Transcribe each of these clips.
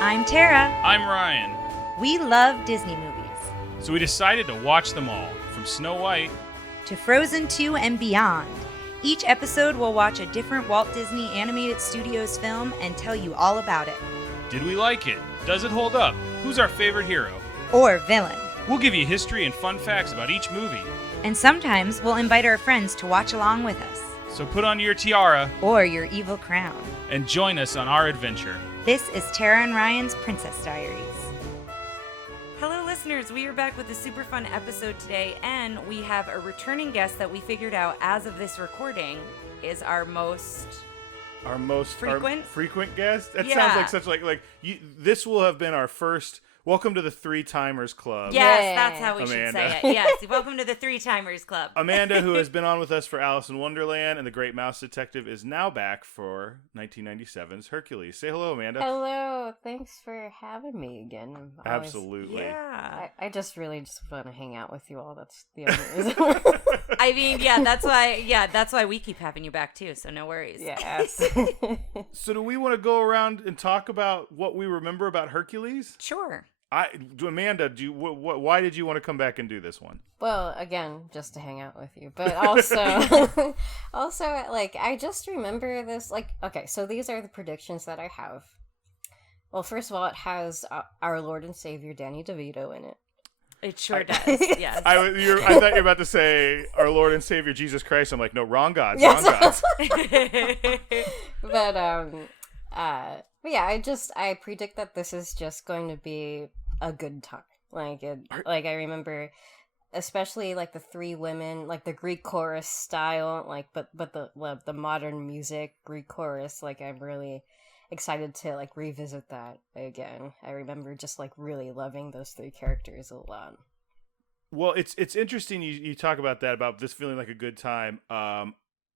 I'm Tara. I'm Ryan. We love Disney movies. So we decided to watch them all, from Snow White To Frozen 2 and beyond. Each episode will watch a different Walt Disney Animated Studios film and tell you all about it. Did we like it? Does it hold up? Who's our favorite hero? Or villain. We'll give you history and fun facts about each movie. And sometimes we'll invite our friends to watch along with us. So put on your tiara Or your evil crown. and join us on our adventure. This is Tara and Ryan's Princess Diaries. Hello, listeners. We are back with a super fun episode today, and we have a returning guest that we figured out as of this recording is our most frequent guest. That Yeah. sounds like such this will have been our first. Welcome to the Three Timers Club. Yes, Yeah. that's how we Amanda. should say it. Yes, welcome to the Three Timers Club. Amanda, who has been on with us for Alice in Wonderland and The Great Mouse Detective, is now back for 1997's Hercules. Say hello, Amanda. Hello, thanks for having me again. Absolutely. Yeah. I just want to hang out with you all. That's the only reason. I mean, that's why we keep having you back too, so no worries. Yes. So do we want to go around and talk about what we remember about Hercules? Sure. Amanda, why did you want to come back and do this one? Well, again, just to hang out with you, but also, I just remember this. Okay, so these are the predictions that I have. Well, first of all, it has our Lord and Savior Danny DeVito in it. It sure does. Yes. I thought you were about to say our Lord and Savior Jesus Christ. I'm like, no, wrong gods, wrong gods. But yeah, I predict that this is just going to be a good time. I remember, especially the three women, the Greek chorus style, but the modern music Greek chorus. I'm really excited to revisit that again. I remember just really loving those three characters a lot. Well, it's interesting you talk about that, about this feeling like a good time.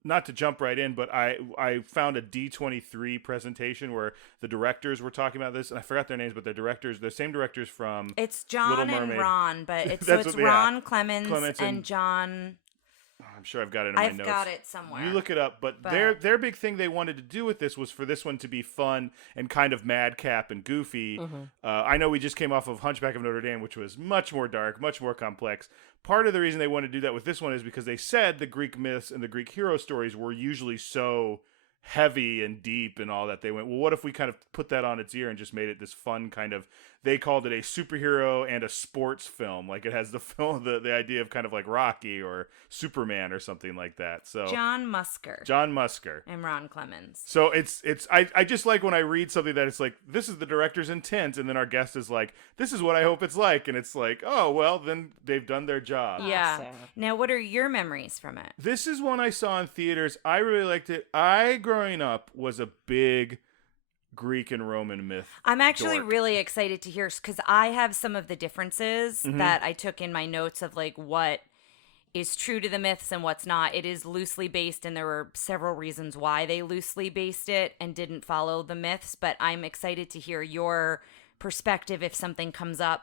Not to jump right in, but I found a D23 presentation where the directors were talking about this, and I forgot their names, but the same directors from It's John Little and Mermaid. Ron, but it's Yeah. Ron Clements and and John. I'm sure I've got it in my I've notes. got it somewhere. You look it up, but their big thing they wanted to do with this was for this one to be fun and kind of madcap and goofy. Mm-hmm. I know we just came off of Hunchback of Notre Dame, which was much more dark, much more complex. Part of the reason they wanted to do that with this one is because they said the Greek myths and the Greek hero stories were usually so heavy and deep and all that. They went, well, what if we kind of put that on its ear and just made it this fun kind of, they called it a superhero and a sports film. It has the film, the idea of kind of like Rocky or Superman or something like that. So John Musker and Ron Clements. So I just like when I read something that it's like, this is the director's intent, and then our guest is like, this is what I hope it's like, and it's like, oh well, then they've done their job. Yeah. Awesome. Now, what are your memories from it? This is one I saw in theaters. I really liked it. Growing up, was a big Greek and Roman myth. I'm actually dork. really excited to hear, because I have some of the differences Mm-hmm. that I took in my notes of what is true to the myths and what's not. It is loosely based, and there were several reasons why they loosely based it and didn't follow the myths, but I'm excited to hear your perspective if something comes up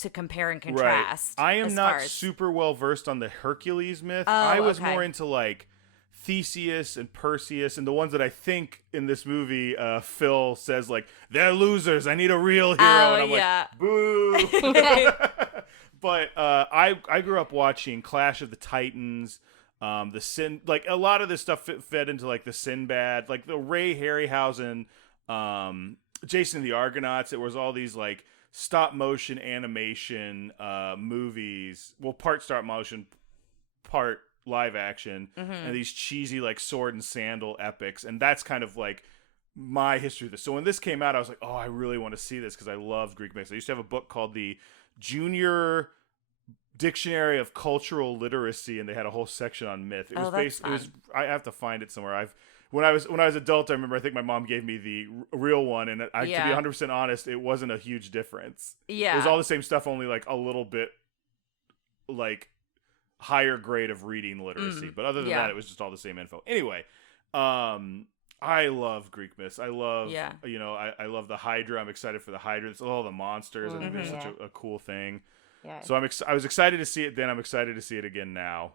to compare and contrast. Right. I am as not far as- super well versed on the Hercules myth. Oh, I was okay. more into Theseus and Perseus, and the ones that I think in this movie, Phil says they're losers. I need a real hero. Oh, and I'm yeah. boo. But I grew up watching Clash of the Titans, the Sin, a lot of this stuff fed into the Sinbad, the Ray Harryhausen, Jason and the Argonauts. It was all these stop motion animation movies. Well, part stop motion, part live action, and these cheesy sword and sandal epics, and that's kind of my history of this. So when this came out, I was like, oh, I really want to see this because I love Greek myths. I used to have a book called the Junior Dictionary of Cultural Literacy, and they had a whole section on myth. It was that's fun. I have to find it somewhere. When I was adult, I remember I think my mom gave me the real one, and to be 100% honest, it wasn't a huge difference. Yeah. It was all the same stuff, only a little bit higher grade of reading literacy. But other than that, it was just all the same info. Anyway, I love Greek myths. I love, I love the Hydra. I'm excited for the Hydra. It's all the monsters. I think they're such a cool thing. Yeah. So I was excited to see it then. I'm excited to see it again now.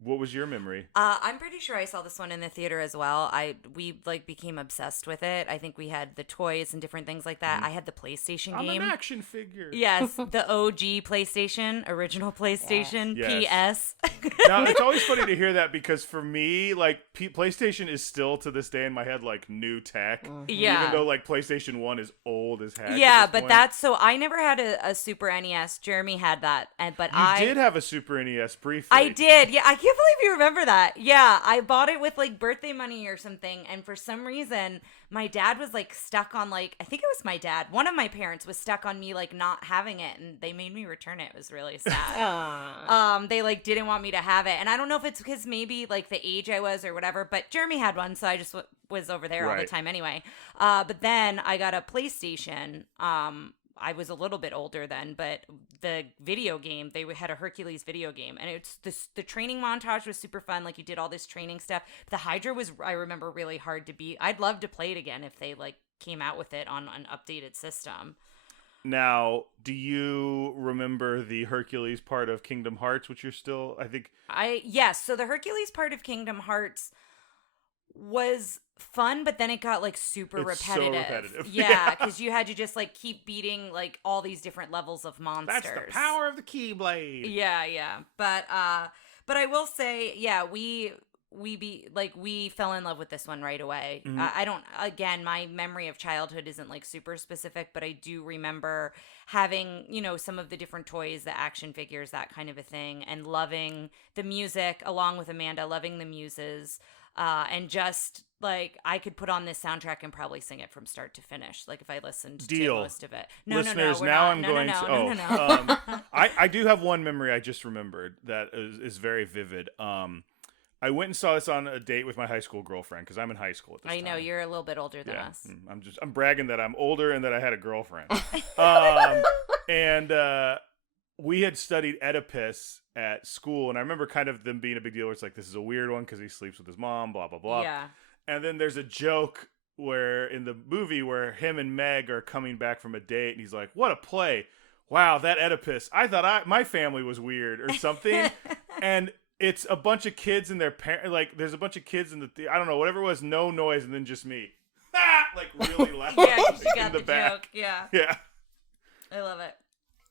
What was your memory? I'm pretty sure I saw this one in the theater as well. We like became obsessed with it. I think we had the toys and different things like that. I had the PlayStation game. I'm an action figure. Yes, the OG PlayStation, original PlayStation, Yes. PS. Now, it's always funny to hear that because for me, like, PlayStation is still to this day in my head, like, new tech. Yeah. Even though, like, PlayStation 1 is old as heck. Yeah, at this but point. that's so I never had a Super NES. Jeremy had that, but You did have a Super NES briefly. I did. Yeah, I can't believe you remember that. Yeah, I bought it with like birthday money or something, and for some reason, my dad was like stuck on like I think it was my dad. One of my parents was stuck on me like not having it, and they made me return it. It was really sad. They like didn't want me to have it, and I don't know if it's because maybe like the age I was or whatever. But Jeremy had one, so I just was over there all the time anyway. But then I got a PlayStation. I was a little bit older then, but the video game, they had a Hercules video game, and it's the training montage was super fun. Like you did all this training stuff. The Hydra was, I remember, really hard to beat. I'd love to play it again if they like came out with it on an updated system. Now, do you remember the Hercules part of Kingdom Hearts, which you're still, I think... Yes, so the Hercules part of Kingdom Hearts was fun, but then it got like super repetitive. So repetitive. Yeah, because you had to just like keep beating like all these different levels of monsters. That's the power of the Keyblade. Yeah. But I will say, yeah, we fell in love with this one right away. Mm-hmm. I don't, again, my memory of childhood isn't like super specific, but I do remember having, you know, some of the different toys, the action figures, that kind of a thing, and loving the music along with Amanda, loving the muses. And just like I could put on this soundtrack and probably sing it from start to finish. Like if I listened to most of it. Listeners, no. now not. I'm going to. No. I do have one memory I just remembered that is very vivid. I went and saw this on a date with my high school girlfriend because I'm in high school at this time. I know you're a little bit older than us. I'm bragging that I'm older and that I had a girlfriend. And we had studied Oedipus at school, and I remember kind of them being a big deal where it's like, this is a weird one because he sleeps with his mom, blah, blah, blah. Yeah. And then there's a joke where in the movie where him and Meg are coming back from a date, and he's like, what a play. Wow, that Oedipus. I thought my family was weird or something. And it's a bunch of kids and their parents, like, there's a bunch of kids in the, I don't know, whatever it was, no noise, and then just me. Like, really loud. Yeah, you got in the back. joke. Yeah. Yeah. I love it.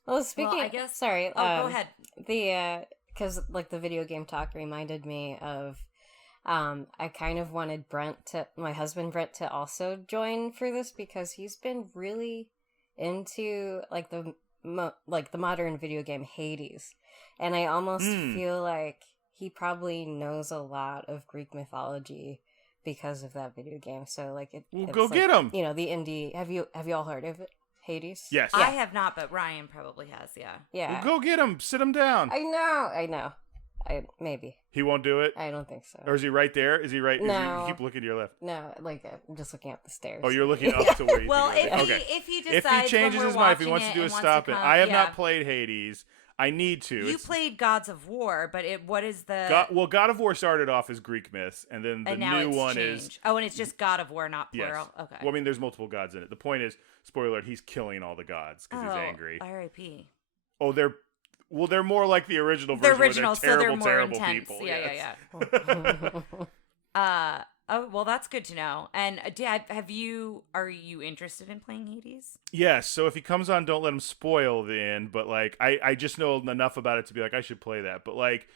Well, speaking, I guess. Sorry. Go ahead. Because like the video game talk reminded me of, I kind of wanted my husband Brent to also join for this because he's been really into like the modern video game Hades, and I almost feel like he probably knows a lot of Greek mythology because of that video game. So like Well, go get him. You know, the indie. Have you all heard of it? Hades? Yes. I have not, but Ryan probably has, yeah. Yeah. Well, go get him. Sit him down. I know. Maybe. He won't do it? I don't think so. Or is he right there? Is he right? No. You keep looking to your left. No, like I'm just looking up the stairs. Oh, you're looking up to where you Well, think if it is. he if he If decides he changes when we're his mind, if he watching wants to do a and wants stop to it. come- I have yeah. not played Hades. I need to. You played Gods of War, but what is the... God of War started off as Greek myths, and then the and now new it's one changed. is... Oh, and it's just God of War, not Yes. plural? Okay. Well, I mean, there's multiple gods in it. The point is, spoiler alert, he's killing all the gods because he's angry. R.I.P. Oh, they're more like the original version. The original, where so they're they're terrible, more terrible intense. people. Yeah. Yes. Oh, well, that's good to know. And Dad, are you interested in playing Hades? Yes, so if he comes on, don't let him spoil the end, but like I just know enough about it to be like I should play that. But like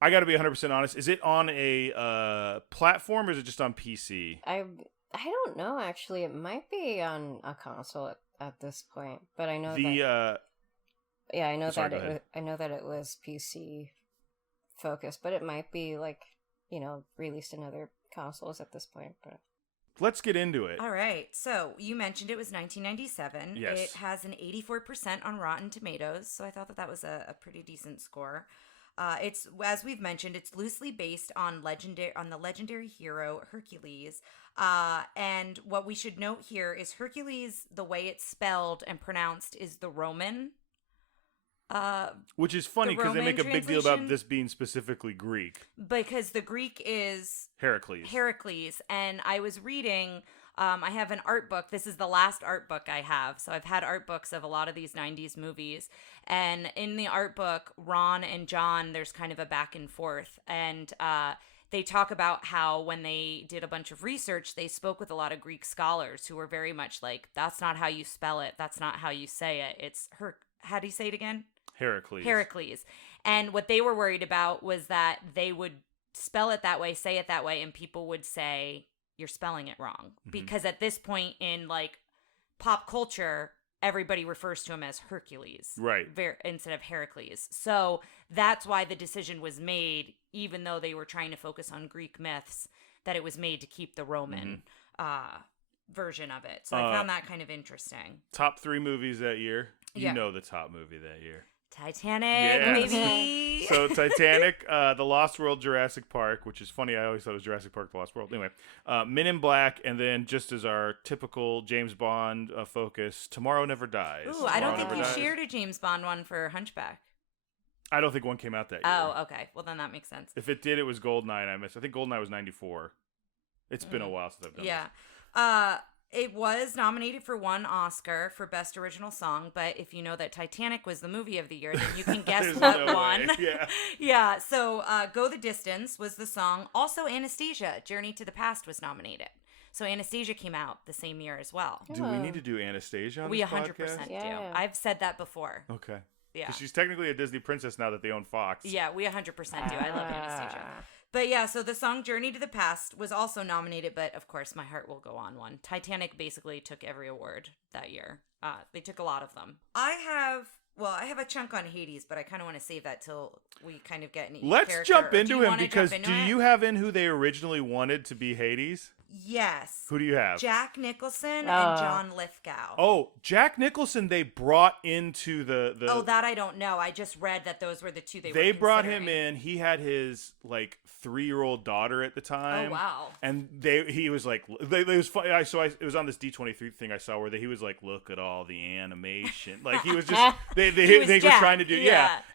I got to be 100% honest, is it on a platform or is it just on PC? I don't know actually. It might be on a console at this point, but I know I know that it was PC focused, but it might be like, you know, released in other consoles at this point, but let's get into it. All right. So you mentioned it was 1997. Yes. It has an 84% on Rotten Tomatoes, so I thought that was a pretty decent score. It's, as we've mentioned, it's loosely based on the legendary hero Hercules. And what we should note here is Hercules, the way it's spelled and pronounced, is the Roman. Which is funny because they make a big deal about translation? this being specifically Greek. Because the Greek is Heracles. And I was reading I have an art book. This is the last art book I have. So I've had art books of a lot of these 90s movies. And in the art book, Ron and John, there's kind of a back and forth. And they talk about how when they did a bunch of research, they spoke with a lot of Greek scholars who were very much like, that's not how you spell it. That's not how you say it. It's how do you say it again? Heracles. And what they were worried about was that they would spell it that way, say it that way, and people would say, you're spelling it wrong. Mm-hmm. Because at this point in like pop culture, everybody refers to him as Hercules. Right. Instead of Heracles. So that's why the decision was made, even though they were trying to focus on Greek myths, that it was made to keep the Roman version of it. So I found that kind of interesting. Top 3 movies that year. You know the top movie that year. Titanic, maybe. So Titanic, The Lost World, Jurassic Park, which is funny. I always thought it was Jurassic Park, The Lost World. Anyway, Men in Black, and then just as our typical James Bond focus, Tomorrow Never Dies. Ooh, I don't think you shared a James Bond one for Hunchback. I don't think one came out that year. Oh, okay. Well, then that makes sense. If it did, it was Goldeneye. I think Goldeneye was 94. It's been a while since I've done this. It was nominated for 1 Oscar for Best Original Song, but if you know that Titanic was the movie of the year, then you can guess what won. Yeah. So Go the Distance was the song. Also Anastasia, Journey to the Past was nominated. So Anastasia came out the same year as well. Do we need to do Anastasia on this podcast? We 100% do. I've said that before. Okay. Yeah. She's technically a Disney princess now that they own Fox. Yeah, we 100% do. I love Anastasia. But yeah, so the song Journey to the Past was also nominated, but of course My Heart Will Go On won. Titanic basically took every award that year. They took a lot of them. I have a chunk on Hades, but I kind of want to save that till we kind of get into Let's jump into him, because do you have in who they originally wanted to be Hades? Yes. Who do you have? Jack Nicholson and John Lithgow. Oh, Jack Nicholson they brought into the Oh, that I don't know. I just read that those were the two they were They brought him in. He had his like 3-year-old daughter at the time. Oh, wow. And he was like it was funny. It was on this D23 thing I saw where he was like, look at all the animation. Like he was just they were trying to do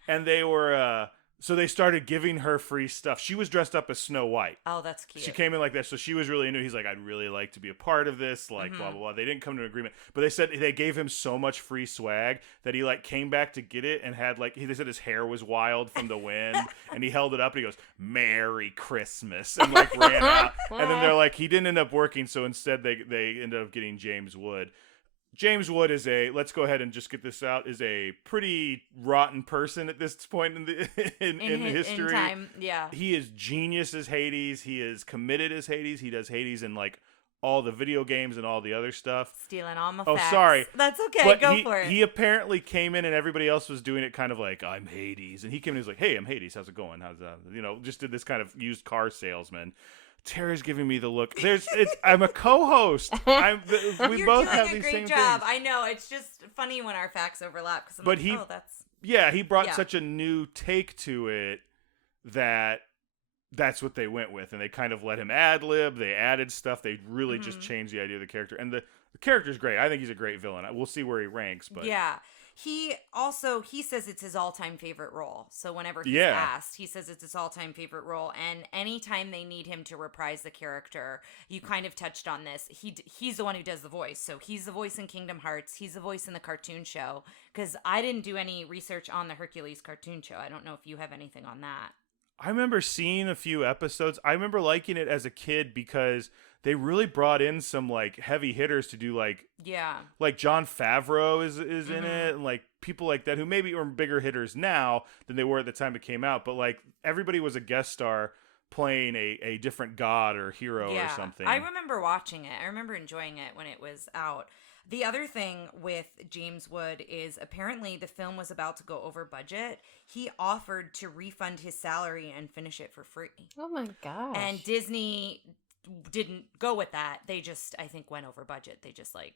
and they were so they started giving her free stuff. She was dressed up as Snow White. Oh, that's cute. She came in like that, so she was really into it. He's like, I'd really like to be a part of this, like, blah, blah, blah. They didn't come to an agreement. But they said they gave him so much free swag that he, like, came back to get it and had, like, they said his hair was wild from the wind. And he held it up and he goes, Merry Christmas, and, like, ran out. And then they're like, he didn't end up working, so instead they ended up getting James Wood. James Wood is let's go ahead and just get this out, is a pretty rotten person at this point in history. In time, yeah. He is genius as Hades. He is committed as Hades. He does Hades in like all the video games and all the other stuff. Stealing all my facts. Oh, sorry. That's okay. But Go for it. He apparently came in and everybody else was doing it kind of like, I'm Hades. And he came in and was like, hey, I'm Hades. How's it going? How's that? Just did this kind of used car salesman. Tara's giving me the look. I'm a co-host. We both have these same things. You're doing a great job. I know. It's just funny when our facts overlap. He brought such a new take to it that's what they went with, and they kind of let him ad-lib. They added stuff. They really just changed the idea of the character, and the character's great. I think he's a great villain. We'll see where he ranks, but yeah. He says it's his all-time favorite role. So whenever he's asked, he says it's his all-time favorite role. And anytime they need him to reprise the character, you kind of touched on this. He's the one who does the voice. So he's the voice in Kingdom Hearts. He's the voice in the cartoon show. Because I didn't do any research on the Hercules cartoon show. I don't know if you have anything on that. I remember seeing a few episodes. I remember liking it as a kid because they really brought in some like heavy hitters to do like Jon Favreau is in it, and like people like that who maybe are bigger hitters now than they were at the time it came out, but like everybody was a guest star playing a different god or hero or something. I remember watching it. I remember enjoying it when it was out. The other thing with James Wood is apparently the film was about to go over budget. He offered to refund his salary and finish it for free. Oh my gosh. And Disney didn't go with that. They just, I think, went over budget. They just like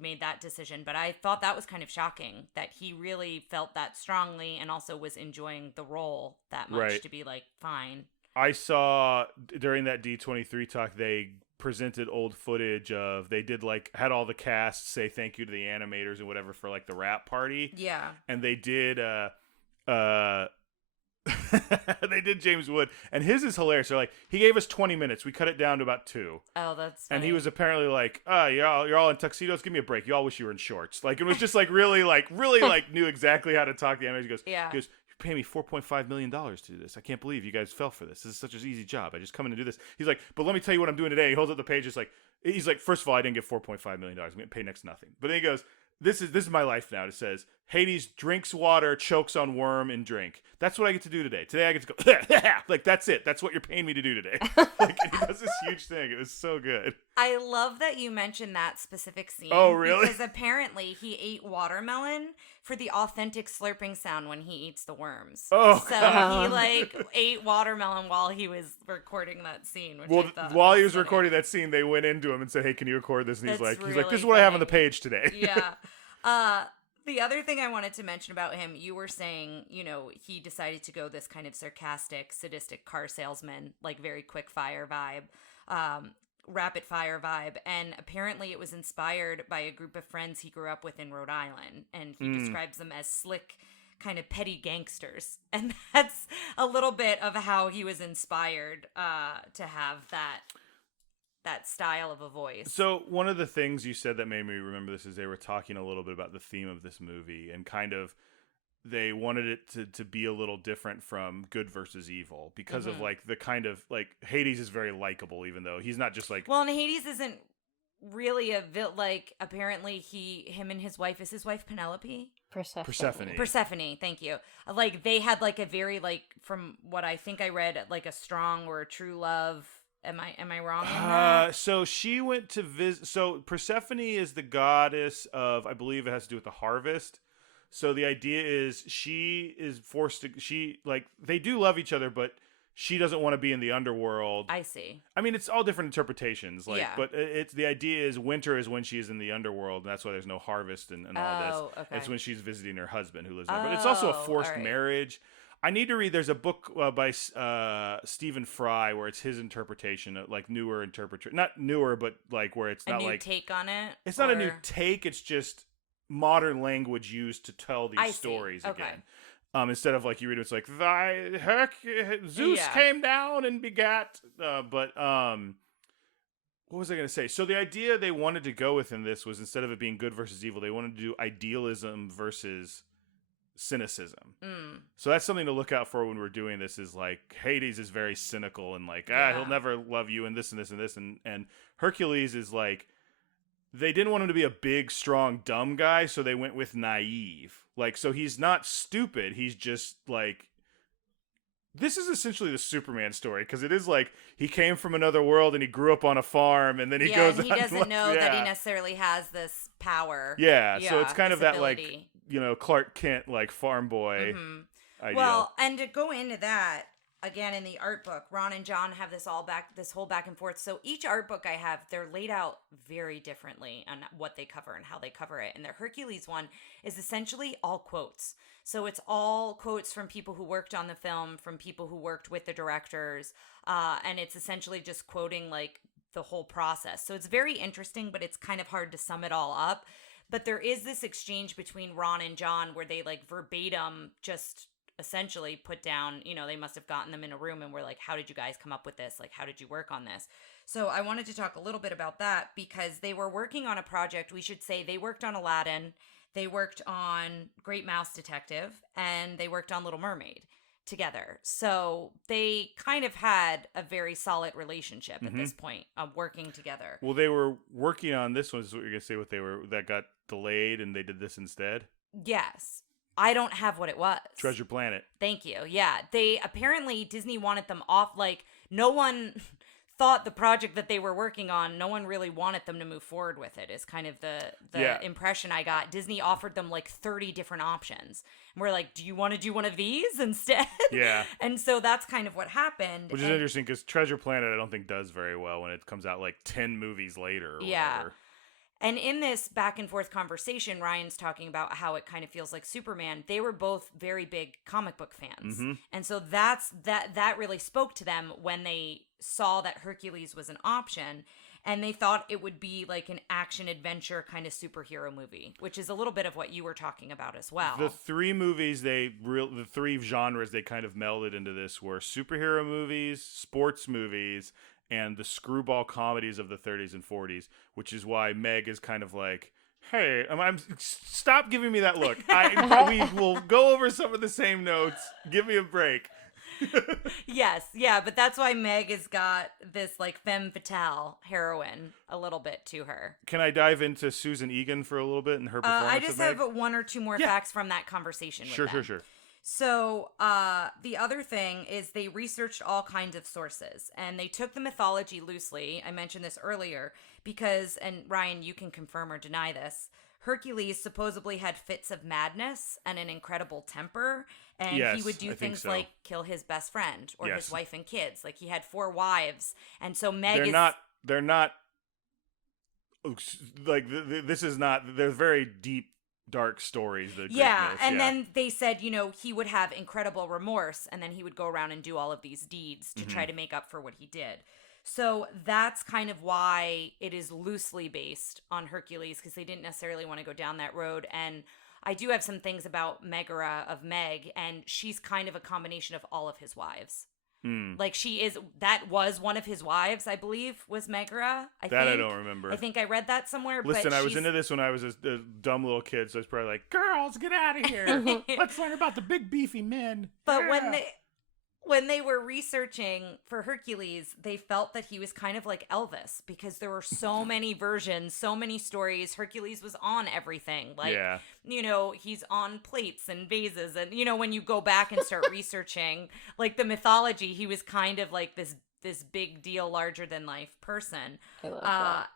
made that decision. But I thought that was kind of shocking that he really felt that strongly and also was enjoying the role that much to be like, fine. I saw during that D23 talk, they presented old footage of, they did like, had all the cast say thank you to the animators and whatever for like the rap party. Yeah. And they did, They did James Wood, and his is hilarious. They're like, he gave us 20 minutes. We cut it down to about 2. Oh, that's funny. And he was apparently like, you're all in tuxedos. Give me a break. You all wish you were in shorts. Like, it was just like really knew exactly how to talk to the animators. He goes, you pay me $4.5 million to do this. I can't believe you guys fell for this. This is such an easy job. I just come in and do this. He's like, but let me tell you what I'm doing today. He holds up the page. He's like, first of all, I didn't get $4.5 million. I'm going to pay next to nothing. But then he goes, this is my life now. It says, Hades drinks water, chokes on worm, and drink. That's what I get to do today. Today I get to go, like, that's it. That's what you're paying me to do today. Like, and he does this huge thing. It was so good. I love that you mentioned that specific scene. Oh, really? Because apparently he ate watermelon for the authentic slurping sound when he eats the worms. Oh. So he, like, ate watermelon while he was recording that scene. Which while he was recording that scene, they went into him and said, hey, can you record this? And he's like, this is what I have on the page today. Yeah. The other thing I wanted to mention about him, you were saying, he decided to go this kind of sarcastic, sadistic car salesman, like very quick fire vibe, rapid fire vibe. And apparently it was inspired by a group of friends he grew up with in Rhode Island. And he describes them as slick, kind of petty gangsters. And that's a little bit of how he was inspired to have that style of a voice. So one of the things you said that made me remember this is they were talking a little bit about the theme of this movie and kind of they wanted it to be a little different from good versus evil because of like the kind of like Hades is very likable even though he's not just like and Hades isn't really apparently him and his wife, is his wife Penelope? Persephone, thank you. Like they had like a very like from what I think I read like a strong or a true love. Am I wrong in that? So she went to visit. So Persephone is the goddess of, I believe it has to do with the harvest. So the idea is she is forced to. They do love each other, but she doesn't want to be in the underworld. I see. I mean, it's all different interpretations. But it's the idea is winter is when she is in the underworld, and that's why there's no harvest and all this. Okay. It's when she's visiting her husband who lives there. But it's also a forced marriage. I need to read. There's a book by Stephen Fry where it's his interpretation, like newer interpretation, not newer, but like where it's not a new like take on it. It's not a new take. It's just modern language used to tell these stories again. Instead of like you read it, it's like Zeus came down and begat. What was I going to say? So the idea they wanted to go with in this was instead of it being good versus evil, they wanted to do idealism versus cynicism. So that's something to look out for when we're doing this is like Hades is very cynical and like he'll never love you and this and this and this and Hercules is like they didn't want him to be a big strong dumb guy, so they went with naive. Like so he's not stupid, he's just like this is essentially the Superman story because it is like he came from another world and he grew up on a farm and then he goes and he doesn't know that he necessarily has this power. So it's kind of that ability. Like Clark Kent, like farm boy. Ideal. Well, and to go into that again in the art book, Ron and John have this whole back and forth. So each art book I have, they're laid out very differently on what they cover and how they cover it. And the Hercules one is essentially all quotes. So it's all quotes from people who worked on the film, from people who worked with the directors, and it's essentially just quoting like the whole process. So it's very interesting, but it's kind of hard to sum it all up. But there is this exchange between Ron and John where they like verbatim just essentially put down, they must have gotten them in a room and were like, how did you guys come up with this? Like, how did you work on this? So I wanted to talk a little bit about that because they were working on a project. We should say they worked on Aladdin, they worked on Great Mouse Detective, and they worked on Little Mermaid together. So they kind of had a very solid relationship at this point of working together. Well, they were working on this one. Is what you're going to say that got delayed and they did this instead? Yes. I don't have what it was. Treasure Planet. Thank you. Yeah. They apparently Disney wanted them off. Like no one thought the project that they were working on, no one really wanted them to move forward with it is kind of the impression I got. Disney offered them like 30 different options. And we're like, do you want to do one of these instead? Yeah. And so that's kind of what happened. Which is interesting because Treasure Planet I don't think does very well when it comes out like 10 movies later or whatever. And in this back and forth conversation, Ryan's talking about how it kind of feels like Superman. They were both very big comic book fans. Mm-hmm. And so that really spoke to them when they saw that Hercules was an option. And they thought it would be like an action adventure kind of superhero movie, which is a little bit of what you were talking about as well. The three movies the three genres they kind of melded into this were superhero movies, sports movies, and the screwball comedies of the 30s and 40s, which is why Meg is kind of like, hey, stop giving me that look. We will go over some of the same notes. Give me a break. Yes, yeah, but that's why Meg has got this like femme fatale heroine a little bit to her. Can I dive into Susan Egan for a little bit and her performance? I just have one or two more facts from that conversation with them. Sure. So the other thing is they researched all kinds of sources, and they took the mythology loosely. I mentioned this earlier because, and Ryan, you can confirm or deny this, Hercules supposedly had fits of madness and an incredible temper, and he would do things like kill his best friend or his wife and kids. Like he had 4 wives, and so Meg They're not like this is not. They're very deep, dark stories. Then they said, he would have incredible remorse, and then he would go around and do all of these deeds to try to make up for what he did. So that's kind of why it is loosely based on Hercules, because they didn't necessarily want to go down that road. And I do have some things about Megara of Meg, and she's kind of a combination of all of his wives. Like that was one of his wives, I believe, was Megara. I don't remember. I think I read that somewhere. Listen, I was into this when I was a dumb little kid, so I was probably like, girls, get out of here. Let's learn about the big beefy men. But when they were researching for Hercules, they felt that he was kind of like Elvis because there were so many versions, so many stories. Hercules was on everything. Like, he's on plates and vases. And, when you go back and start researching, like the mythology, he was kind of like this big deal, larger than life person. I love that.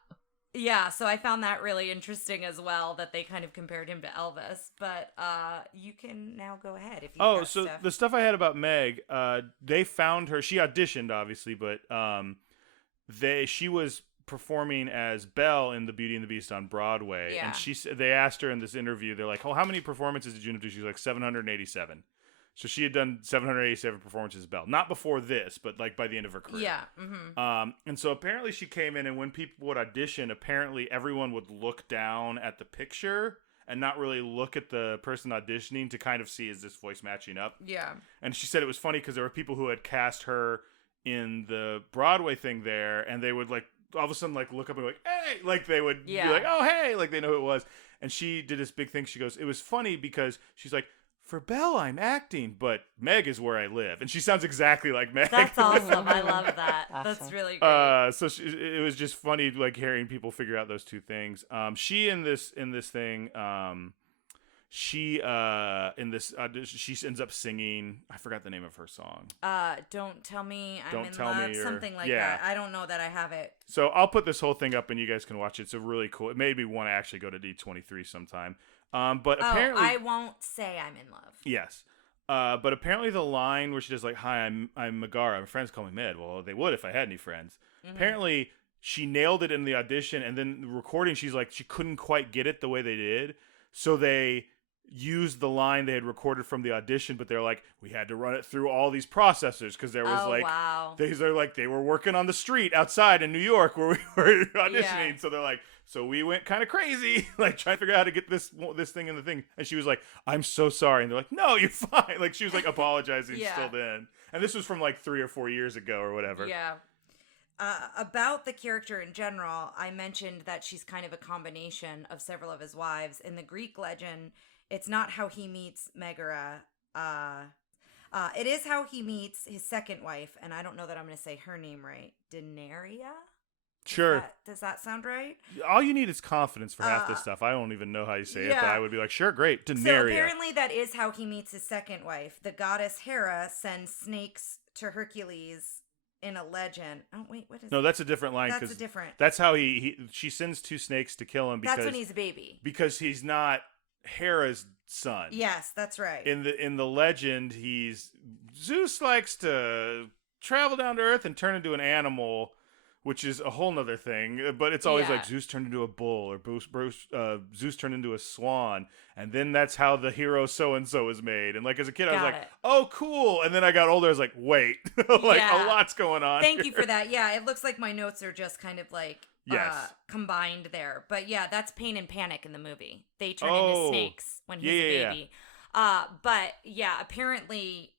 Yeah, so I found that really interesting as well, that they kind of compared him to Elvis. But you can now go ahead if you stuff. The stuff I had about Meg, they found her. She auditioned, obviously, but she was performing as Belle in The Beauty and the Beast on Broadway. Yeah. And they asked her in this interview, they're like, oh, how many performances did you do? She was like, 787. So she had done 787 performances as Belle. Not before this, but like by the end of her career. Yeah. Mm-hmm. And so apparently she came in, and when people would audition, apparently everyone would look down at the picture and not really look at the person auditioning to kind of see, is this voice matching up? Yeah. And she said it was funny because there were people who had cast her in the Broadway thing there, and they would like all of a sudden like look up and be like, hey, like they would be like, oh, hey, like they know who it was. And she did this big thing. She goes, it was funny because she's like, for Belle, I'm acting, but Meg is where I live. And she sounds exactly like Meg. That's awesome. I love that. That's really great. So it was just funny, like, hearing people figure out those two things. She in this thing, she ends up singing, I forgot the name of her song. Don't Tell Me I'm Don't in Tell Love, Me, something like that. I don't know that I have it. So I'll put this whole thing up and you guys can watch it. It's a really cool, it made me want to actually go to D23 sometime. But apparently, I won't say I'm in love. Yes. But apparently the line where she does like, hi, I'm Megara. My friends call me Med. Well, they would if I had any friends. Mm-hmm. Apparently she nailed it in the audition, and then the recording, she's like, she couldn't quite get it the way they did. So they used the line they had recorded from the audition, but they're like, we had to run it through all these processors because there was they were working on the street outside in New York where we were auditioning. Yeah. So they're like, so we went kind of crazy, like trying to figure out how to get this thing in the thing. And she was like, I'm so sorry. And they're like, no, you're fine. Like she was like apologizing still then. And this was from like 3 or 4 years ago or whatever. Yeah. About the character in general, I mentioned that she's kind of a combination of several of his wives. In the Greek legend, it's not how he meets Megara. It is how he meets his second wife, and I don't know that I'm going to say her name right. Denaria? Sure. Does that sound right? All you need is confidence for half this stuff. I don't even know how you say it, but I would be like, sure, great, Denaria. So apparently that is how he meets his second wife. The goddess Hera sends snakes to Hercules in a legend. Oh, wait, what is No, that's a different line. That's a different. That's how she sends 2 snakes to kill him. Because, that's when he's a baby. Because he's not Hera's son. Yes, that's right. In the legend, Zeus likes to travel down to Earth and turn into an animal, which is a whole nother thing. But it's always Yeah. like Zeus turned into a bull, or Zeus turned into a swan, and then that's how the hero so and so is made. And like as a kid, I was Got like, it. oh, cool. And then I got older, I was like, wait, like Yeah. a lot's going on. Thank you here. for that. Yeah, it looks like my notes are just kind of like Yes. combined there. But yeah, that's Pain and Panic in the movie. They turn Oh. into snakes when he's a Yeah. baby. But yeah, apparently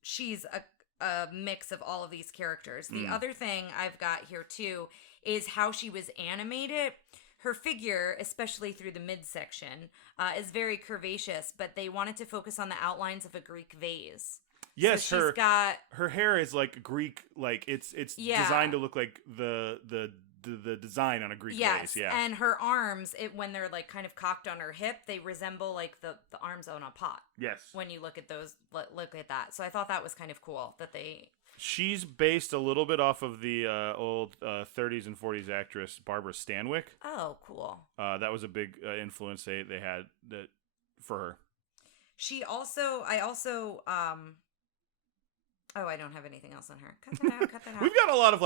she's a mix of all of these characters. The other thing I've got here too is how she was animated. Her figure, especially through the midsection, is very curvaceous, but they wanted to focus on the outlines of a Greek vase. Yes, So she's got her hair is like Greek, like it's Yeah. designed to look like the design on a Greek vase. Yeah. and her arms, when they're like kind of cocked on her hip, they resemble like the arms on a pot. Yes. When you look at those, look at that. So I thought that was kind of cool that they. She's based a little bit off of the old 30s and 40s actress Barbara Stanwyck. Oh, cool. That was a big influence they had for her. Oh, I don't have anything else on her. Cut that out. Cut that out. We've got a lot of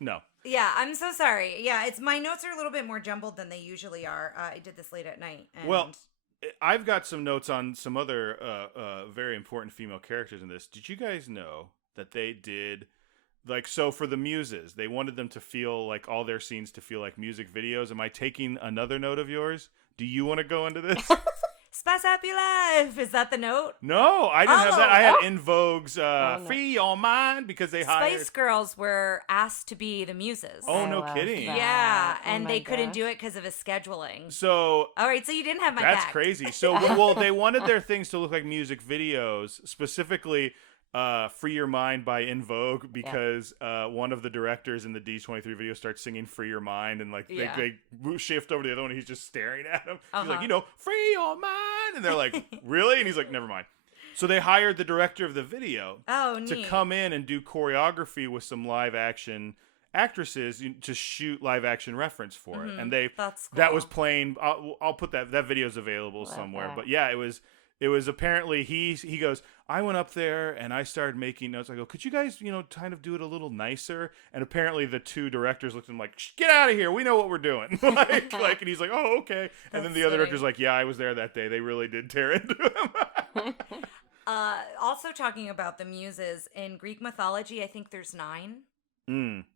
no. Yeah, I'm so sorry. Yeah, it's my notes are a little bit more jumbled than they usually are. I did this late at night. And Well, I've got some notes on some other very important female characters in this. Did you guys know that they did, so for the muses, they wanted them to feel like all their scenes to feel like music videos? Am I taking another note of yours? Do you want to go into this? Spice Up Your Life. Is that the note? No, I didn't have that. I had In Vogue's no. Free Your Mind because they hired. Spice Girls were asked to be the muses. Oh, I no love kidding. that. Yeah, Oh and my they couldn't gosh. do it because of his scheduling. So All right, so you didn't have my that's back. crazy. So, well, they wanted their things to look like music videos, specifically Free Your Mind by In Vogue, because one of the directors in the D23 video starts singing Free Your Mind, and Yeah. they shift over to the other one and he's just staring at him. He's Uh-huh. like, Free Your Mind, and they're like, really? And he's like, never mind. So they hired the director of the video Oh, to neat. come in and do choreography with some live action actresses to shoot live action reference for it. And That's cool. that was playing. I'll put that video's available Love somewhere. that. But yeah, it was apparently he goes, I went up there and I started making notes. I go, could you guys, kind of do it a little nicer? And apparently the two directors looked at him like, get out of here. We know what we're doing. and he's like, oh, okay. And then the other funny. director's like, yeah, I was there that day. They really did tear into him. Also talking about the muses, in Greek mythology, I think there's 9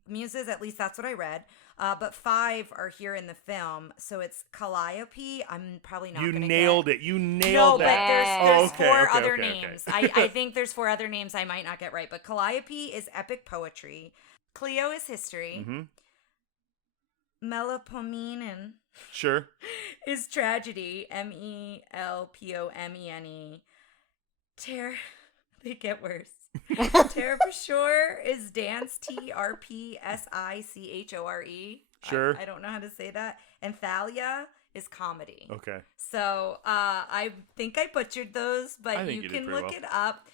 muses, at least that's what I read. But 5 are here in the film. So it's Calliope. I'm probably not You going to nailed get... it. You No, nailed but that. there's Okay, 4 okay, other okay, names. okay. I think there's 4 other names I might not get right. But Calliope is epic poetry. Cleo is history. Mm-hmm. Melpomene Sure. is tragedy. Melpomene. They get worse. Terpsichore is dance. Trpsichore. Sure. I don't know how to say that. And Thalia is comedy. Okay. So I think I butchered those, I but think you you did can pretty look well. it up.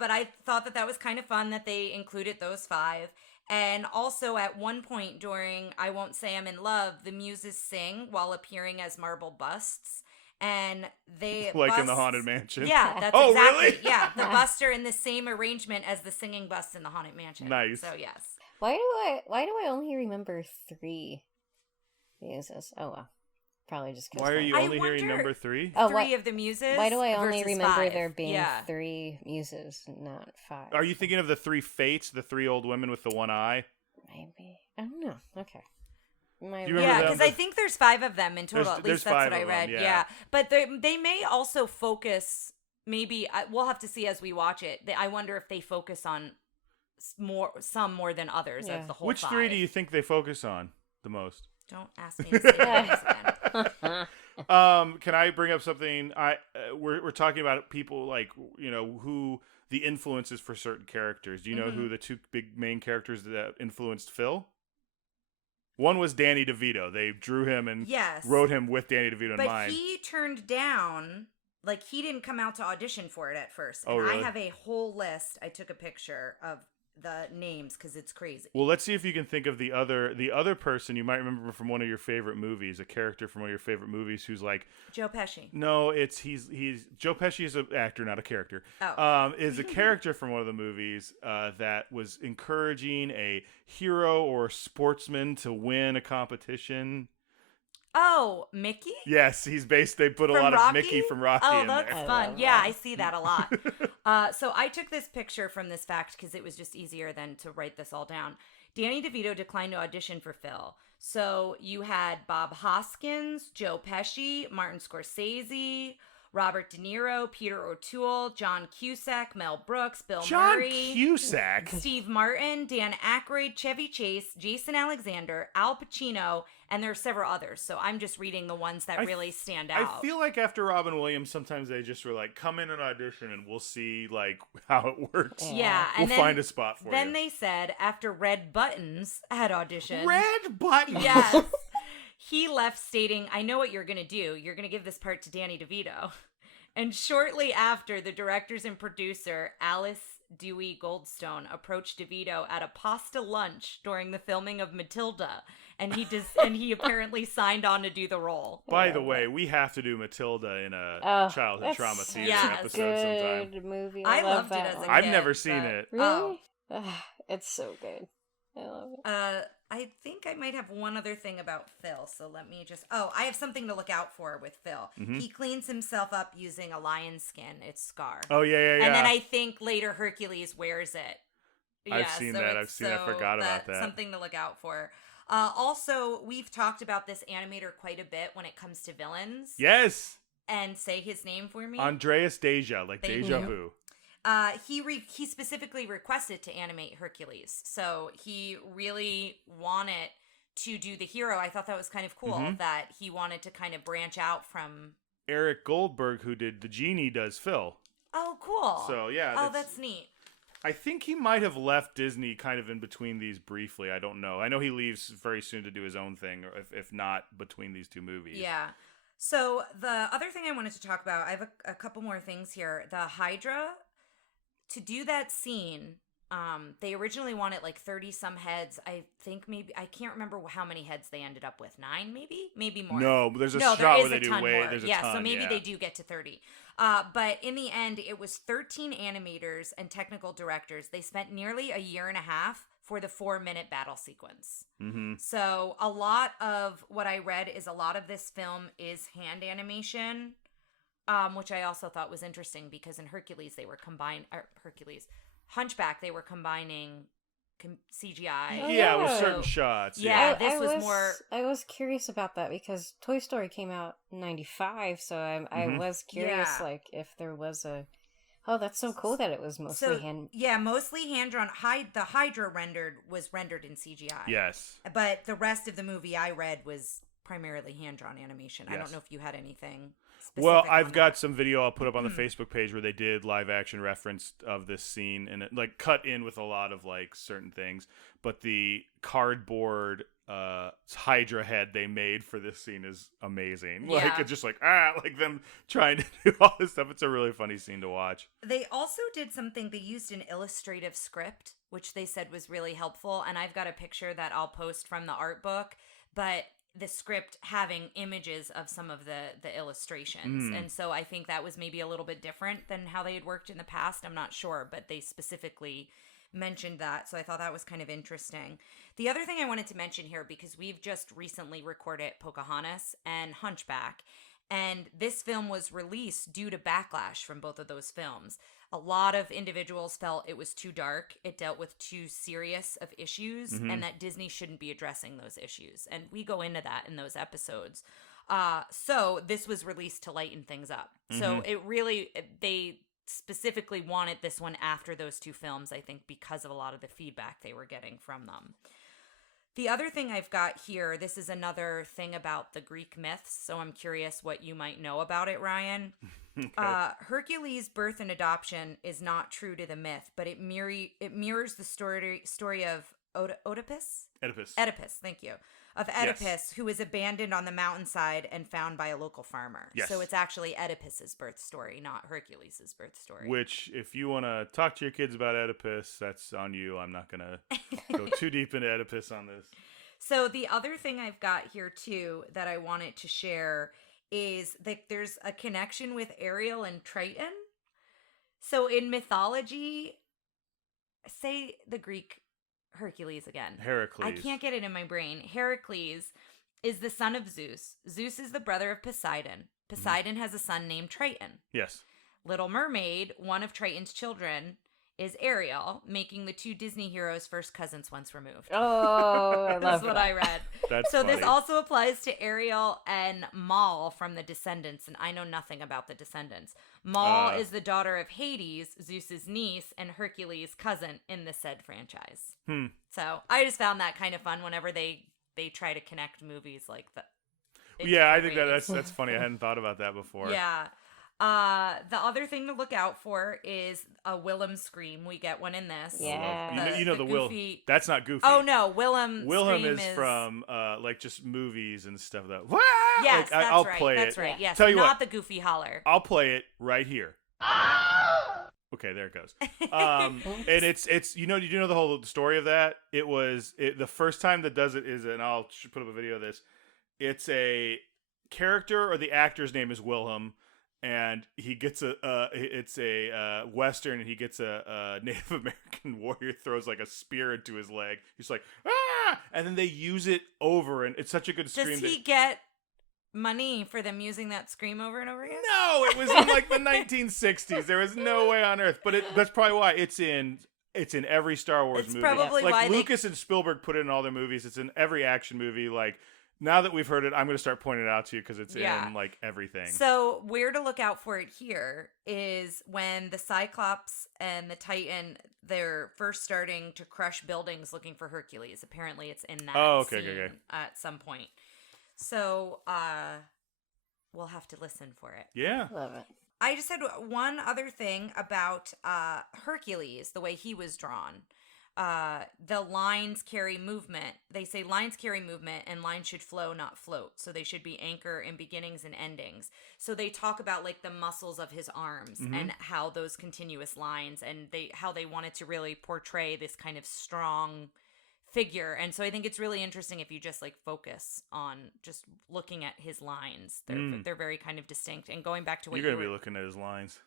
But I thought that was kind of fun that they included those 5. And also at one point during I Won't Say I'm in Love, the muses sing while appearing as marble busts. And they Like in the Haunted Mansion. Yeah, that's Oh, exactly. really? Yeah, the busts are in the same arrangement as the singing busts in the Haunted Mansion. Nice. So yes. Why do I only remember 3 muses? Oh well, probably just because. Why are you I only hearing wonder- number 3? Oh, 3 of the muses. Why do I only versus remember 5. there being Yeah. 3 muses, not 5? Are you thinking of the 3 fates, the 3 old women with the one eye? Maybe. I don't know. Okay. Do you remember Yeah, them? because I think there's 5 of them in total. There's- At there's least that's 5 what I of them, read. yeah. But they may also focus. Maybe we'll have to see as we watch it. I wonder if they focus on some more than others Yeah. of the whole. Which 5. 3 do you think they focus on the most? Don't ask me to say names again. Can I bring up something? We're talking about people like who the influences for certain characters. Do you know who the 2 big main characters that influenced Phil? One was Danny DeVito. They drew him and Yes. wrote him with Danny DeVito in But mind. he turned down. Like he didn't come out to audition for it at first. Oh, And really? I have a whole list. I took a picture of the names because it's crazy. Well, let's see if you can think of the other person you might remember from one of your favorite movies, a character from one of your favorite movies who's like Joe Pesci. No, he's Joe Pesci is an actor, not a character. Oh. Is a character from one of the movies that was encouraging a hero or sportsman to win a competition. Oh, Mickey? Yes, he's based. They put a From lot Rocky? of Mickey from Rocky Oh, in that's there. fun. Yeah, I see that a lot. So I took this picture from this fact because it was just easier than to write this all down. Danny DeVito declined to audition for Phil. So you had Bob Hoskins, Joe Pesci, Martin Scorsese, Robert De Niro, Peter O'Toole, John Cusack, Mel Brooks, Bill Murray, Cusack, Steve Martin, Dan Aykroyd, Chevy Chase, Jason Alexander, Al Pacino, and there are several others. So I'm just reading the ones that really stand out. I feel like after Robin Williams, sometimes they just were like, "Come in and audition, and we'll see like how it works. Yeah, we'll find a spot for you." Then they said after Red Buttons had auditioned, Red Buttons. yes, he left stating, "I know what you're gonna do. You're gonna give this part to Danny DeVito." And shortly after, the directors and producer Alice Dewey Goldstone approached DeVito at a pasta lunch during the filming of Matilda, and he apparently signed on to do the role. By the way, we have to do Matilda in a childhood trauma theater episode sometime. Good movie. I love loved it that as a one. kid. I've never seen it. Really? It's so good. I love it. I think I might have one other thing about Phil, so let me just... Oh, I have something to look out for with Phil. Mm-hmm. He cleans himself up using a lion skin. It's Scar. Oh, yeah. And then I think later Hercules wears it. I've seen that. I forgot about that. Something to look out for. Also, we've talked about this animator quite a bit when it comes to villains. Yes. And say his name for me. Andreas Deja, like Thank Deja you. Vu. He specifically requested to animate Hercules, so he really wanted to do the hero. I thought that was kind of cool that he wanted to kind of branch out from. Eric Goldberg, who did the genie, does Phil. Oh, cool. So yeah. Oh, that's neat. I think he might have left Disney kind of in between these briefly. I don't know. I know he leaves very soon to do his own thing, or if not between these two movies. Yeah. So the other thing I wanted to talk about, I have a couple more things here. The Hydra. To do that scene, they originally wanted like 30 some heads. I think I can't remember how many heads they ended up with. 9 maybe more. No, there's a shot where they do way. There's a ton. So maybe they do get to 30. But in the end, it was 13 animators and technical directors. They spent nearly a year and a half for the 4-minute battle sequence. Mm-hmm. So a lot of what I read is a lot of this film is hand animation. Which I also thought was interesting because in Hercules they were Hunchback they were combining CGI. With certain shots. Yeah, this was more. I was curious about that because Toy Story came out in '95, so I was curious, like if there was a. Oh, that's so cool that it was mostly hand. Yeah, mostly hand drawn. The Hydra was rendered in CGI. Yes, but the rest of the movie I read was primarily hand drawn animation. Yes. I don't know if you had anything. Well, I've got some video I'll put up on the Facebook page where they did live action reference of this scene and it, like cut in with a lot of like certain things. But the cardboard Hydra head they made for this scene is amazing. Yeah. Like it's just like them trying to do all this stuff. It's a really funny scene to watch. They also did something. They used an illustrative script, which they said was really helpful. And I've got a picture that I'll post from the art book, but the script having images of some of the illustrations. And so I think that was maybe a little bit different than how they had worked in the past. I'm not sure, but they specifically mentioned that. So I thought that was kind of interesting. The other thing I wanted to mention here, because we've just recently recorded Pocahontas and Hunchback, and this film was released due to backlash from both of those films. A lot of individuals felt it was too dark, it dealt with too serious of issues, and that Disney shouldn't be addressing those issues. And we go into that in those episodes. So this was released to lighten things up. So they specifically wanted this one after those two films, I think, because of a lot of the feedback they were getting from them. The other thing I've got here, this is another thing about the Greek myths, so I'm curious what you might know about it, Ryan. Okay. Hercules' birth and adoption is not true to the myth, but it mirrors the story of Oedipus? Oedipus. Oedipus, thank you. Of Oedipus, Yes. who was abandoned on the mountainside and found by a local farmer. Yes. So it's actually Oedipus's birth story, not Hercules' birth story. Which, if you want to talk to your kids about Oedipus, that's on you. I'm not going to go too deep into Oedipus on this. So the other thing I've got here too that I wanted to share is that there's a connection with Ariel and Triton. So in mythology, say the Greek Hercules again. Heracles. I can't get it in my brain. Heracles is the son of Zeus. Zeus is the brother of Poseidon. Poseidon has a son named Triton. Yes. Little Mermaid, one of Triton's children, is Ariel, making the two Disney heroes first cousins once removed. Oh, I love That's what that. I read. That's So funny. this also applies to Ariel and Mal from The Descendants, and I know nothing about The Descendants. Mal is the daughter of Hades, Zeus's niece, and Hercules' cousin in the said franchise. So I just found that kind of fun whenever they try to connect movies like that. Yeah, I think that's funny. I hadn't thought about that before. Yeah. The other thing to look out for is a Willem scream. We get one in this. Yeah. You know the Will. goofy... That's not Goofy. Oh no, Willem Willem scream is from like just movies and stuff. That Wah! Yes, like, that's I'll right. play That's it. right. Yes, Tell you not what, the goofy holler. I'll play it right here. Okay, there it goes. And it's you know the whole story of that. The first time that does it is, and I'll put up a video of this. It's a character or the actor's name is Wilhelm, and he gets it's a Western, and he gets a Native American warrior throws like a spear into his leg. He's like, ah! And then they use it over, and it's such a good scream. Does he get money for them using that scream over and over again? No, it was in like the 1960s. There was no way on earth. But that's probably why it's in every Star Wars It's movie. probably like why Lucas and Spielberg put it in all their movies. It's in every action movie. Like, now that we've heard it, I'm going to start pointing it out to you because it's in like everything. So where to look out for it here is when the Cyclops and the Titan, they're first starting to crush buildings looking for Hercules. Apparently it's in that scene at some point. So we'll have to listen for it. Yeah. Love it. I just had one other thing about Hercules, the way he was drawn. The lines carry movement. They say lines carry movement and lines should flow, not float. So they should be anchor in beginnings and endings. So they talk about like the muscles of his arms and how those continuous lines and how they wanted to really portray this kind of strong figure. And so I think it's really interesting if you just like focus on just looking at his lines. They're very kind of distinct. And going back to what you're going to be looking at his lines.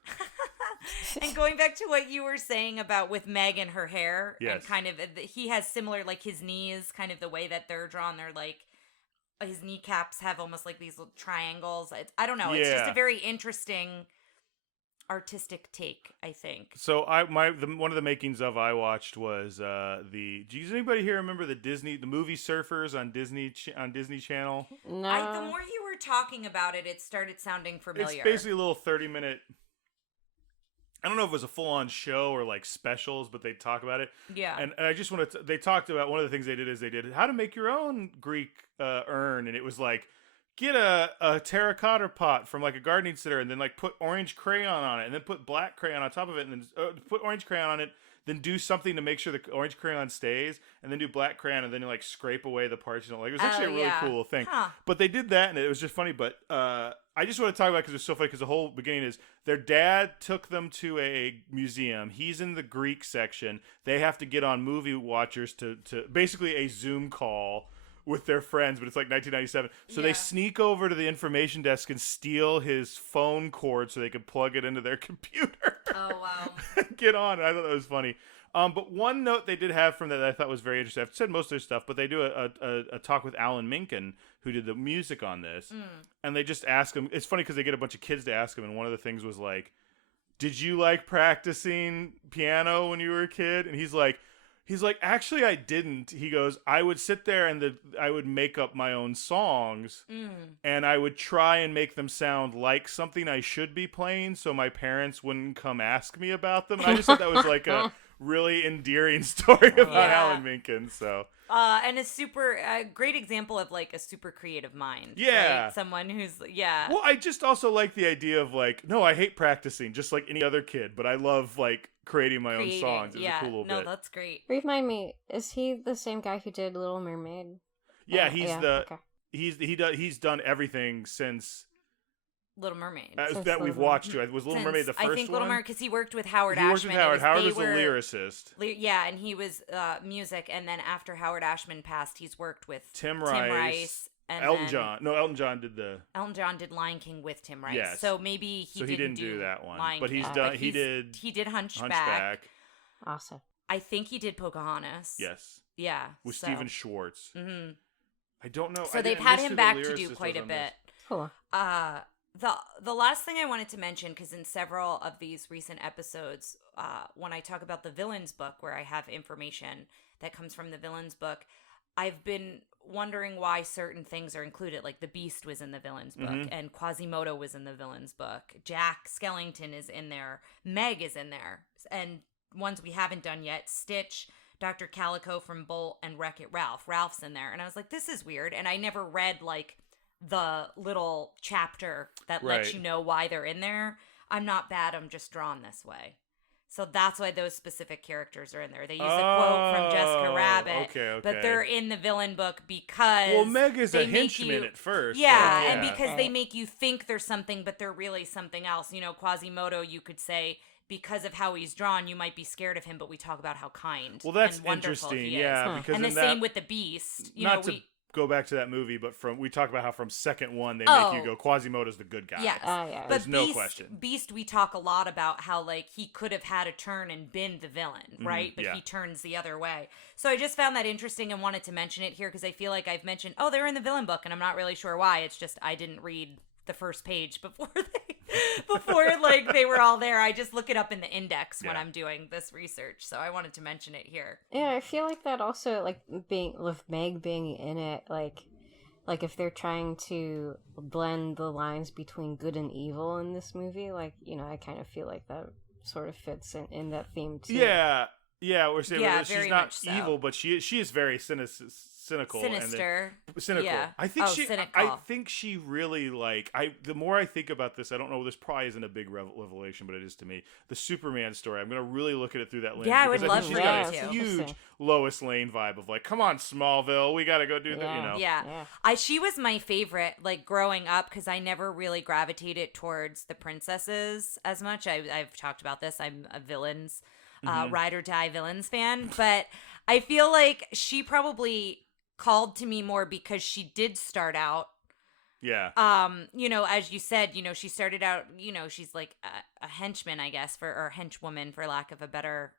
And going back to what you were saying about with Meg and her hair, yes. and kind of he has similar, like his knees, kind of the way that they're drawn. They're like his kneecaps have almost like these little triangles. I don't know. It's just a very interesting artistic take, I think. So one of the makings of I watched was does anybody here remember the movie Surfers on Disney Channel? No. The more you were talking about it, it started sounding familiar. It's basically a little 30-minute. I don't know if it was a full-on show or like specials, but they talk about it. Yeah. And I just wanted to, they talked about one of the things they did how to make your own Greek urn, and it was like, get a terracotta pot from like a gardening center, and then like put orange crayon on it, and then put black crayon on top of it, and then put orange crayon on it, then do something to make sure the orange crayon stays, and then do black crayon, and then you like scrape away the parts. Like it was actually a really cool thing. Huh. But they did that, and it was just funny. But I just want to talk about it because it's so funny. Because the whole beginning is their dad took them to a museum. He's in the Greek section. They have to get on Movie Watchers to basically a Zoom call with their friends, but it's like 1997. So they sneak over to the information desk and steal his phone cord so they could plug it into their computer. Oh, wow. Get on. I thought that was funny. But one note they did have from that I thought was very interesting. I've said most of their stuff, but they do a talk with Alan Menken, who did the music on this. And they just ask him. It's funny because they get a bunch of kids to ask him, and one of the things was like, did you like practicing piano when you were a kid? And he's like, actually, I didn't. He goes, I would sit there and I would make up my own songs, and I would try and make them sound like something I should be playing, so my parents wouldn't come ask me about them. And I just thought that was like a really endearing story about Alan Menken. So, and a super great example of like a super creative mind. Yeah, right? Someone who's Well, I just also like the idea of like, no, I hate practicing, just like any other kid, but I love like creating my own Creating. songs. It was Yeah. a cool little No, bit. that's great. Remind me, is he the same guy who did Little Mermaid? Yeah, Okay. he's done everything since Little Mermaid. Since that we've Little watched. Too. Was Little Mermaid the first one? I think Little Mermaid, because he worked with Howard He worked Ashman. with Howard. Howard was the were- lyricist. Yeah, and he was music, and then after Howard Ashman passed, he's worked with Tim Rice, and Elton then John. No, Elton John did the. Elton John did Lion King with Tim Rice. Yes. So maybe So he didn't do that one, Lion but he's King, done. He did Hunchback. Awesome. I think he did Pocahontas. Yes, Yeah. with so. Stephen Schwartz. Mm-hmm. I don't know. So I they've didn't had listen him to back the to do lyricist quite a was on this. bit. Cool. The last thing I wanted to mention, because in several of these recent episodes, when I talk about the villain's book, where I have information that comes from the villain's book, I've been wondering why certain things are included. Like the Beast was in the villain's book, and Quasimodo was in the villain's book. Jack Skellington is in there. Meg is in there, and ones we haven't done yet, Stitch, Dr. Calico from Bolt, and Wreck-It Ralph. Ralph's in there, and I was like, this is weird, and I never read like the little chapter that lets Right. you know why they're in there. I'm not bad, I'm just drawn this way. So that's why those specific characters are in there. They use a quote from Jessica Rabbit, okay. but they're in the villain book because Well, Meg is they a make henchman you- at first. Yeah, but and because they Right. make you think they're something, but they're really something else. You know, Quasimodo, you could say, because of how he's drawn, you might be scared of him, but we talk about how kind Well, that's and wonderful interesting. he is. Yeah, because And the in same that, with the Beast. You not know, to go back to that movie, but we talk about how from second one they make you go Quasimodo's the good guy. Yes. Yeah. But There's no Beast, question. Beast, we talk a lot about how like he could have had a turn and been the villain, right? But yeah. he turns the other way. So I just found that interesting and wanted to mention it here because I feel like I've mentioned, oh, they're in the villain book, and I'm not really sure why. It's just I didn't read the first page before like they were all there. I just look it up in the index when Yeah. I'm doing this research. So I wanted to mention it here. Yeah, I feel like that also, like, being with Meg being in it, like if they're trying to blend the lines between good and evil in this movie, like, you know, I kind of feel like that sort of fits in that theme too. Yeah, we're saying Yeah, that she's very not much so. evil, but she is very cynical. Sinister. Cynical. Yeah. I think cynical. I think she really the more I think about this, I don't know, this probably isn't a big revelation, but it is to me. The Superman story, I'm going to really look at it through that lens. Yeah, I would because love think for she's you got to. a huge Interesting. Lois Lane vibe of like, come on, Smallville, we got to go do that, you know. Yeah. Yeah. She was my favorite, like, growing up, because I never really gravitated towards the princesses as much. I've talked about this. I'm a villains, ride or die villains fan. But I feel like she probably called to me more because she did start out, Yeah. you know, as you said, you know, she started out, you know, she's like a henchman, I guess, or henchwoman, for lack of a better,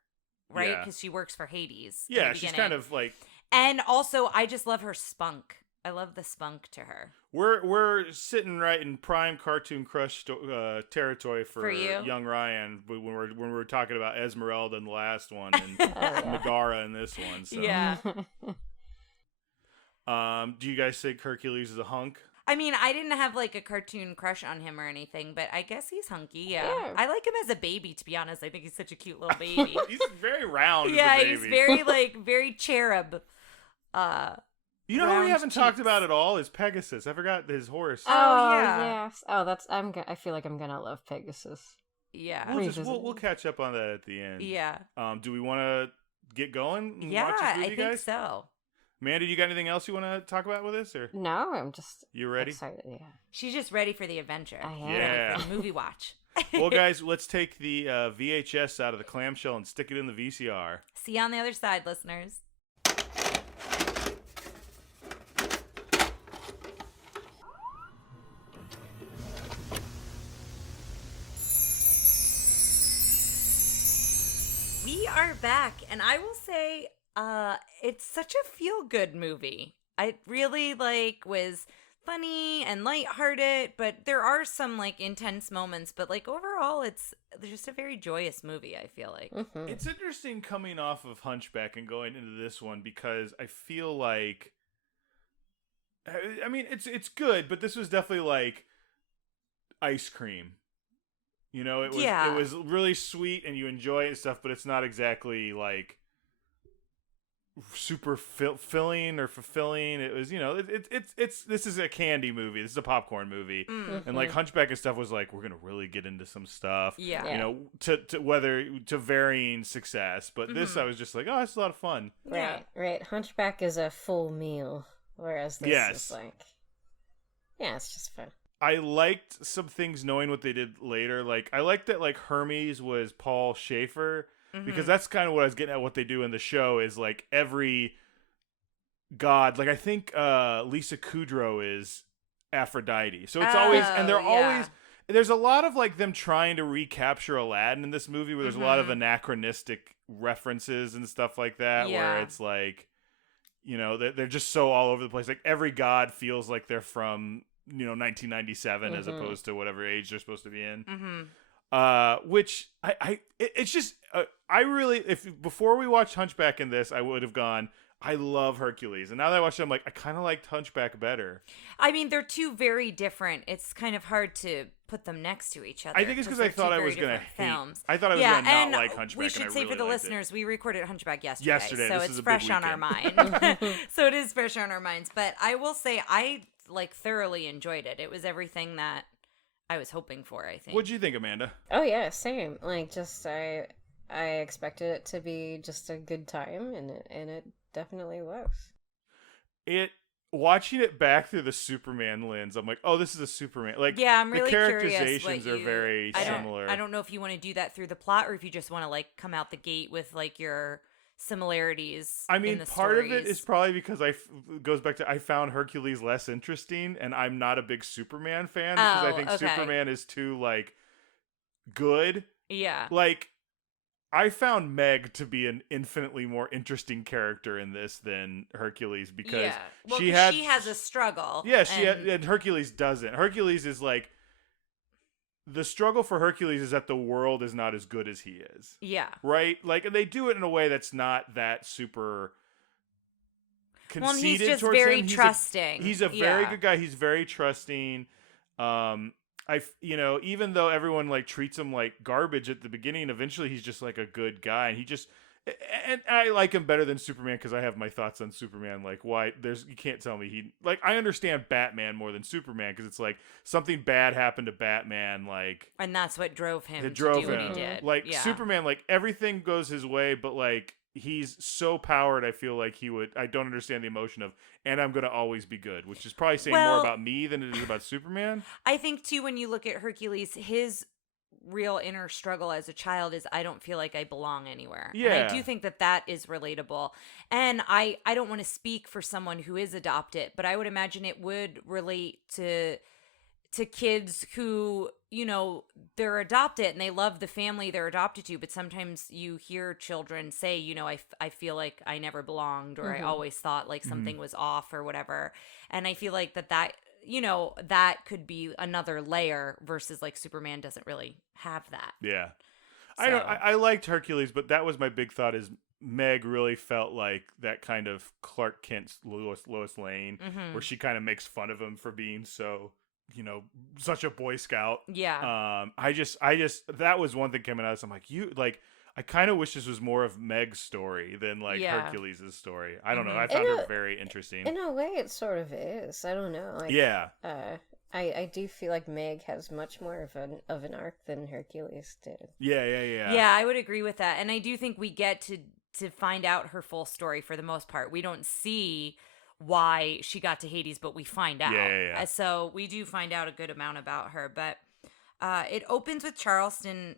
right? Yeah. Because she works for Hades. in Yeah, the she's beginning. kind of like And also, I just love her spunk. I love the spunk to her. we're sitting right in prime cartoon crush territory for you? young Ryan when we were talking about Esmeralda in the last one and yeah. Megara in this one. So. Yeah. Do you guys think Hercules is a hunk? I mean, I didn't have like a cartoon crush on him or anything, but I guess he's hunky. Yeah. Yeah. I like him as a baby, to be honest. I think he's such a cute little baby. He's very round. Yeah, as a baby. he's very very cherub. You know who we round haven't talked cheeks. about at all is Pegasus. I forgot his horse. Oh, yeah. yes. Oh, I feel like I'm gonna love Pegasus. Yeah. We'll catch up on that at the end. Yeah. Do we want to get going? And Yeah, watch this I movie, think guys? so. Mandy, you got anything else you want to talk about with this, or No, I'm just you ready? excited. Yeah. She's just ready for the adventure. I am. Yeah. For the movie watch. Well, guys, let's take the VHS out of the clamshell and stick it in the VCR. See you on the other side, listeners. We are back, and I will say, it's such a feel-good movie. I really was funny and lighthearted, but there are some intense moments. But overall, it's just a very joyous movie. I feel like. Mhm. It's interesting coming off of Hunchback and going into this one because I feel like, I mean, it's good, but this was definitely ice cream. You know, it was really sweet and you enjoy it and stuff, but it's not exactly super filling or fulfilling. It was, this is a candy movie. This is a popcorn movie. And like Hunchback and stuff was like, we're gonna really get into some stuff. Yeah. To varying success. But this, I was just like, oh, it's a lot of fun. Right. Hunchback is a full meal, whereas this is like, it's just fun. I liked some things knowing what they did later. Like, I liked that, like, Hermes was Paul Schaefer, because that's kind of what I was getting at. What they do in the show is, like, every god, like, I think Lisa Kudrow is Aphrodite. So it's always, and they're always, there's a lot of, like, them trying to recapture Aladdin in this movie, where there's a lot of anachronistic references and stuff like that, where it's like, they're just so all over the place. Like, every god feels like they're from 1997 as opposed to whatever age they're supposed to be in. Which it's just I really, if before we watched Hunchback in this, I would have gone, I love Hercules, and now that I watched it, I'm like, I kind of liked Hunchback better. I mean, they're two very different. It's kind of hard to put them next to each other. I think it's because I thought I was gonna hate. I thought I was gonna not like Hunchback. We should say for the listeners, we recorded Hunchback yesterday, so this it's fresh on our mind. So it is fresh on our minds. But I will say, I thoroughly enjoyed it. It was everything that I was hoping for, I think. What'd you think, Amanda? Oh yeah, same. Like, just I expected it to be just a good time, and it definitely was. Watching it back through the Superman lens, I'm like, oh, this is a Superman. Like, I'm really the characterizations curious are very similar. I don't know if you want to do that through the plot, or if you just want to like come out the gate with like your similarities. I mean, in the part stories. of it is probably because goes back to I found Hercules less interesting, and I'm not a big Superman fan because I think Superman is too like good. Yeah. Like, I found Meg to be an infinitely more interesting character in this than Hercules, because she has a struggle. Yeah, and Hercules doesn't. Hercules is like, the struggle for Hercules is that the world is not as good as he is. Yeah. Right? Like, and they do it in a way that's not that super conceited. Well, he's just towards very him. Trusting. He's a very good guy. He's very trusting. Even though everyone like treats him like garbage at the beginning, eventually he's just like a good guy, and I like him better than Superman because I have my thoughts on Superman. Like, why you can't tell me I understand Batman more than Superman, because it's like something bad happened to Batman, like, and that's what drove him. What he did. Like, Superman, like, everything goes his way, but like, he's so powered, I feel like I don't understand the emotion of, and I'm going to always be good, which is probably saying more about me than it is about Superman. I think, too, when you look at Hercules, his real inner struggle as a child is, I don't feel like I belong anywhere. Yeah. And I do think that is relatable. And I don't want to speak for someone who is adopted, but I would imagine it would relate to kids who, they're adopted and they love the family they're adopted to, but sometimes you hear children say, I feel like I never belonged, or I always thought like something was off or whatever. And I feel like that that could be another layer, versus like Superman doesn't really have that. Yeah. So. I liked Hercules, but that was my big thought, is Meg really felt like that kind of Clark Kent's Lois Lane, where she kind of makes fun of him for being so, such a Boy Scout. Yeah. I just that was one thing coming out of this. I'm like, I kind of wish this was more of Meg's story than like Hercules' story. I don't know. I found her very interesting. In a way, it sort of is. I don't know. Like, I do feel like Meg has much more of an arc than Hercules did. Yeah. Yeah, I would agree with that. And I do think we get to find out her full story for the most part. We don't see why she got to Hades, but we find out. Yeah. So we do find out a good amount about her. But it opens with Charlton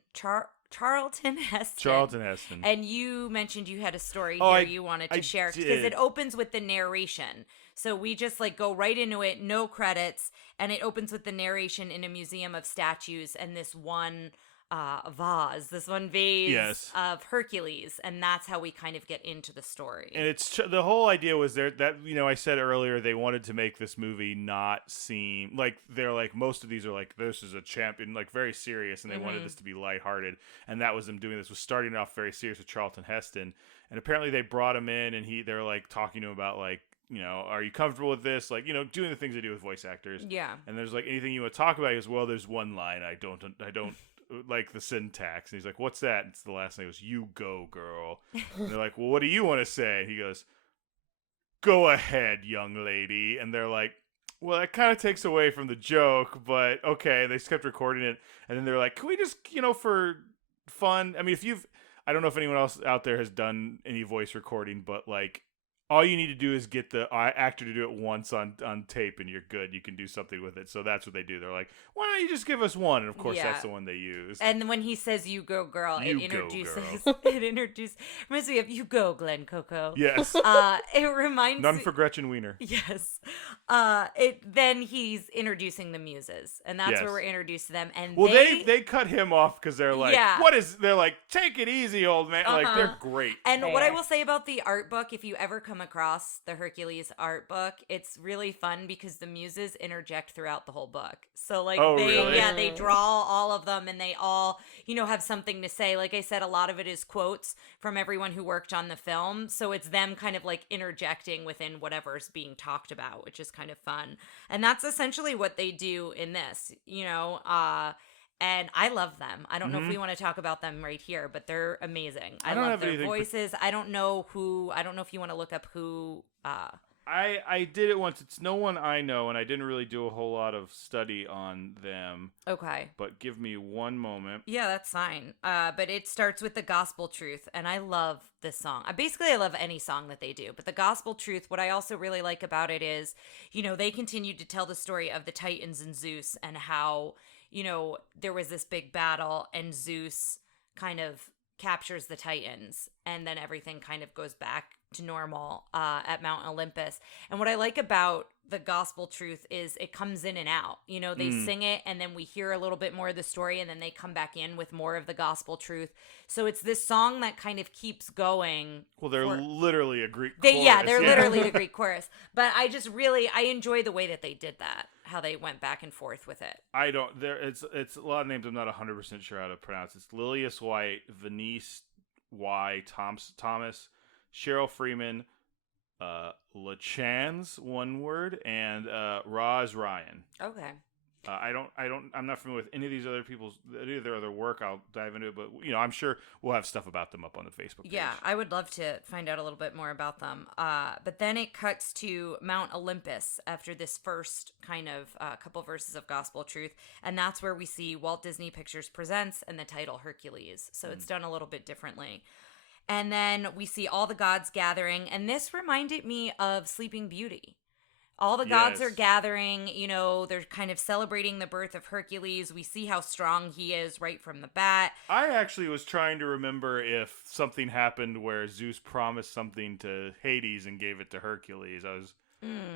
Heston. And you mentioned you had a story here you wanted to share, because it opens with the narration. So we just like go right into it, no credits, and it opens with the narration in a museum of statues and this one vase of Hercules, and that's how we kind of get into the story. And it's the whole idea was that I said earlier, they wanted to make this movie not seem like they're like, most of these are like, this is a champion, like very serious, and they wanted this to be lighthearted, and that was them doing this, was starting off very serious with Charlton Heston, and apparently they brought him in, and they're like talking to him about like, are you comfortable with this? Like, doing the things they do with voice actors. Yeah. And there's like, anything you want to talk about? He goes, well, there's one line I don't like the syntax. And he's like, "What's that?" And it's the last name was "You go, girl." And they're like, "Well, what do you want to say?" And he goes, "Go ahead, young lady." And they're like, "Well, that kind of takes away from the joke, but okay." And they just kept recording it, and then they're like, "Can we just, for fun?" I mean, I don't know if anyone else out there has done any voice recording, but like, all you need to do is get the actor to do it once on tape, and you're good. You can do something with it. So that's what they do. They're like, "Why don't you just give us one?" And of course, that's the one they use. And when he says "You go, girl," You it introduces. go, girl. Reminds me of "You go, Glenn Coco." Yes. It reminds. None for Gretchen Wiener. Yes. Then he's introducing the muses, and that's where we're introduced to them. And they cut him off because they're like, they're like, "Take it easy, old man." Like, they're great. And what I will say about the art book, if you ever come across the Hercules art book, it's really fun because the muses interject throughout the whole book. So like they draw all of them, and they all, have something to say. Like I said, a lot of it is quotes from everyone who worked on the film. So it's them kind of like interjecting within whatever's being talked about, which is kind of fun. And that's essentially what they do in this, and I love them. I don't know if we want to talk about them right here, but they're amazing. I love their voices. I don't know if you want to look up who. I did it once. It's no one I know, and I didn't really do a whole lot of study on them. Okay. But give me one moment. Yeah, that's fine. But it starts with the Gospel Truth, and I love this song. I love any song that they do, but the Gospel Truth, what I also really like about it is, they continued to tell the story of the Titans and Zeus, and how, there was this big battle, and Zeus kind of captures the Titans, and then everything kind of goes back to normal at Mount Olympus. And what I like about the Gospel Truth is it comes in and out. They sing it, and then we hear a little bit more of the story, and then they come back in with more of the Gospel Truth. So it's this song that kind of keeps going. Well, they're literally a Greek chorus. They're literally the Greek chorus. But I enjoy the way that they did that, how they went back and forth with it. It's a lot of names I'm not 100% sure how to pronounce. It's Lilius White, Venice Y. Thomas, Cheryl Freeman, LaChance, one word, and Roz Ryan. Okay. I'm not familiar with any of their other work. I'll dive into it, but I'm sure we'll have stuff about them up on the Facebook page. Yeah, I would love to find out a little bit more about them. But then it cuts to Mount Olympus after this first kind of couple verses of Gospel Truth, and that's where we see Walt Disney Pictures Presents and the title Hercules. So it's done a little bit differently. And then we see all the gods gathering, and this reminded me of Sleeping Beauty. All the gods are gathering, they're kind of celebrating the birth of Hercules. We see how strong he is right from the bat. I actually was trying to remember if something happened where Zeus promised something to Hades and gave it to Hercules. I was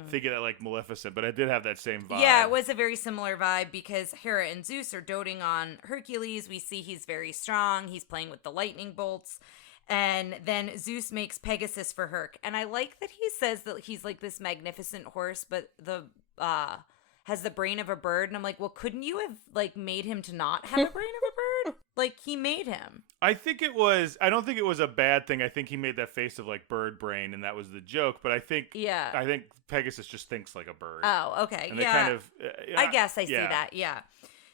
thinking that like Maleficent, but I did have that same vibe. Yeah, it was a very similar vibe because Hera and Zeus are doting on Hercules. We see he's very strong. He's playing with the lightning bolts. And then Zeus makes Pegasus for Herc. And I like that he says that he's like this magnificent horse, but has the brain of a bird. And I'm like, well, couldn't you have like made him to not have a brain of a bird? Like, he made him. I don't think it was a bad thing. I think he made that face of like bird brain, and that was the joke. But I think Pegasus just thinks like a bird. Oh, okay. And they kind of, I guess I see that. Yeah.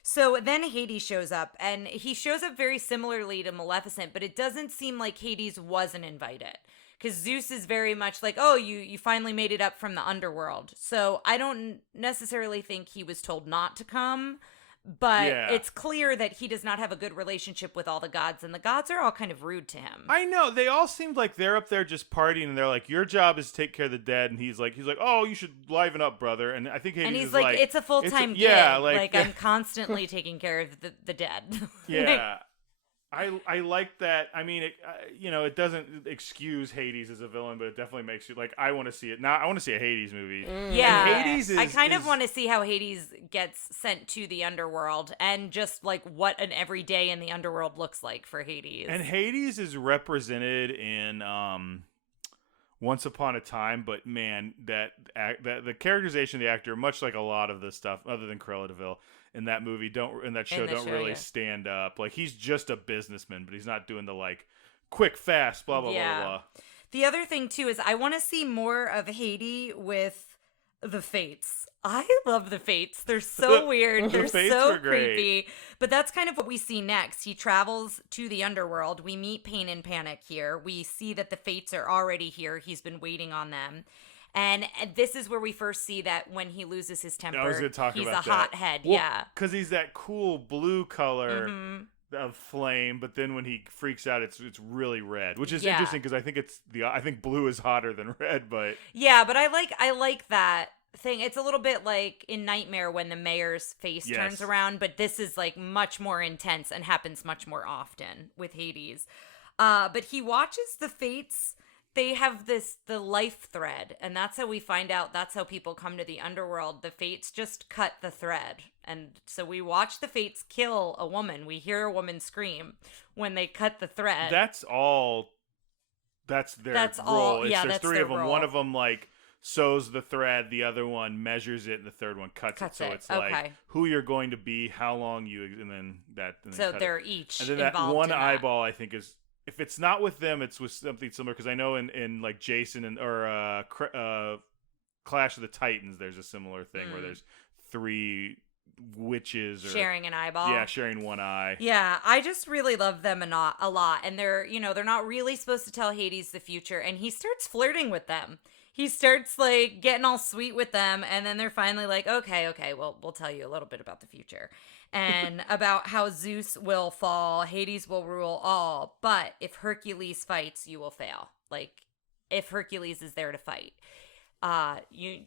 So then Hades shows up, and he shows up very similarly to Maleficent, but it doesn't seem like Hades wasn't invited. Because Zeus is very much like, oh, you finally made it up from the underworld. So I don't necessarily think he was told not to come, but it's clear that he does not have a good relationship with all the gods, and the gods are all kind of rude to him. I know. They all seemed like they're up there just partying, and they're like, your job is to take care of the dead, and he's like, oh, you should liven up, brother. And I think Hades and he's is like, it's a full-time gig. Yeah, like I'm constantly taking care of the dead. Yeah. I like that. I mean, it doesn't excuse Hades as a villain, but it definitely makes you like, I want to see it. Now I want to see a Hades movie. Yeah. And Hades I kind of want to see how Hades gets sent to the underworld and just like what an everyday in the underworld looks like for Hades. And Hades is represented in Once Upon a Time, but man, that the characterization of the actor, much like a lot of the stuff other than Cruella de Vil in that movie, don't really stand up. Like, he's just a businessman, but he's not doing the like quick, fast, blah blah blah blah. The other thing too is I want to see more of Hades with the Fates. I love the Fates. They're so weird. They're Fates so were great. creepy. But that's kind of what we see next. He travels to the underworld. We meet Pain and Panic here. We see that the Fates are already here. He's been waiting on them. And this is where we first see that when he loses his temper, I was going to talk he's about a that. hothead. Well, yeah. Because he's that cool blue color of flame, but then when he freaks out, it's really red, which is interesting because I think blue is hotter than red, but yeah, but I like that thing. It's a little bit like in Nightmare when the mayor's face turns around, but this is like much more intense and happens much more often with Hades. But he watches the Fates. They have the life thread, and that's how we find out. That's how people come to the underworld. The Fates just cut the thread. And so we watch the Fates kill a woman. We hear a woman scream when they cut the thread. That's their role. There's There's three of them. role. One of them like sews the thread, the other one measures it, and the third one cuts it. So it's like who you're going to be, how long you, and then that. And then so cut they're it. each and then involved that one in eyeball, I think, is if it's not with them, it's with something similar. Because I know in like Jason or Clash of the Titans, there's a similar thing where there's three witches sharing an eyeball. Yeah, sharing one eye. Yeah, I just really love them a lot, and they're not really supposed to tell Hades the future, and he starts flirting with them. He starts like getting all sweet with them, and then they're finally like, okay, well, we'll tell you a little bit about the future and about how Zeus will fall, Hades will rule all, but if Hercules fights, you will fail. Like if Hercules is there to fight,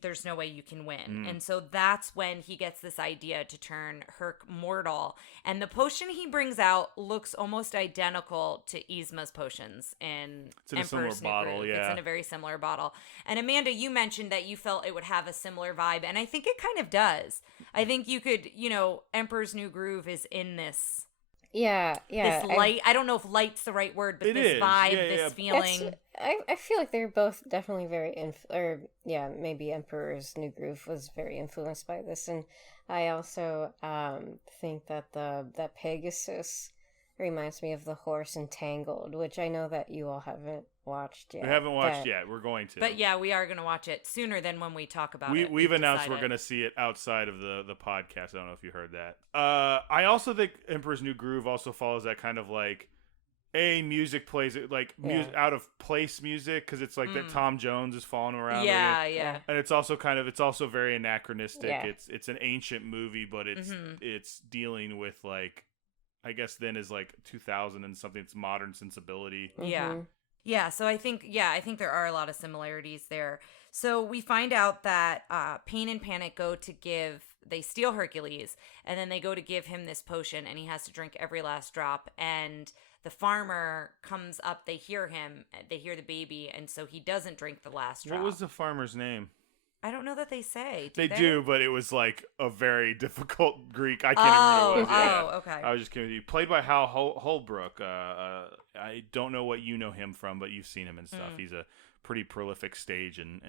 there's no way you can win. And so that's when he gets this idea to turn Herc mortal. And the potion he brings out looks almost identical to Yzma's potions in It's in a similar Emperor's New bottle, Groove. yeah. It's in a very similar bottle. And Amanda, you mentioned that you felt it would have a similar vibe, and I think it kind of does. I think you could, Emperor's New Groove is in this. Yeah. This light. I don't know if light's the right word, but this vibe, this feeling. I feel like they're both definitely very maybe Emperor's New Groove was very influenced by this, and I also think that that Pegasus reminds me of the horse in Tangled, which I know that you all haven't watched yet. We haven't watched yet. We're going to. But yeah, we are going to watch it sooner than when we talk about it. We've announced we're going to see it outside of the podcast. I don't know if you heard that. I also think Emperor's New Groove also follows that kind of like music plays it like out of place music because it's like that Tom Jones is following around. Yeah. And it's also very anachronistic. Yeah. It's an ancient movie, but it's dealing with like I guess then is like 2000 and something. It's modern sensibility. Yeah, so I think there are a lot of similarities there. So we find out that Pain and Panic they steal Hercules, and then they go to give him this potion, and he has to drink every last drop. And the farmer comes up, they hear him, they hear the baby, and so he doesn't drink the last drop. What was the farmer's name? I don't know that they say. They do, but it was like a very difficult Greek. I can't remember what it was. Yeah. Okay. I was just kidding with you. Played by Hal Holbrook. I don't know what you know him from, but you've seen him and stuff. He's a pretty prolific stage and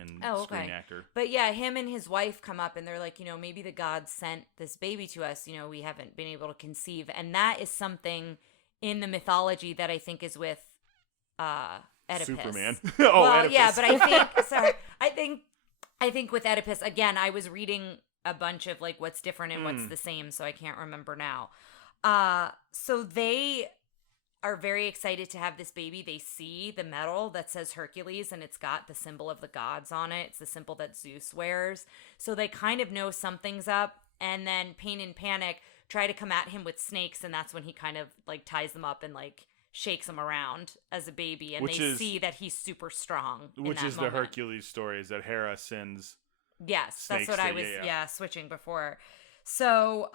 screen actor. But yeah, him and his wife come up and they're like, maybe the gods sent this baby to us. We haven't been able to conceive. And that is something in the mythology that I think is with Oedipus. Superman. Oedipus. Yeah, but I think with Oedipus, again, I was reading a bunch of like what's different and what's the same, so I can't remember now. So they are very excited to have this baby. They see the medal that says Hercules, and it's got the symbol of the gods on it. It's the symbol that Zeus wears. So they kind of know something's up, and then Pain and Panic try to come at him with snakes, and that's when he kind of like ties them up and like shakes him around as a baby, and see that he's super strong. Which is the Hercules story, is that Hera sends. Yes, that's what I was switching before. So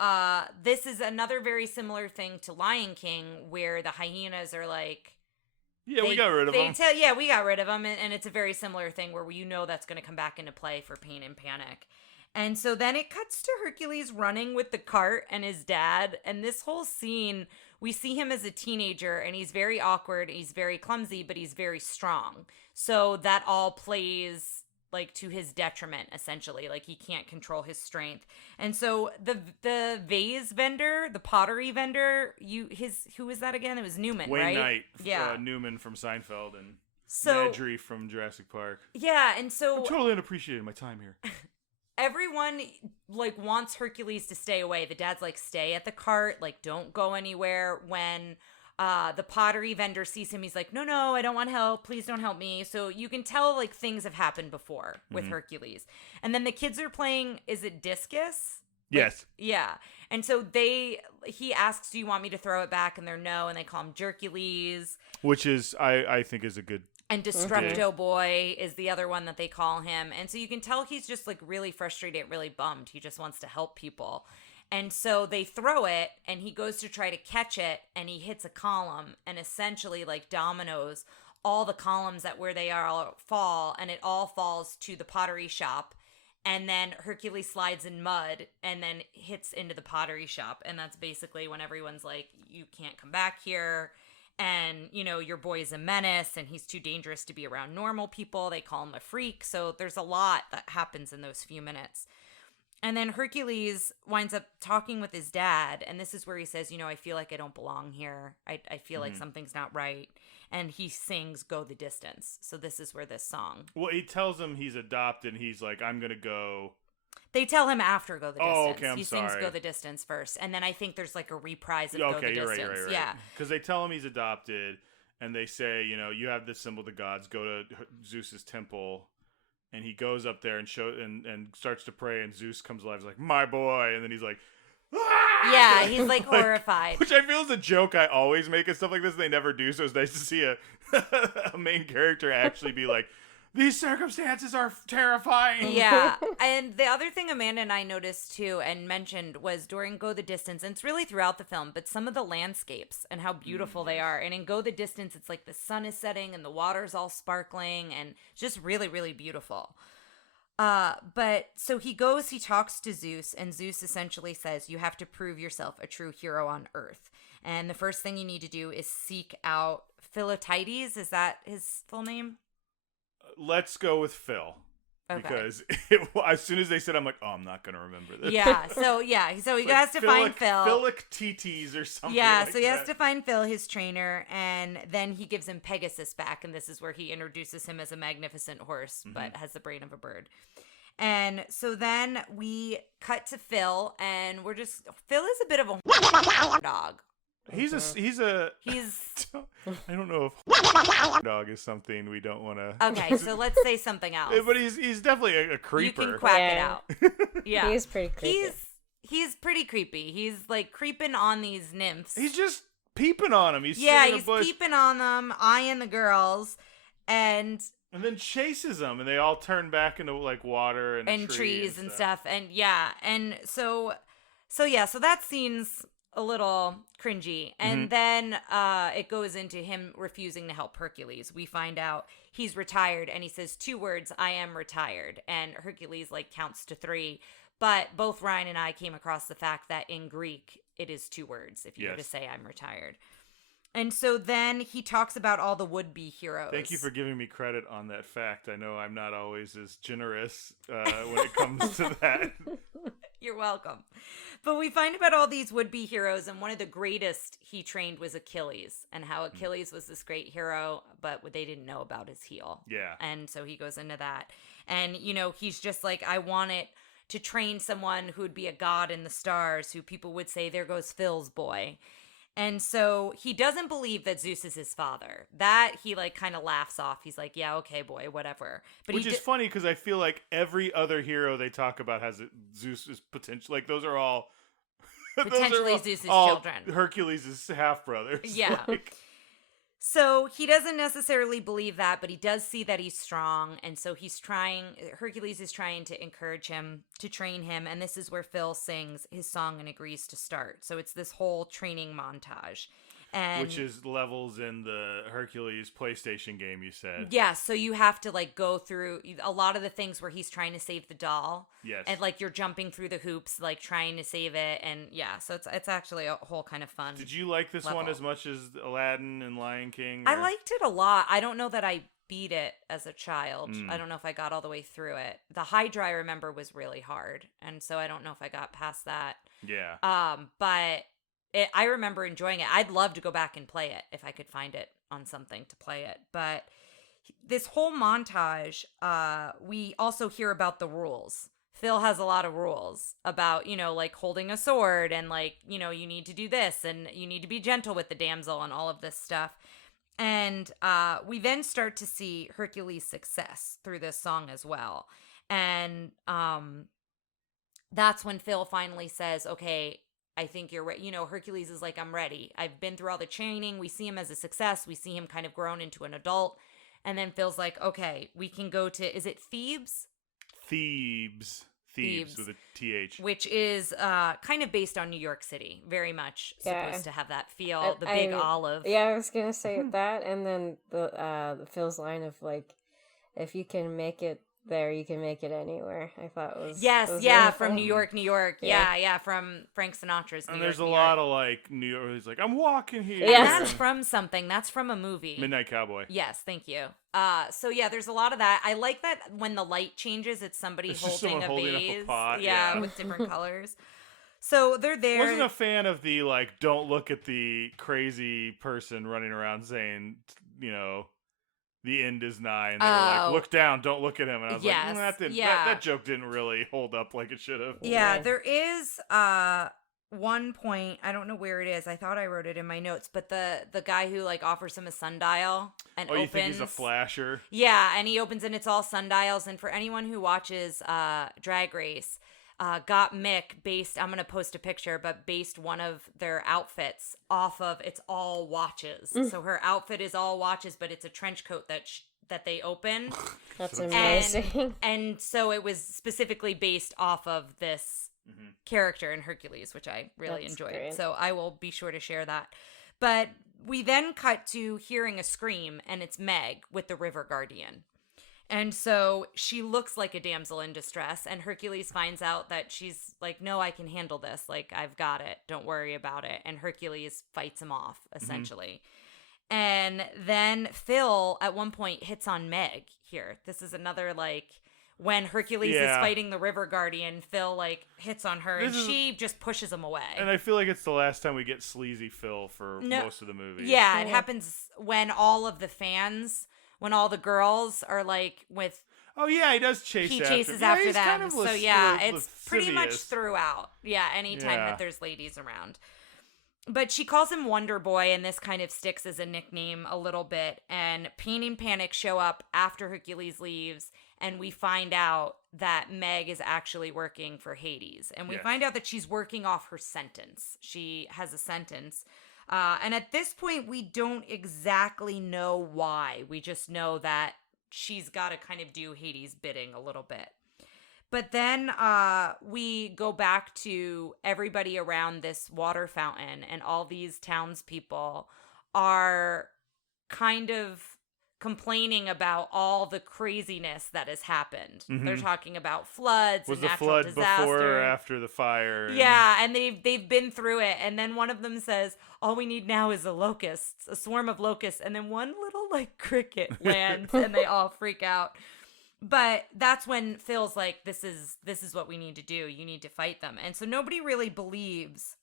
this is another very similar thing to Lion King, where the hyenas are like, we got rid of them. We got rid of them, and it's a very similar thing where that's going to come back into play for Pain and Panic. And so then it cuts to Hercules running with the cart and his dad. And this whole scene, we see him as a teenager, and he's very awkward. He's very clumsy, but he's very strong. So that all plays like to his detriment, essentially. Like he can't control his strength. And so the vase vendor, the pottery vendor, who is that again? It was Newman, Wayne right? Knight. Yeah. Newman from Seinfeld and Nedry from Jurassic Park. Yeah, and so I'm totally unappreciated my time here. everyone like wants Hercules to stay away. The dad's like, stay at the cart, like don't go anywhere. When the pottery vendor sees him, he's like, no, I don't want help, please don't help me. So you can tell like things have happened before with Hercules. And then the kids are playing, is it discus? Yes. Yeah. And so he asks, do you want me to throw it back? And they're no, and they call him Jercules. Which is, I think is a good. And Destructo Boy is the other one that they call him. And so you can tell he's just like really frustrated, really bummed. He just wants to help people. And so they throw it, and he goes to try to catch it, and he hits a column, and essentially like dominoes, all the columns at where they are all fall, and it all falls to the pottery shop. And then Hercules slides in mud and then hits into the pottery shop. And that's basically when everyone's like, you can't come back here. And, you know, your boy's a menace and he's too dangerous to be around normal people. They call him a freak. So there's a lot that happens in those few minutes. And then Hercules winds up talking with his dad. And this is where he says, you know, I feel like I don't belong here. I feel like something's not right. And he sings Go the Distance. So this is where this song. Well, he tells him he's adopted. And he's like, I'm going to go. They tell him after Go the Distance. Oh, okay, I'm he sorry. sings Go the Distance first. And then I think there's like a reprise of Go the Okay, you're Distance. right. Yeah. Because they tell him he's adopted. And they say, you know, you have this symbol of the gods. Go to Zeus's temple. And he goes up there and starts to pray. And Zeus comes alive. He's like, my boy. And then he's like, ah! Yeah, he's like horrified. Which I feel is a joke I always make and stuff like this. They never do. So it's nice to see a main character actually be like, these circumstances are terrifying. Yeah. And the other thing Amanda and I noticed too and mentioned was during Go the Distance, and it's really throughout the film, but some of the landscapes and how beautiful they are. And in Go the Distance, it's like the sun is setting and the water's all sparkling and just really, really beautiful. But so he talks to Zeus, and Zeus essentially says, you have to prove yourself a true hero on Earth. And the first thing you need to do is seek out Philoctetes. Is that his full name? Let's go with Phil. Okay. Because as soon as they said, I'm like, oh, I'm not going to remember this. Yeah. So he has to find Phil. Philoctetes or something. Yeah. Like So he has that. to find Phil, his trainer, and then he gives him Pegasus back, and this is where he introduces him as a magnificent horse, but has the brain of a bird. And so then we cut to Phil, and Phil is a bit of a dog. He's I don't know if dog is something we don't want to. Okay, so let's say something else. But he's definitely a creeper. You can quack it out. Yeah, He's pretty creepy. He's pretty creepy. He's like creeping on these nymphs. He's just peeping on him. He's peeping on them, eyeing the girls, and then chases them, and they all turn back into like water and trees and stuff. And so that scene's a little cringy. And then it goes into him refusing to help Hercules. We find out he's retired, and he says 2 words, I am retired. And Hercules like counts to 3. But both Ryan and I came across the fact that in Greek, it is 2 words if you were to say I'm retired. And so then he talks about all the would-be heroes. Thank you for giving me credit on that fact. I know I'm not always as generous when it comes to that. You're welcome. But we find about all these would-be heroes, and one of the greatest he trained was Achilles, and how Achilles was this great hero, but they didn't know about his heel. Yeah. And so he goes into that. And, you know, he's just like, I want it to train someone who would be a god in the stars, who people would say, there goes Phil's boy. And so he doesn't believe that Zeus is his father. That he like kind of laughs off. He's like, yeah, okay, boy, whatever. But Which is funny because I feel like every other hero they talk about has Zeus's potential. Like those are all potentially Zeus's children. Hercules' half brothers. Yeah. So he doesn't necessarily believe that, but he does see that he's strong. And so Hercules is trying to encourage him to train him. And this is where Phil sings his song and agrees to start. So it's this whole training montage. Which is levels in the Hercules PlayStation game, you said. Yeah, so you have to like go through a lot of the things where he's trying to save the doll. Yes. And like you're jumping through the hoops, like trying to save it. And yeah, so it's actually a whole kind of fun. Did you like this one as much as Aladdin and Lion King? I liked it a lot. I don't know that I beat it as a child. Mm. I don't know if I got all the way through it. The Hydra, I remember, was really hard. And so I don't know if I got past that. Yeah. But I remember enjoying it. I'd love to go back and play it if I could find it on something to play it. But this whole montage, we also hear about the rules. Phil has a lot of rules about, you know, like holding a sword and like, you know, you need to do this and you need to be gentle with the damsel and all of this stuff. And we then start to see Hercules' success through this song as well. And that's when Phil finally says, okay, I think you're right. You know, Hercules is like, I'm ready. I've been through all the training. We see him as a success. We see him kind of grown into an adult. And then Phil's like, okay, we can go to, is it Thebes? Thebes with a TH. Which is kind of based on New York City. Very much supposed to have that feel. The big olive. Yeah, I was going to say that. And then the Phil's line of like, if you can make it there, you can make it anywhere. I thought was really from fun. New York. Yeah, from Frank Sinatra's New And York, there's a New lot York. of like New York. He's like, I'm walking here. Yeah. And that's from something. That's from a movie. Midnight Cowboy. Yes, thank you. So yeah, there's a lot of that. I like that when the light changes, it's somebody It's just holding someone a holding up a vase. pot, Yeah, yeah. with different colors. So they're there. Wasn't a fan of the like, don't look at the crazy person running around saying, you know, the end is nigh, and they were like, look down, don't look at him. And I was Yes, like, that joke didn't really hold up like it should have. Yeah, there is one point, I don't know where it is. I thought I wrote it in my notes, but the guy who like offers him a sundial and opens. You think he's a flasher? Yeah, and he opens and it's all sundials. And for anyone who watches Drag Race, got Mick based, I'm going to post a picture, but based one of their outfits off of, it's all watches. So her outfit is all watches, but it's a trench coat that they open. That's amazing. And so it was specifically based off of this character in Hercules, which I really enjoyed. Great. So I will be sure to share that. But we then cut to hearing a scream, and it's Meg with the River Guardian. And so she looks like a damsel in distress, and Hercules finds out that she's like, no, I can handle this. Like, I've got it. Don't worry about it. And Hercules fights him off, essentially. And then Phil, at one point, hits on Meg here. This is another, like, when Hercules is fighting the River Guardian, Phil, like, hits on her, and she just pushes him away. And I feel like it's the last time we get sleazy Phil for most of the movie. Yeah, it happens when all of the fans... When all the girls are like with, oh yeah, he does chase. He after. chases Yeah, after he's them. Kind of So yeah, it's lascivious. pretty much throughout. Yeah, anytime that there's ladies around. But she calls him Wonder Boy, and this kind of sticks as a nickname a little bit. And Pain and Panic show up after Hercules leaves, and we find out that Meg is actually working for Hades, and we find out that she's working off her sentence. She has a sentence. And at this point, we don't exactly know why. We just know that she's got to kind of do Hades' bidding a little bit. But then we go back to everybody around this water fountain, and all these townspeople are kind of complaining about all the craziness that has happened. They're talking about floods and natural disaster. Was the flood before or after the fire? Yeah, and they've been through it. And then one of them says, all we need now is a swarm of locusts. And then one little like cricket lands, and they all freak out. But that's when Phil's like, this is what we need to do. You need to fight them. And so nobody really believes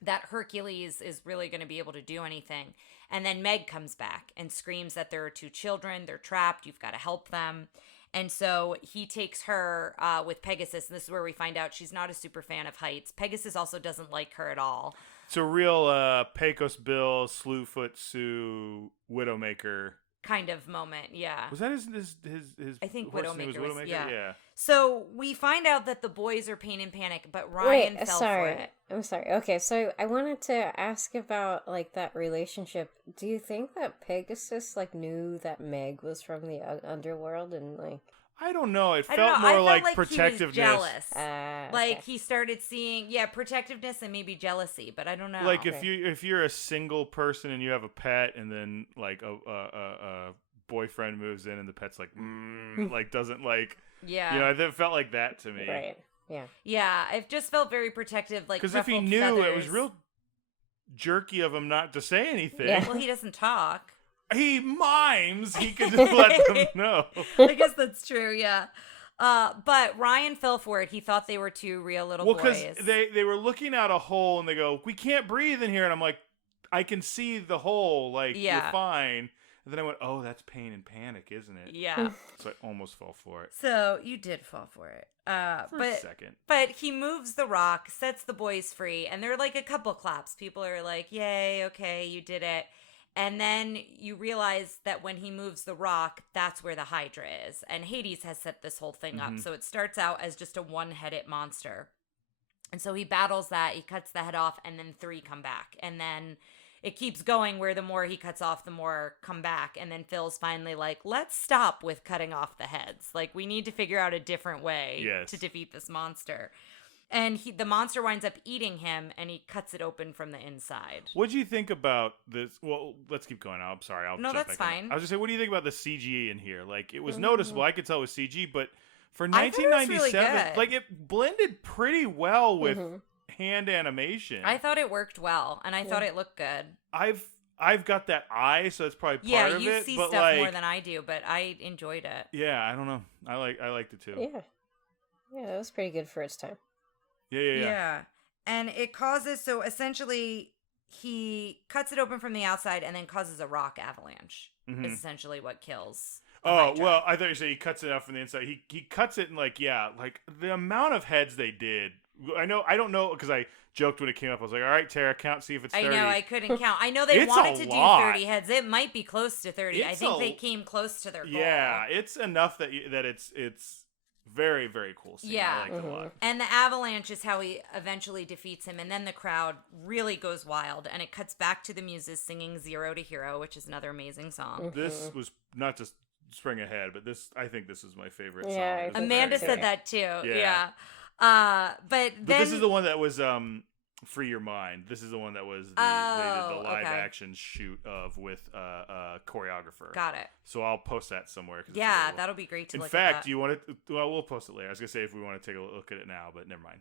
that Hercules is really going to be able to do anything. And then Meg comes back and screams that there are two children. They're trapped. You've got to help them. And so he takes her with Pegasus. And this is where we find out she's not a super fan of heights. Pegasus also doesn't like her at all. It's a real Pecos Bill, Slewfoot Sue, Widowmaker kind of moment, yeah. Was that his I think Widowmaker was yeah. So we find out that the boys are Pain and Panic, but Ryan fell for it. I'm sorry. Okay, so I wanted to ask about like that relationship. Do you think that Pegasus like knew that Meg was from the underworld and like? I don't know. It felt more I felt like like protectiveness. He was jealous. Like Okay. he started seeing, protectiveness and maybe jealousy, but I don't know. Like if you're a single person and you have a pet, and then like a boyfriend moves in and the pet's like like doesn't like it felt like that to me. Right. Yeah. Yeah, it just felt very protective. Like because if he knew, feathers. it was real jerky of him not to say anything. Yeah. Well, he doesn't talk. He mimes. He could just let them know. I guess that's true. Yeah. But Ryan fell for it. He thought they were two real little boys. Well, because they were looking out a hole and they go, "We can't breathe in here," and I'm like, "I can see the hole. Like you're fine." And then I went, oh, that's Pain and Panic, isn't it? Yeah. So I almost fell for it. So you did fall for it. For a second. But he moves the rock, sets the boys free, and there are like a couple claps. People are like, yay, okay, you did it. And then you realize that when he moves the rock, that's where the Hydra is. And Hades has set this whole thing up. So it starts out as just a one-headed monster. And so he battles that, he cuts the head off, and then 3 come back. And then it keeps going where the more he cuts off, the more come back. And then Phil's finally like, let's stop with cutting off the heads. Like, we need to figure out a different way to defeat this monster. And the monster winds up eating him, and he cuts it open from the inside. What do you think about this? Well, let's keep going. I'm sorry. I'll jump that's back fine. in. I was just saying, what do you think about the CG in here? Like, it was noticeable. I could tell it was CG, but for I thought it was 1997, really good. like, it blended pretty well with hand animation. I thought it worked well, and I thought it looked good. I've got that eye, so that's probably part of it. Yeah, you see but stuff like, more than I do, but I enjoyed it. Yeah, I don't know. I liked it too. Yeah, that was pretty good for its time. Yeah. And it causes, so essentially, he cuts it open from the outside and then causes a rock avalanche. Is essentially what kills. Hydra. Well, I thought you said he cuts it out from the inside. He cuts it and like the amount of heads they did. I don't know because I joked when it came up. I was like, all right, Tara, count, see if it's 30. I know, I couldn't count. I know they It's wanted a to lot. do 30 heads. It might be close to 30. I think they came close to their goal. Yeah, it's enough that it's very, very cool scene. Yeah. I liked it a lot. And the avalanche is how he eventually defeats him. And then the crowd really goes wild. And it cuts back to the muses singing Zero to Hero, which is another amazing song. This was not just spring ahead, but I think this is my favorite song. Yeah, Amanda said that too. Yeah. But this is the one that was Free Your Mind. This is the one that was they did the live action shoot of with choreographer. Got it. So I'll post that somewhere. Yeah, that'll be great to look at. In fact, do you want to? Well, we'll post it later. I was gonna say if we want to take a look at it now, but never mind.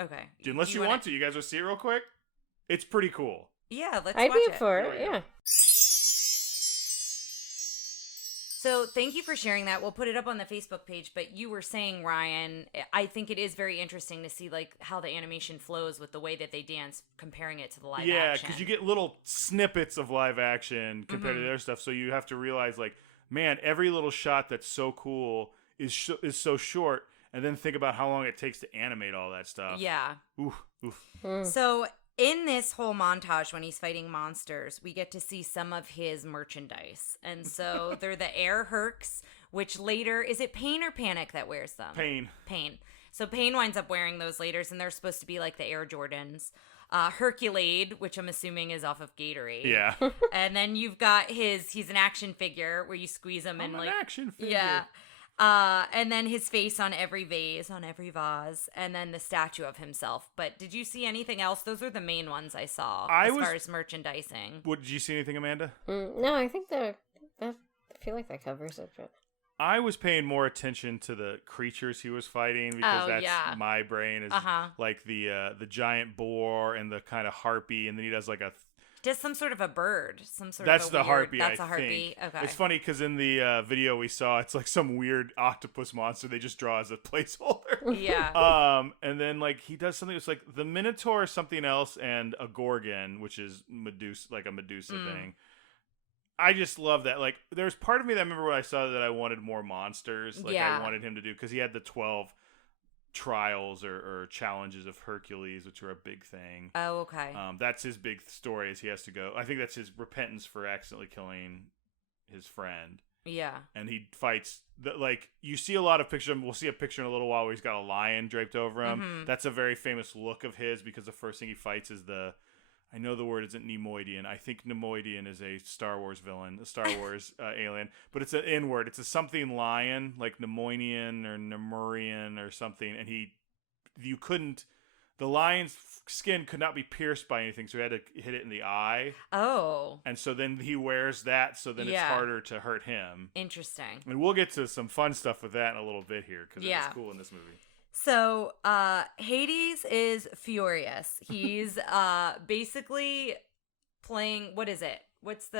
Okay. Unless you want to, you guys want to see it real quick. It's pretty cool. Yeah, let's I'd watch be it. up for it. Yeah. So thank you for sharing that. We'll put it up on the Facebook page. But you were saying, Ryan, I think it is very interesting to see like how the animation flows with the way that they dance, comparing it to the live action. Yeah, because you get little snippets of live action compared to the other stuff. So you have to realize, like, man, every little shot that's so cool is so short, and then think about how long it takes to animate all that stuff. Yeah. Oof. So in this whole montage, when he's fighting monsters, we get to see some of his merchandise. And so they're the Air Hercs, which later, is it Pain or Panic that wears them? Pain. So Pain winds up wearing those later, and they're supposed to be like the Air Jordans. Herculade, which I'm assuming is off of Gatorade. Yeah. And then you've got he's an action figure where you squeeze him and I'm like. an action figure. Yeah. And then his face on every vase, on every vase, and then the statue of himself. But did you see anything else? Those are the main ones I saw as far as merchandising. Did you see anything, Amanda? No, I think I feel like that covers it. But I was paying more attention to the creatures he was fighting because that's my brain is like the giant boar and the kind of harpy, and then he does like just some sort of a bird, some sort that's of the weird, harpy. That's I a harpy. think. Okay. It's funny because in the video we saw, it's like some weird octopus monster they just draw as a placeholder. Yeah. And then like he does something that's like the Minotaur, something else, and a Gorgon, which is Medusa, like a Medusa thing. I just love that. Like, there's part of me that I remember when I saw that I wanted more monsters. Like, I wanted him to do, because he had the 12 trials or challenges of Hercules, which were a big thing. Oh, okay. That's his big story, is he has to go. I think that's his repentance for accidentally killing his friend. Yeah. And he fights, like, you see a lot of pictures. We'll see a picture in a little while where he's got a lion draped over him. Mm-hmm. That's a very famous look of his, because the first thing he fights is I know the word isn't Nemoidian. I think Nemoidian is a Star Wars villain, a Star Wars alien. But it's an N word. It's a something lion, like Nemoidian or Nemurian or something. And the lion's skin could not be pierced by anything, so he had to hit it in the eye. Oh. And so then he wears that, so then it's harder to hurt him. Interesting. And we'll get to some fun stuff with that in a little bit here, because it's cool in this movie. So, Hades is furious. He's basically playing, what is it? What's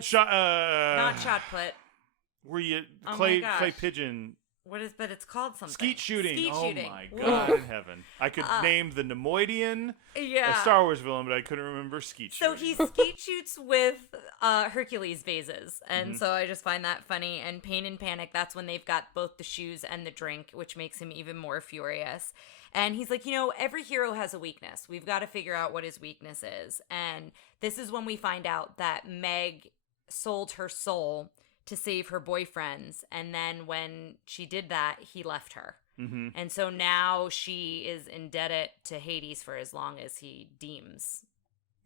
shot? Not shot put. Where you Oh clay pigeon? But it's called something. Skeet shooting. Skeet shooting. Oh my God in heaven. I could name the Nemoidian, a Star Wars villain, but I couldn't remember skeet shooting. So he skeet shoots with Hercules vases. And so I just find that funny. And Pain and Panic, that's when they've got both the shoes and the drink, which makes him even more furious. And he's like, every hero has a weakness. We've got to figure out what his weakness is. And this is when we find out that Meg sold her soul to save her boyfriends, and then when she did that, he left her. And so now she is indebted to Hades for as long as he deems.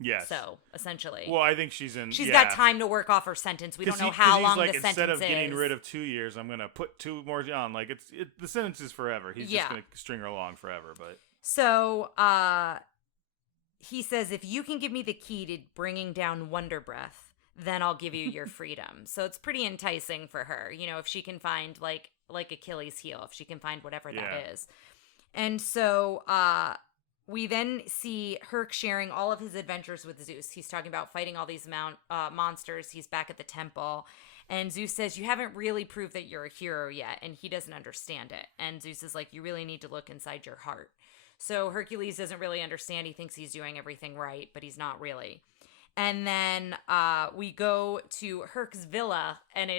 Yes. So essentially, well, I think she's got time to work off her sentence. We don't know how long the sentence is. Instead of getting rid of 2 years, I'm gonna put 2 more on. Like the sentence is forever. He's just gonna string her along forever. But so he says, if you can give me the key to bringing down Wonder Breath, then I'll give you your freedom. So it's pretty enticing for her, if she can find like Achilles' heel, if she can find whatever that is. And so we then see Herc sharing all of his adventures with Zeus. He's talking about fighting all these monsters. He's back at the temple. And Zeus says, you haven't really proved that you're a hero yet. And he doesn't understand it. And Zeus is like, you really need to look inside your heart. So Hercules doesn't really understand. He thinks he's doing everything right, but he's not really. And then we go to Herc's villa, and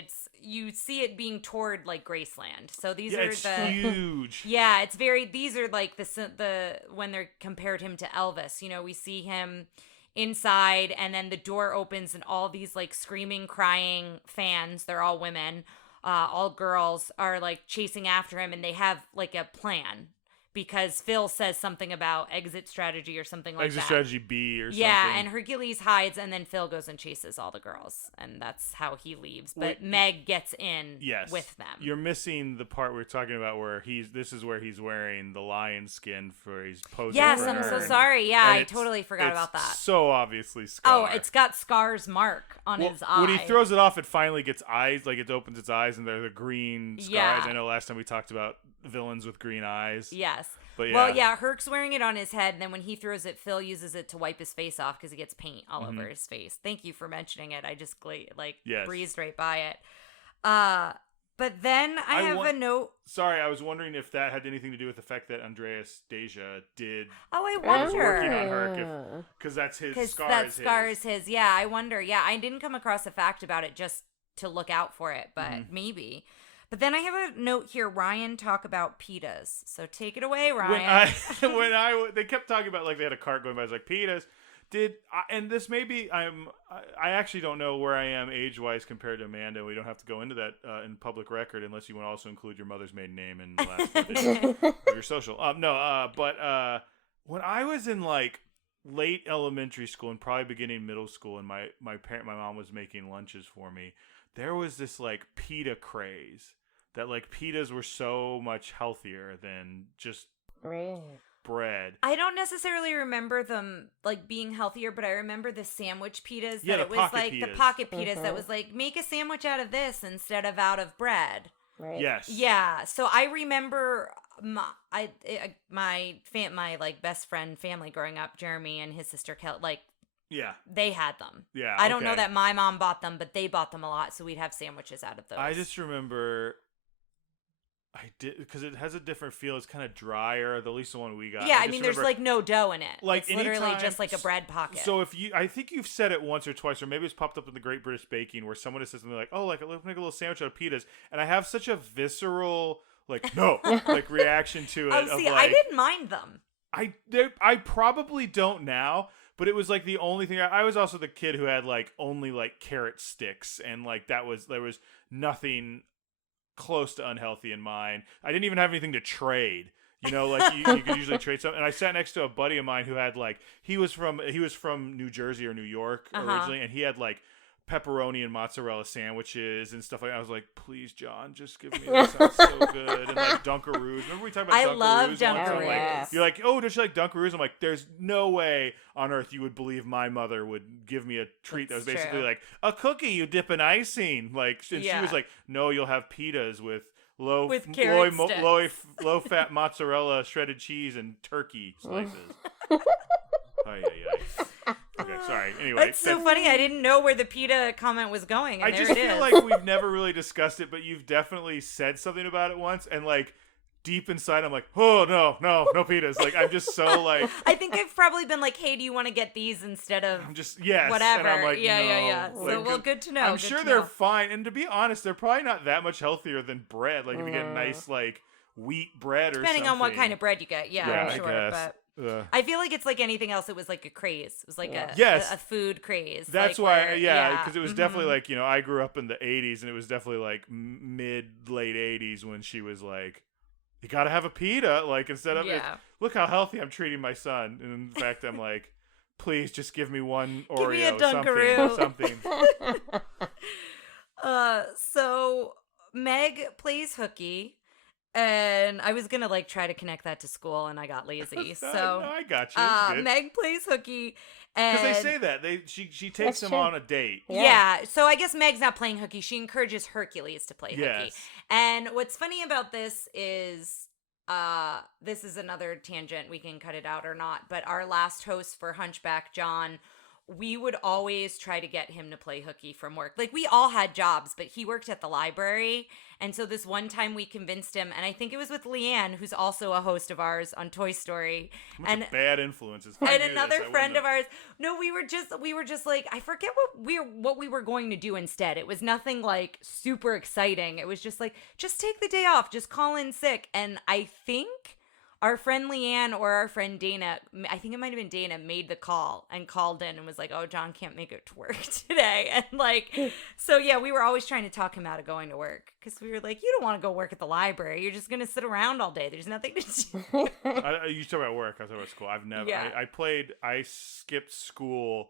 you see it being toured like Graceland. So these are it's huge. Yeah, it's very. These are like the when they're compared him to Elvis. We see him inside, and then the door opens, and all these like screaming, crying fans. They're all women, all girls are like chasing after him, and they have like a plan. Because Phil says something about exit strategy or something like that. Exit strategy B or something. Yeah, and Hercules hides, and then Phil goes and chases all the girls. And that's how he leaves. But Meg gets in with them. You're missing the part we're talking about where this is where he's wearing the lion skin for his posing. Yes, for I'm her. so sorry. Yeah, I totally forgot about that. So obviously Scar. Oh, it's got Scar's mark on his eye. When he throws it off, it finally gets eyes. Like it opens its eyes, and they're the green Scar eyes. I know last time we talked about villains with green eyes. Yes. But well, Herc's wearing it on his head, and then when he throws it, Phil uses it to wipe his face off because he gets paint all over his face. Thank you for mentioning it. I just breezed right by it. But then I have a note. Sorry, I was wondering if that had anything to do with the fact that Andreas Deja did. Oh, I wonder. Was working on her because that's his Scar. That Scar is his. Yeah, I wonder. Yeah, I didn't come across a fact about it just to look out for it, but maybe. But then I have a note here, Ryan, talk about pitas. So take it away, Ryan. They kept talking about like they had a cart going by. I was like, pitas. And this maybe I actually don't know where I am age-wise compared to Amanda. We don't have to go into that in public record unless you want to also include your mother's maiden name in the last 4 digits of your social. But when I was in like late elementary school and probably beginning middle school, and my mom was making lunches for me, there was this like pita craze that like pitas were so much healthier than just bread. I don't necessarily remember them like being healthier, but I remember the sandwich pitas. Yeah, that it was like pitas. The pocket pitas that was like, make a sandwich out of this instead of out of bread. Right. Yes. Yeah. So I remember my like best friend family growing up, Jeremy and his sister Kel, like. Yeah. They had them. Yeah. I don't know that my mom bought them, but they bought them a lot, so we'd have sandwiches out of those. I just remember I did because it has a different feel. It's kind of drier. At least the one we got. Yeah, I mean, there's like no dough in it. Like it's literally just like a bread pocket. So I think you've said it once or twice, or maybe it's popped up in the Great British Baking, where someone has said something like, "Oh, like let's make a little sandwich out of pitas," and I have such a visceral like reaction to it. Oh, see, I didn't mind them. I probably don't now. But it was like the only thing. I was also the kid who had like only like carrot sticks, and like there was nothing close to unhealthy in mine. I didn't even have anything to trade. Like you could usually trade something. And I sat next to a buddy of mine who had like he was from New Jersey or New York originally, and he had like pepperoni and mozzarella sandwiches and stuff like that. I was like, please, John, just give me that. Sounds so good. And like Dunkaroos. Remember we talked about Dunkaroos? I love Dunkaroos. Dunkaroos. You're like, oh, don't you like Dunkaroos? I'm like, there's no way on earth you would believe my mother would give me a treat that was basically like a cookie you dip in icing. Like, and she was like, no, you'll have pitas with low fat mozzarella, shredded cheese, and turkey slices. Okay, sorry. Anyway, That's so funny. I didn't know where the PETA comment was going, and I there just it feel is. like we've never really discussed it, but you've definitely said something about it once, and like deep inside, I'm like, oh no pitas. Like I'm just so like. I think I've probably been like, hey, do you want to get these instead of I'm just yes, whatever? And I'm like, yeah. no. So Like, well, good to know. I'm good sure to they're know. fine, and to be honest, they're probably not that much healthier than bread. Like if you get nice like wheat bread or Depending something. on what kind of bread you get. Yeah, Yeah, I'm sure. I guess. But I feel like it's like anything else. It was like a craze. It was like a food craze. That's like why, where, because it was definitely like, I grew up in the 80s, and it was definitely like late 80s when she was like, you gotta have a pita, like instead of look how healthy I'm treating my son. And in fact, I'm like, please just give me one Oreo, give me a Dunkaroo. something. So Meg plays hooky. And I was gonna like try to connect that to school, and I got lazy. So no, I got you. It's good. Meg plays hooky, because they say that she takes him on a date. Yeah. So I guess Meg's not playing hooky. She encourages Hercules to play hooky. Yes. And what's funny about this is another tangent. We can cut it out or not. But our last host for Hunchback, John, we would always try to get him to play hooky from work. Like, we all had jobs, but he worked at the library. And so this one time we convinced him, and I think it was with Leanne, who's also a host of ours on Toy Story. And bad influences. And another friend of ours. No, we were just like, I forget what we were going to do instead. It was nothing like super exciting. It was just like, just take the day off, just call in sick. And I think our friend Leanne or our friend Dana, I think it might have been Dana, made the call and called in and was like, oh, John can't make it to work today. And like, so yeah, we were always trying to talk him out of going to work, because we were like, you don't want to go work at the library. You're just going to sit around all day. There's nothing to do. You talk about work. I was talking about school. I've never, I skipped school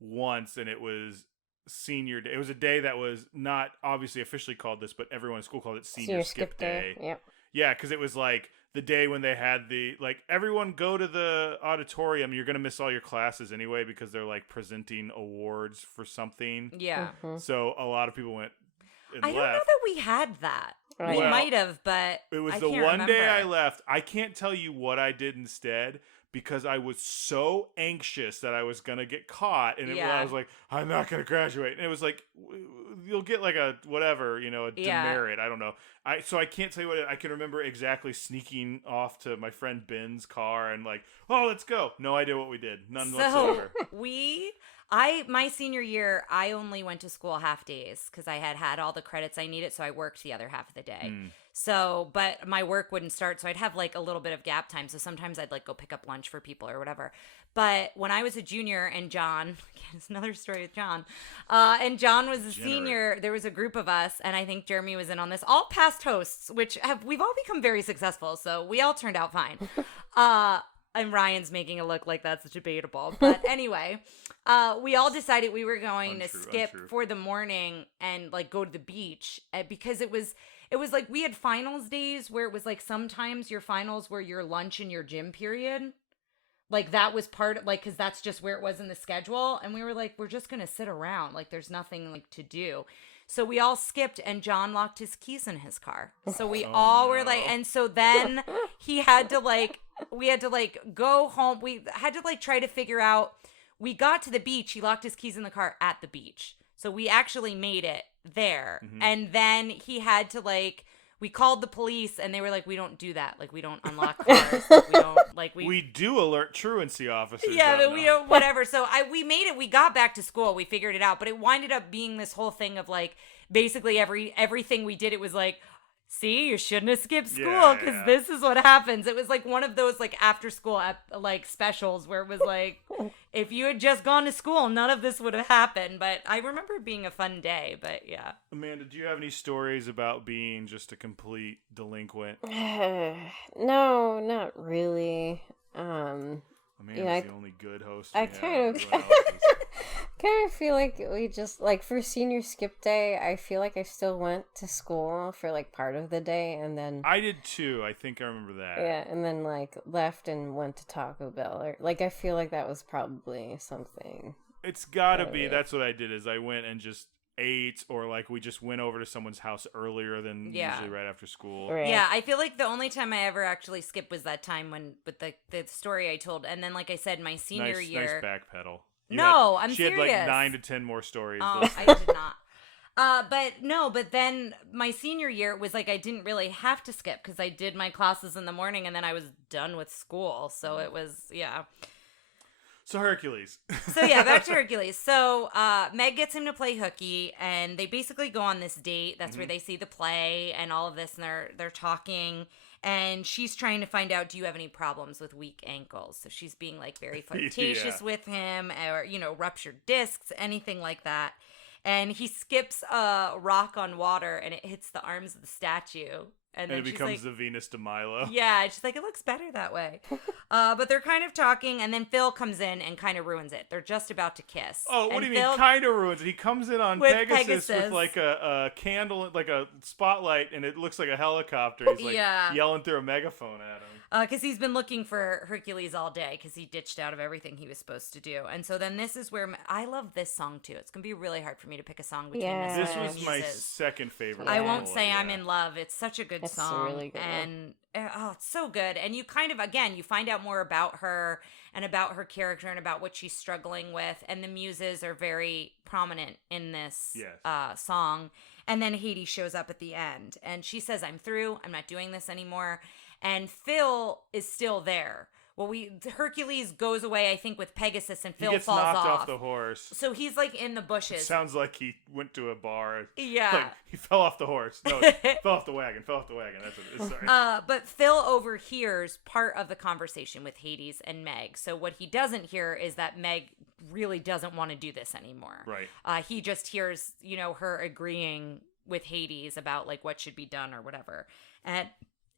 once, and it was senior day. It was a day that was not obviously officially called this, but everyone in school called it senior skip day. Yep. Yeah, because it was like the day when they had the, like, everyone go to the auditorium. You're going to miss all your classes anyway because they're, like, presenting awards for something. Yeah. Mm-hmm. So a lot of people went and I don't know left. that we had that. Right. We Well, might have, but it was I the can't one day remember. I left. I can't tell you what I did instead, because I was so anxious that I was going to get caught. And I was like, I'm not going to graduate. And it was like, you'll get like a whatever, a demerit. I don't know. So I can't tell you what I can remember exactly sneaking off to my friend Ben's car and like, oh, let's go. No idea what we did. None whatsoever. My senior year, I only went to school half days because I had all the credits I needed. So I worked the other half of the day. So, but my work wouldn't start. So I'd have like a little bit of gap time. So sometimes I'd like go pick up lunch for people or whatever. But when I was a junior and John, again, it's another story with John, and John was a senior, there was a group of us, and I think Jeremy was in on this, all past hosts, we've all become very successful. So we all turned out fine. And Ryan's making it look like that's debatable. But anyway, we all decided we were going to skip for the morning and like go to the beach, because it was like we had finals days where it was like sometimes your finals were your lunch and your gym period. Like that was part of, like, because that's just where it was in the schedule. And we were like, we're just going to sit around. Like there's nothing like to do. So we all skipped, and John locked his keys in his car. So we were like, and so then we had to like go home. We had to like try to figure out, we got to the beach. He locked his keys in the car at the beach. So we actually made it there. Mm-hmm. And then he had to like, we called the police, and they were like, we don't do that. Like, we don't unlock cars. Like, we don't, like, we do alert truancy officers. Yeah, but we don't, whatever. So we made it. We got back to school. We figured it out. But it winded up being this whole thing of, like, basically everything we did, it was like, see, you shouldn't have skipped school because this is what happens. It was like one of those like after school like specials where it was like, if you had just gone to school, none of this would have happened. But I remember it being a fun day. But yeah. Amanda, do you have any stories about being just a complete delinquent? No, not really. Amanda's the only good host. I kind of feel like we just, like, for senior skip day, I feel like I still went to school for, like, part of the day, and then... I did, too. I think I remember that. Yeah, and then, like, left and went to Taco Bell. Or, like, I feel like that was probably something. It's gotta be. That's what I did, is I went and just ate, or, like, we just went over to someone's house earlier than usually right after school. Right. Yeah, I feel like the only time I ever actually skipped was that time when, with the story I told. And then, like I said, my senior year... Nice backpedal. No, I'm she serious. had like 9 to 10 more stories. Oh, I did not. But then my senior year it was like I didn't really have to skip because I did my classes in the morning and then I was done with school. So it was, yeah. So Hercules. So yeah, back to Hercules. So Meg gets him to play hooky, and they basically go on this date. That's where they see the play and all of this, and they're talking. And she's trying to find out, do you have any problems with weak ankles? So she's being like very flirtatious with him, or ruptured discs, anything like that. And he skips a rock on water, and it hits the arms of the statue. And then it becomes like, the Venus de Milo. Yeah, and she's like, it looks better that way. But they're kind of talking, and then Phil comes in and kind of ruins it. They're just about to kiss. Oh, what and do you Phil, mean kind of ruins it? He comes in on with Pegasus with like a candle, like a spotlight, and it looks like a helicopter. He's like yelling through a megaphone at him. Because he's been looking for Hercules all day because he ditched out of everything he was supposed to do. And so then this is where I love this song too. It's going to be really hard for me to pick a song between this This and was my second favorite. I won't say I'm in love. It's such a good song. Really good and it's so good. And you kind of, again, you find out more about her and about her character and about what she's struggling with. And the muses are very prominent in this song. And then Hades shows up at the end and she says, I'm through. I'm not doing this anymore. And Phil is still there. Well, Hercules goes away, I think, with Pegasus, and Phil gets falls knocked off the horse. So he's like in the bushes. It sounds like he went to a bar. Yeah, like, he fell off the horse. No, fell off the wagon. That's what it is. Sorry. But Phil overhears part of the conversation with Hades and Meg. So what he doesn't hear is that Meg really doesn't want to do this anymore. Right. He just hears, her agreeing with Hades about like what should be done or whatever, and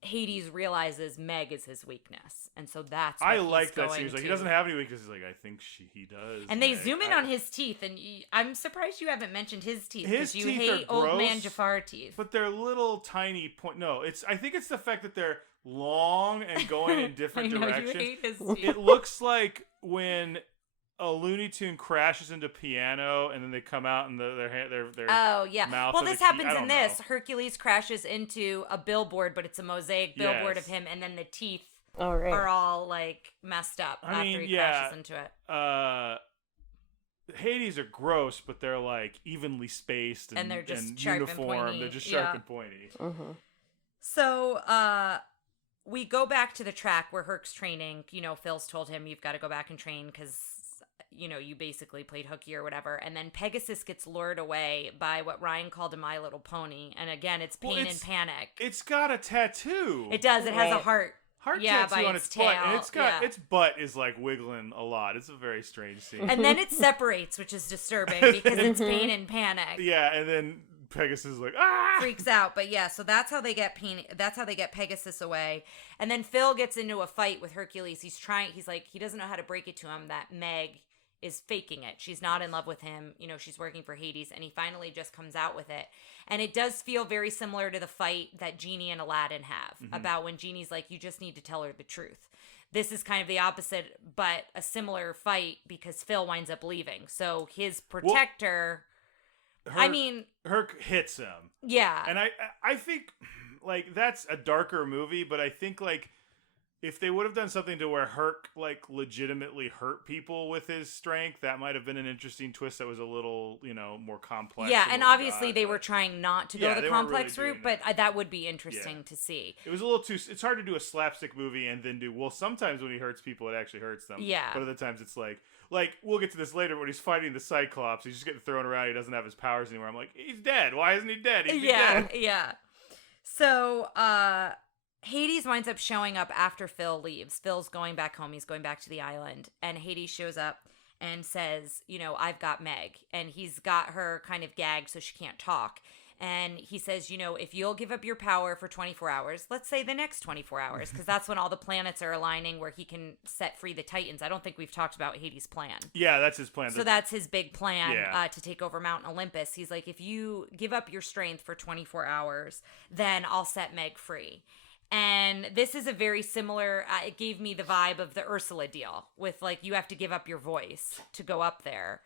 Hades realizes Meg is his weakness, and so that's what I like that scene. He's like, he doesn't have any weaknesses. He's like, I think he does. And they zoom in on his teeth, and I'm surprised you haven't mentioned his teeth because you teeth hate are old gross, man Jafar teeth. But they're little tiny point. No, I think it's the fact that they're long and going in different directions. You hate his teeth. It looks like when a Looney Tune crashes into piano and then they come out and their oh yeah mouth. Well, this happens in this. Know. Hercules crashes into a billboard, but it's a mosaic billboard of him, and then the teeth are all like messed up after he crashes into it. Hades are gross, but they're like evenly spaced and they're just and sharp uniform. and pointy. They're just sharp and pointy. Mm-hmm. So we go back to the track where Herc's training. Phil's told him you've got to go back and train because you basically played hooky or whatever. And then Pegasus gets lured away by what Ryan called a My Little Pony. And again, it's pain and panic. It's got a tattoo. It does. It has a heart tattoo on its butt. And it's got yeah. its butt is like wiggling a lot. It's a very strange scene. And then it separates, which is disturbing because it's pain and panic. Yeah, and then Pegasus is like freaks out. But yeah, so that's how they get Pegasus away. And then Phil gets into a fight with Hercules. He's like, he doesn't know how to break it to him that Meg is faking it. She's not in love with him. She's working for Hades, and he finally just comes out with it. And it does feel very similar to the fight that Genie and Aladdin have about when Genie's like, you just need to tell her the truth. This is kind of the opposite, but a similar fight because Phil winds up leaving. So his protector, Herc hits him. Yeah. And I think like that's a darker movie, but I think like if they would have done something to where Herc like legitimately hurt people with his strength, that might have been an interesting twist that was a little, more complex. Yeah, and obviously they were trying not to go the complex route, but that would be interesting to see. It was a little it's hard to do a slapstick movie and then sometimes when he hurts people, it actually hurts them. Yeah. But other times it's like we'll get to this later when he's fighting the Cyclops, he's just getting thrown around, he doesn't have his powers anymore. I'm like, he's dead. Why isn't he dead? He's dead. Yeah. So, Hades winds up showing up after Phil leaves. Phil's going back home. He's going back to the island. And Hades shows up and says, I've got Meg. And he's got her kind of gagged so she can't talk. And he says, if you'll give up your power for 24 hours, let's say the next 24 hours, because that's when all the planets are aligning where he can set free the Titans. I don't think we've talked about Hades' plan. Yeah, that's his plan. So that's his big plan to take over Mount Olympus. He's like, if you give up your strength for 24 hours, then I'll set Meg free. And this is a very similar, it gave me the vibe of the Ursula deal with like, you have to give up your voice to go up there.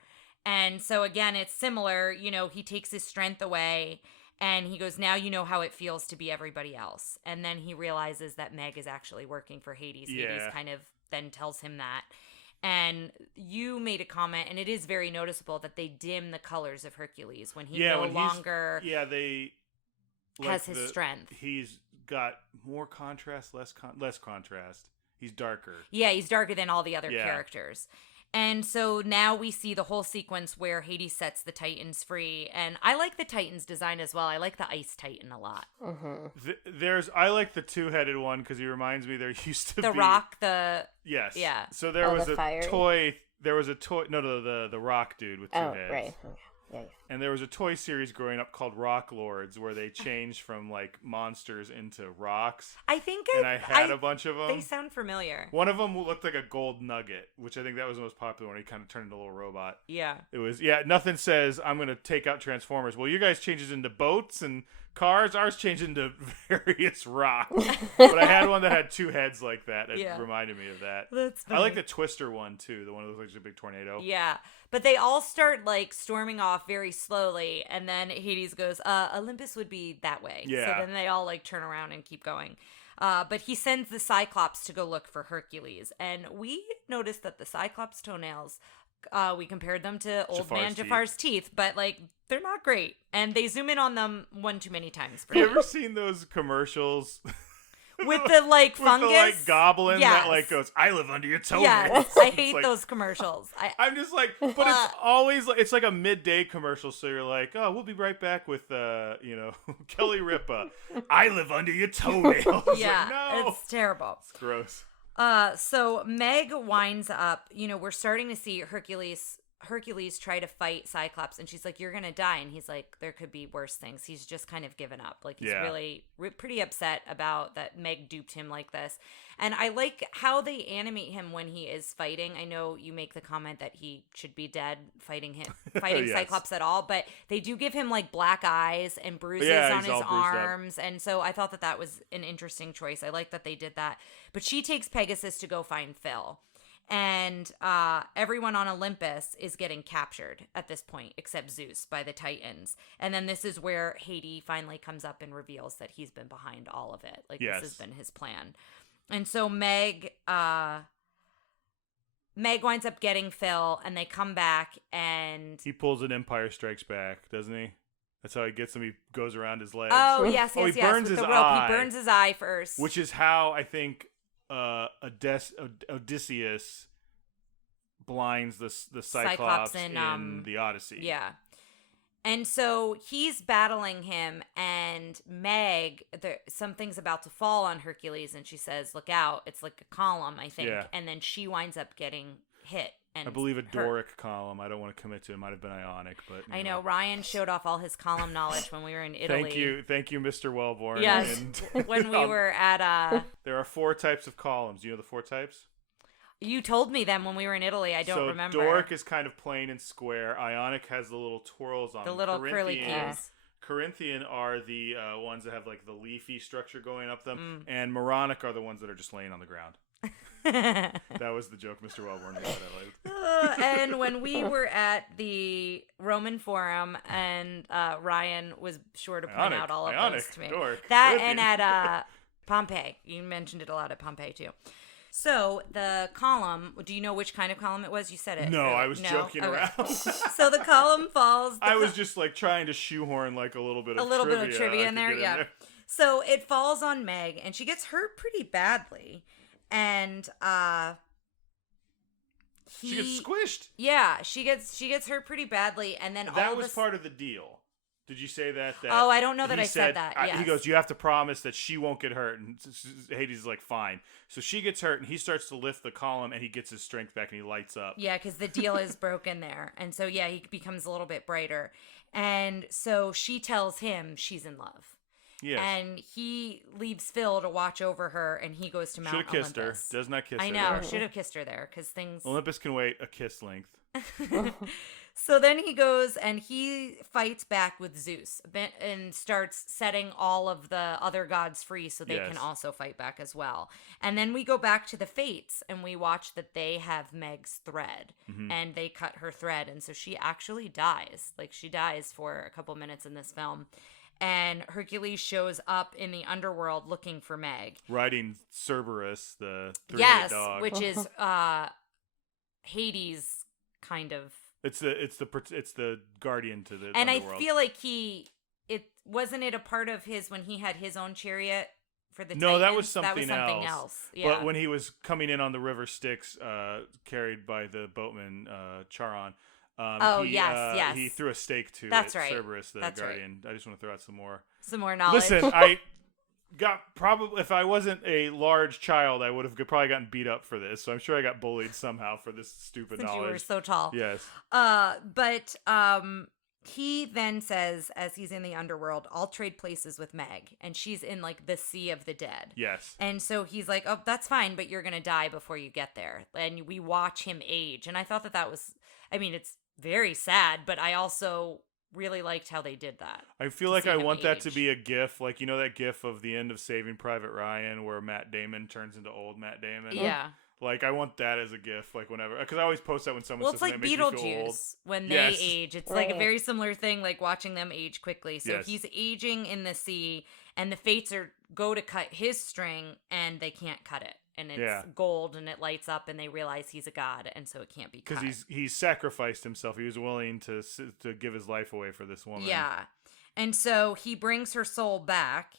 And so again, it's similar, he takes his strength away and he goes, now you know how it feels to be everybody else. And then he realizes that Meg is actually working for Hades. Yeah. Hades kind of then tells him that. And you made a comment, and it is very noticeable that they dim the colors of Hercules when he when longer they has his strength. He's got more contrast, less contrast. He's darker. Yeah, he's darker than all the other characters. And so now we see the whole sequence where Hades sets the Titans free. And I like the Titans design as well. I like the Ice Titan a lot. I like the two-headed one because he reminds me there used to be... The Rock, Yes. Yeah. So there was a fiery? toy... There was a toy... No, the Rock dude with two heads. Right. Yeah. And there was a toy series growing up called Rock Lords where they changed from like monsters into rocks. I think I had a bunch of them. They sound familiar. One of them looked like a gold nugget, which I think that was the most popular one. He kind of turned into a little robot. Yeah. It was, nothing says I'm going to take out Transformers. Well, you guys changes into boats and cars. Ours changed into various rocks. But I had one that had two heads like that. It reminded me of that. That's funny. I like the Twister one too, the one that looks like a big tornado. Yeah. But they all start like storming off very slowly, and then Hades goes, Olympus would be that way. Yeah. So then they all like turn around and keep going. But he sends the Cyclops to go look for Hercules. And we noticed that the Cyclops toenails, we compared them to old man Jafar's teeth, but like they're not great. And they zoom in on them one too many times. Have you ever seen those commercials? With the like fungus? With the like goblin that like goes, I live under your toenails. Yes, I hate those commercials. I'm just like, but it's always like, it's like a midday commercial. So you're like, oh, we'll be right back with, Kelly Ripa. I live under your toenails. Yeah, like, no. It's terrible. It's gross. So Meg winds up, we're starting to see Hercules try to fight Cyclops, and she's like, you're gonna die, and he's like, there could be worse things. He's just kind of given up. Like, he's really pretty upset about that Meg duped him like this. And I like how they animate him when he is fighting. I know you make the comment that he should be dead fighting yes. Cyclops at all, but they do give him like black eyes and bruises on his arms, and so I thought that was an interesting choice. I like that they did that. But she takes Pegasus to go find Phil. And everyone on Olympus is getting captured at this point, except Zeus, by the Titans. And then this is where Hades finally comes up and reveals that he's been behind all of it. Like, this has been his plan. And so Meg winds up getting Phil, and they come back, and... He pulls an Empire Strikes Back, doesn't he? That's how he gets him. He goes around his legs. Oh, yes. He burns his eye. He burns his eye first. Which is how, I think... Odysseus blinds the Cyclops in the Odyssey. Yeah. And so he's battling him, and Meg, something's about to fall on Hercules, and she says, look out, it's like a column, I think. Yeah. And then she winds up getting hit. And I believe a Doric column. I don't want to commit to it. It might have been Ionic, but I know Ryan showed off all his column knowledge when we were in Italy. Thank you, Mr. Wellborn. Yes, when we were at There are 4 types of columns. Do you know the 4 types? You told me them when we were in Italy. I don't remember. Doric is kind of plain and square. Ionic has the little twirls on the little curly keys. Corinthian are the ones that have like the leafy structure going up them, and Moronic are the ones that are just laying on the ground. That was the joke Mr. Wellborn made that I liked. And when we were at the Roman Forum, and Ryan was sure to point out all of those to me. Doric, that Corinthian. And at Pompeii. You mentioned it a lot at Pompeii too. So the column, do you know which kind of column it was? You said it. No, I was joking around. So the column falls. I was just like trying to shoehorn like a little bit of trivia in there. Yeah. So it falls on Meg, and she gets hurt pretty badly. And she gets squished. Yeah, she gets hurt pretty badly, and then that was part of the deal. Did you say that? Oh, I don't know that I said that. Yes. He goes, you have to promise that she won't get hurt. And Hades is like, fine. So she gets hurt, and he starts to lift the column, and he gets his strength back, and he lights up. Yeah, because the deal is broken there. And so, yeah, he becomes a little bit brighter. And so she tells him she's in love. Yes. And he leaves Phil to watch over her, and he goes to Mount Olympus. Should have kissed her. Does not kiss her. I know. Should have kissed her there, because things... Olympus can wait a kiss length. So then he goes and he fights back with Zeus and starts setting all of the other gods free so they can also fight back as well. And then we go back to the Fates and we watch that they have Meg's thread and they cut her thread. And so she actually dies. Like, she dies for a couple minutes in this film. And Hercules shows up in the underworld looking for Meg. Riding Cerberus, the three-headed dog. Which is... Hades kind of. It's the guardian to the And underworld. I feel like wasn't it a part of his when he had his own chariot for the No, that Titans? was something else. Yeah. But when he was coming in on the river Styx, carried by the boatman Charon, yes. he threw a stake to That's right. Cerberus, the That's guardian. I just want to throw out some more knowledge. Listen, I got probably if I wasn't a large child, I would have probably gotten beat up for this. So I'm sure I got bullied somehow for this stupid Since knowledge. you were so tall. Yes. But he then says, as he's in the underworld, I'll trade places with Meg, and she's in like the Sea of the Dead. Yes. And so he's like, oh, that's fine, but you're gonna die before you get there. And we watch him age, and I thought that was, I mean, it's very sad, but I also really liked how they did that. I feel like I want that to be a gif, like, you know that gif of the end of Saving Private Ryan where Matt Damon turns into old Matt Damon? Yeah. Like, I want that as a gif, like, whenever, because I always post that when someone says it's like that makes me feel old. Beetlejuice when they age. It's like a very similar thing, like watching them age quickly. So he's aging in the sea, and the fates go to cut his string, and they can't cut it. And it's gold, and it lights up, and they realize he's a god, and so it can't be cut. Because he's sacrificed himself. He was willing to give his life away for this woman. Yeah. And so he brings her soul back,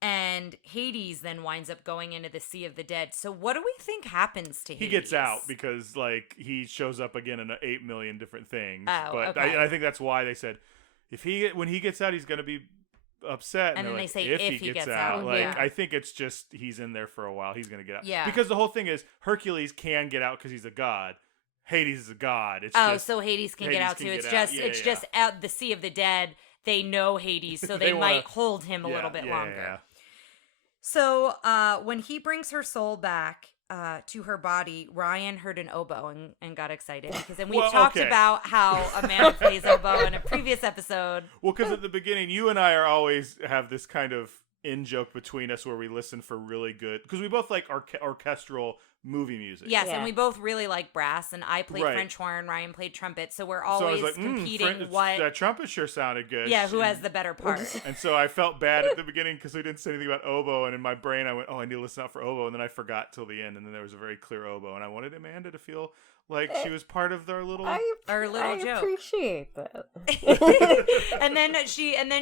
and Hades then winds up going into the Sea of the Dead. So what do we think happens to Hades? He gets out because, like, he shows up again in 8 million different things. Oh, but okay. I think that's why they said, when he gets out, he's going to be upset. And then like, they say if he gets out. Like, I think it's just he's in there for a while. He's going to get out. Yeah. Because the whole thing is Hercules can get out because he's a god. Hades is a god. It's so Hades can get out too. It's just just at the Sea of the Dead. They know Hades, so they might hold him a little bit longer. Yeah. So when he brings her soul back to her body, Ryan heard an oboe and got excited because then we talked about how a man plays oboe in a previous episode. Well, because at the beginning, you and I always have this kind of in-joke between us where we listen for really good, because we both like orchestral movie music. Yes, and we both really like brass, and I played French horn, Ryan played trumpet, so we're always competing that trumpet sure sounded good. Yeah, who has the better part. And so I felt bad at the beginning because we didn't say anything about oboe, and in my brain I went, I need to listen out for oboe, and then I forgot till the end, and then there was a very clear oboe, and I wanted Amanda to feel like she was part of our little joke. I appreciate that. and then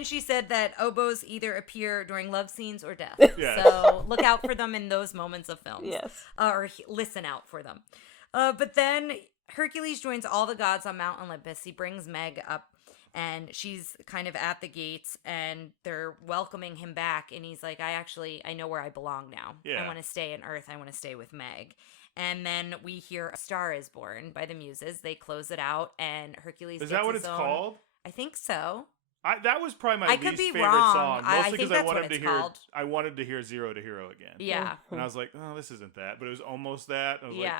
she said that oboes either appear during love scenes or death. Yes. So look out for them in those moments of films. Yes. Or listen out for them. But then Hercules joins all the gods on Mount Olympus. He brings Meg up, and she's kind of at the gates, and they're welcoming him back, and he's like, I know where I belong now. Yeah. I want to stay in Earth. I want to stay with Meg. And then we hear A Star Is Born by the Muses. They close it out, and Hercules Is that what it's called? I think so. That was probably my least favorite wrong. song. Mostly because I wanted to hear Zero to Hero again. Yeah. And I was like, oh, this isn't that. But it was almost that. I was like,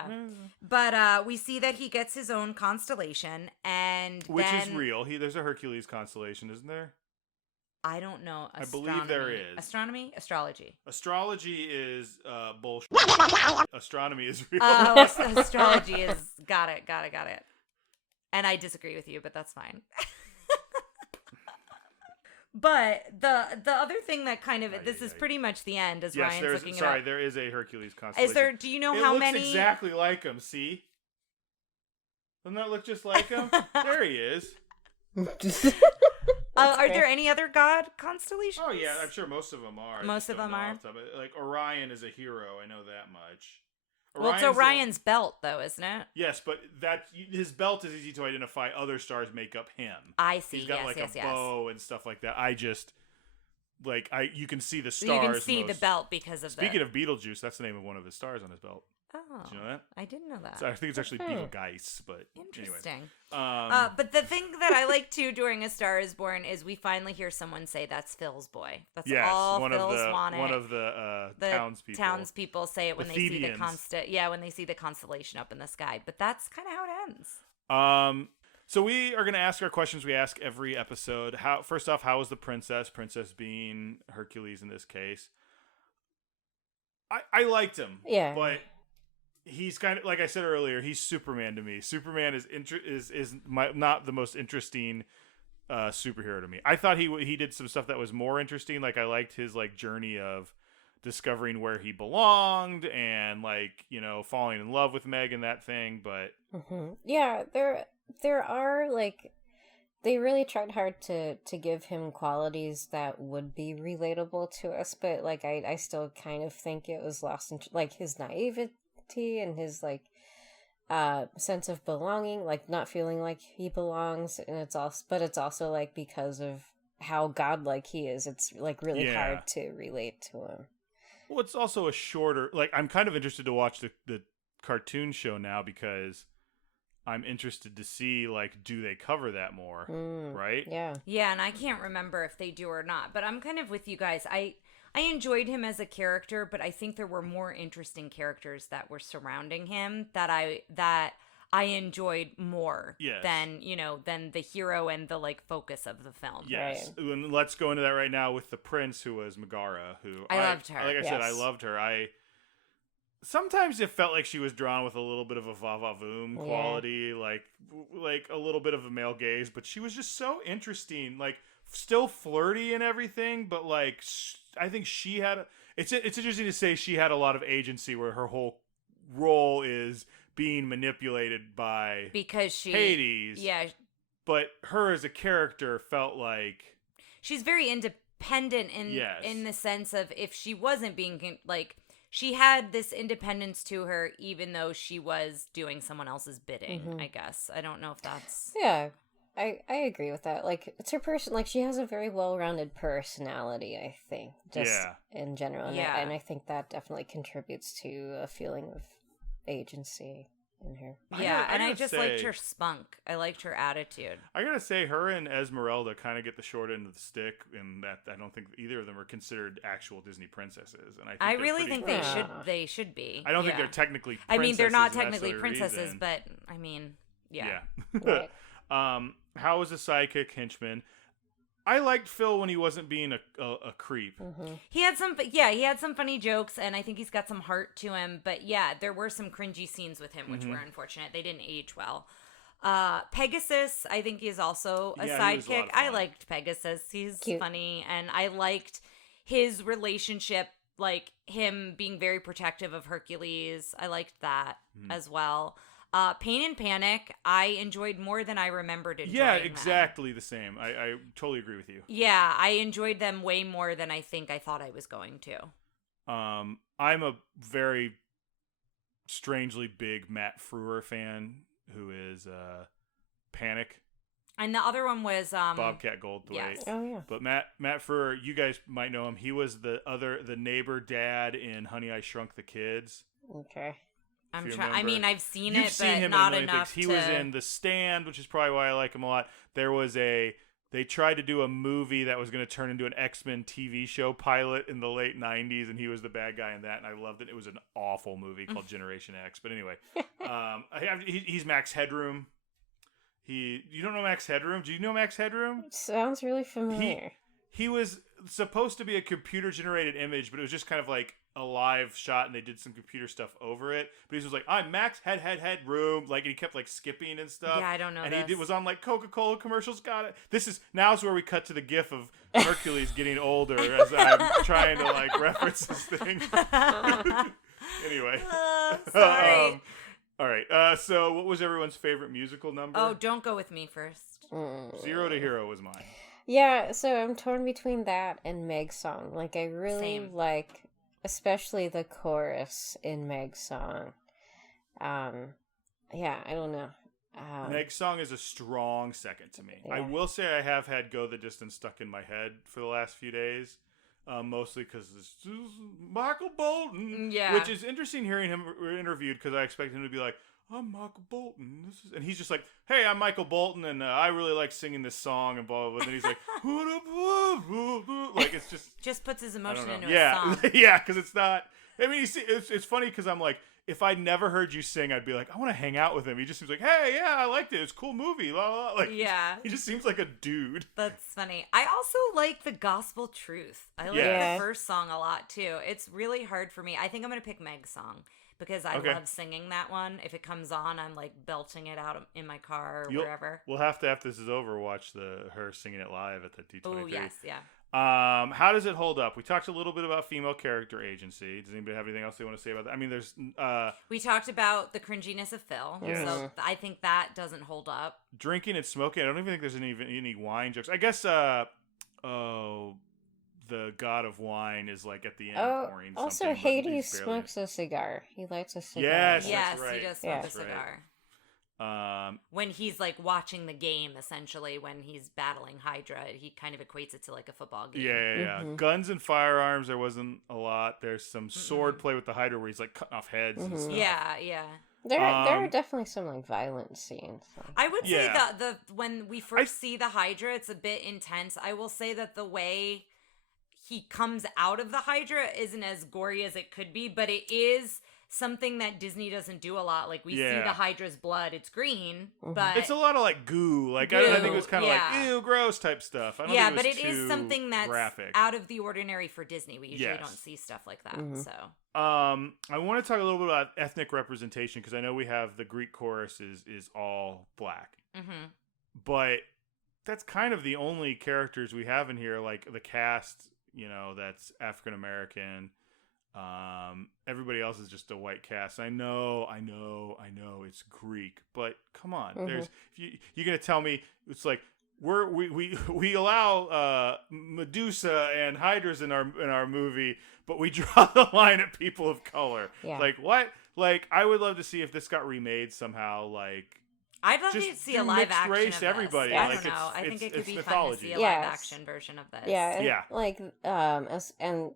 But we see that he gets his own constellation, and which is real. There's a Hercules constellation, isn't there? I don't know. I believe there is. Astronomy? Astrology. Astrology is bullshit. Astronomy is real. Astrology is got it. And I disagree with you, but that's fine. But the other thing that kind of this is pretty much the end as Ryan's looking it up. There is a Hercules constellation. Is there? Do you know how many? It looks exactly like him. See? Doesn't that look just like him? There he is. Are there any other god constellations? Oh yeah, I'm sure most of them are. Most of them are. Like Orion is a hero. I know that much. Well, it's Orion's belt, though, isn't it? Yes, but his belt is easy to identify. Other stars make up him. I see. He's got a bow and stuff like that. You can see the stars. You can see the belt because of Speaking of Beetlejuice, that's the name of one of his stars on his belt. Oh, did you know that? I didn't know that. So I think it's actually Beetlegeist, but interesting. Anyway. But the thing that I like too during A Star Is Born is we finally hear someone say that's Phil's boy. That's all Phil's wanted. One of the townspeople. Townspeople say it when they see when they see the constellation up in the sky. But that's kind of how it ends. So we are going to ask our questions we ask every episode. First off, how was the princess? Princess being Hercules in this case. I liked him. Yeah. But he's kind of, like I said earlier, he's Superman to me. Superman is not the most interesting superhero to me. I thought he did some stuff that was more interesting. Like I liked his journey of discovering where he belonged and like, you know, falling in love with Meg and that thing, but yeah, there are like they really tried hard to give him qualities that would be relatable to us, but like I still kind of think it was lost in like his naivety and his like sense of belonging, like not feeling like he belongs, and it's also like because of how godlike he is, it's like really hard to relate to him. Well, it's also a shorter, like, I'm kind of interested to watch the cartoon show now because I'm interested to see, like, do they cover that more, right? Yeah. Yeah, and I can't remember if they do or not, but I'm kind of with you guys. I enjoyed him as a character, but I think there were more interesting characters that were surrounding him that I enjoyed more than the hero and the like focus of the film. Yes. Right. And let's go into that right now with the prince, who was Megara, who I loved her. Like I said, I loved her. Sometimes it felt like she was drawn with a little bit of a va-va-voom quality, like a little bit of a male gaze, but she was just so interesting, like still flirty and everything, but like I think she had it's interesting to say she had a lot of agency where her whole role is being manipulated by Hades. Yeah. But her as a character felt like she's very independent in the sense of if she wasn't being like she had this independence to her even though she was doing someone else's bidding, I guess. I don't know if that's I agree with that. Like, it's her person. Like, she has a very well-rounded personality, I think, just in general. And I think that definitely contributes to a feeling of agency in her. Yeah, I just liked her spunk. I liked her attitude. I gotta say, her and Esmeralda kind of get the short end of the stick, in that I don't think either of them are considered actual Disney princesses. And I really think they should be. I don't think they're technically princesses. I mean, they're not technically princesses, but I mean, Right. How was the sidekick henchman? I liked Phil when he wasn't being a creep. He had some funny jokes, and I think he's got some heart to him. But yeah, there were some cringy scenes with him, which were unfortunate. They didn't age well. Pegasus, I think, is also a sidekick. I liked Pegasus. He's cute. Funny, and I liked his relationship, like him being very protective of Hercules. I liked that as well. Pain and Panic, I enjoyed more than I remembered enjoying Yeah, exactly the same. I totally agree with you. Yeah, I enjoyed them way more than I thought I was going to. I'm a very strangely big Matt Frewer fan, who is Panic. And the other one was Bobcat Goldthwait. Yes. Oh yeah. But Matt Frewer, you guys might know him. He was the neighbor dad in Honey, I Shrunk the Kids. Okay. I'm trying. I mean, I've seen You've it, seen but him not in enough. He was in The Stand, which is probably why I like him a lot. They tried to do a movie that was going to turn into an X-Men TV show pilot in the late 90s, and he was the bad guy in that, and I loved it. It was an awful movie called Generation X. But anyway, he's Max Headroom. You don't know Max Headroom? Do you know Max Headroom? Sounds really familiar. He was supposed to be a computer-generated image, but it was just kind of like a live shot, and they did some computer stuff over it. But he was like, "I'm Max Headroom," like, and he kept like skipping and stuff. Yeah, I don't know. And he was on like Coca-Cola commercials. Got it. Now's where we cut to the gif of Hercules getting older as I'm trying to like reference this thing. Anyway, sorry. All right. So, what was everyone's favorite musical number? Oh, don't go with me first. Zero to Hero was mine. Yeah, so I'm torn between that and Meg's song. Like, I really like, especially the chorus in Meg's song. Yeah, I don't know. Meg's song is a strong second to me. Yeah. I will say I have had Go the Distance stuck in my head for the last few days. Mostly because this is Michael Bolton. Yeah. Which is interesting hearing him interviewed, because I expect him to be like, "I'm Michael Bolton." And he's just like, "Hey, I'm Michael Bolton, and I really like singing this song," and blah, blah, blah. And then he's like, like, it's just puts his emotion into a song. Yeah, because it's not. I mean, it's funny because I'm like, if I'd never heard you sing, I'd be like, I want to hang out with him. He just seems like, "Hey, yeah, I liked it. It's a cool movie." Blah, blah, blah. Like, yeah. He just seems like a dude. That's funny. I also like the Gospel Truth. I like the first song a lot too. It's really hard for me. I think I'm going to pick Meg's song, because I love singing that one. If it comes on, I'm like belting it out in my car or wherever. We'll have to, after this is over, watch her singing it live at the T23. Oh, yes, yeah. How does it hold up? We talked a little bit about female character agency. Does anybody have anything else they want to say about that? I mean, there's we talked about the cringiness of Phil, Yes. so I think that doesn't hold up. drinking and smoking. I don't even think there's any wine jokes. I guess the god of wine is like at the end pouring something. Also but Hades he's barely- smokes a cigar. He lights a cigar. Yes. Yes, right. he does smoke That's a right. cigar. When He's like watching the game, essentially, when he's battling Hydra, he kind of equates it to like a football game. yeah. Guns and firearms, there wasn't a lot. There's some sword play with the Hydra where he's like cutting off heads and stuff. Yeah. There are definitely some like violent scenes. So. I would say Yeah. the when we first see the Hydra, it's a bit intense. I will say that the way he comes out of the Hydra isn't as gory as it could be, but it is something that Disney doesn't do a lot. Like we see Yeah. the Hydra's blood; it's green, but It's a lot of like goo. Like I think it was kind of yeah. like ew, gross type stuff. I don't yeah, think but it was it is too something that's graphic. out of the ordinary for Disney. We usually Yes. don't see stuff like that. So I want to talk a little bit about ethnic representation because I know we have the Greek chorus is all black, but that's kind of the only characters we have in here. Like the cast, that's African American. Everybody else is just a white cast. I know, it's Greek, but come on, there's if you're gonna tell me it's like we allow Medusa and Hydras in our movie, but we draw the line at people of color. Yeah. Like what? Like I would love to see if this got remade somehow. Like I'd love just to see a do live mixed action race of to everybody. This. I Like, don't know. I think it's it could be fun to mythology. see a Yes. live action version of this. Yeah. Like and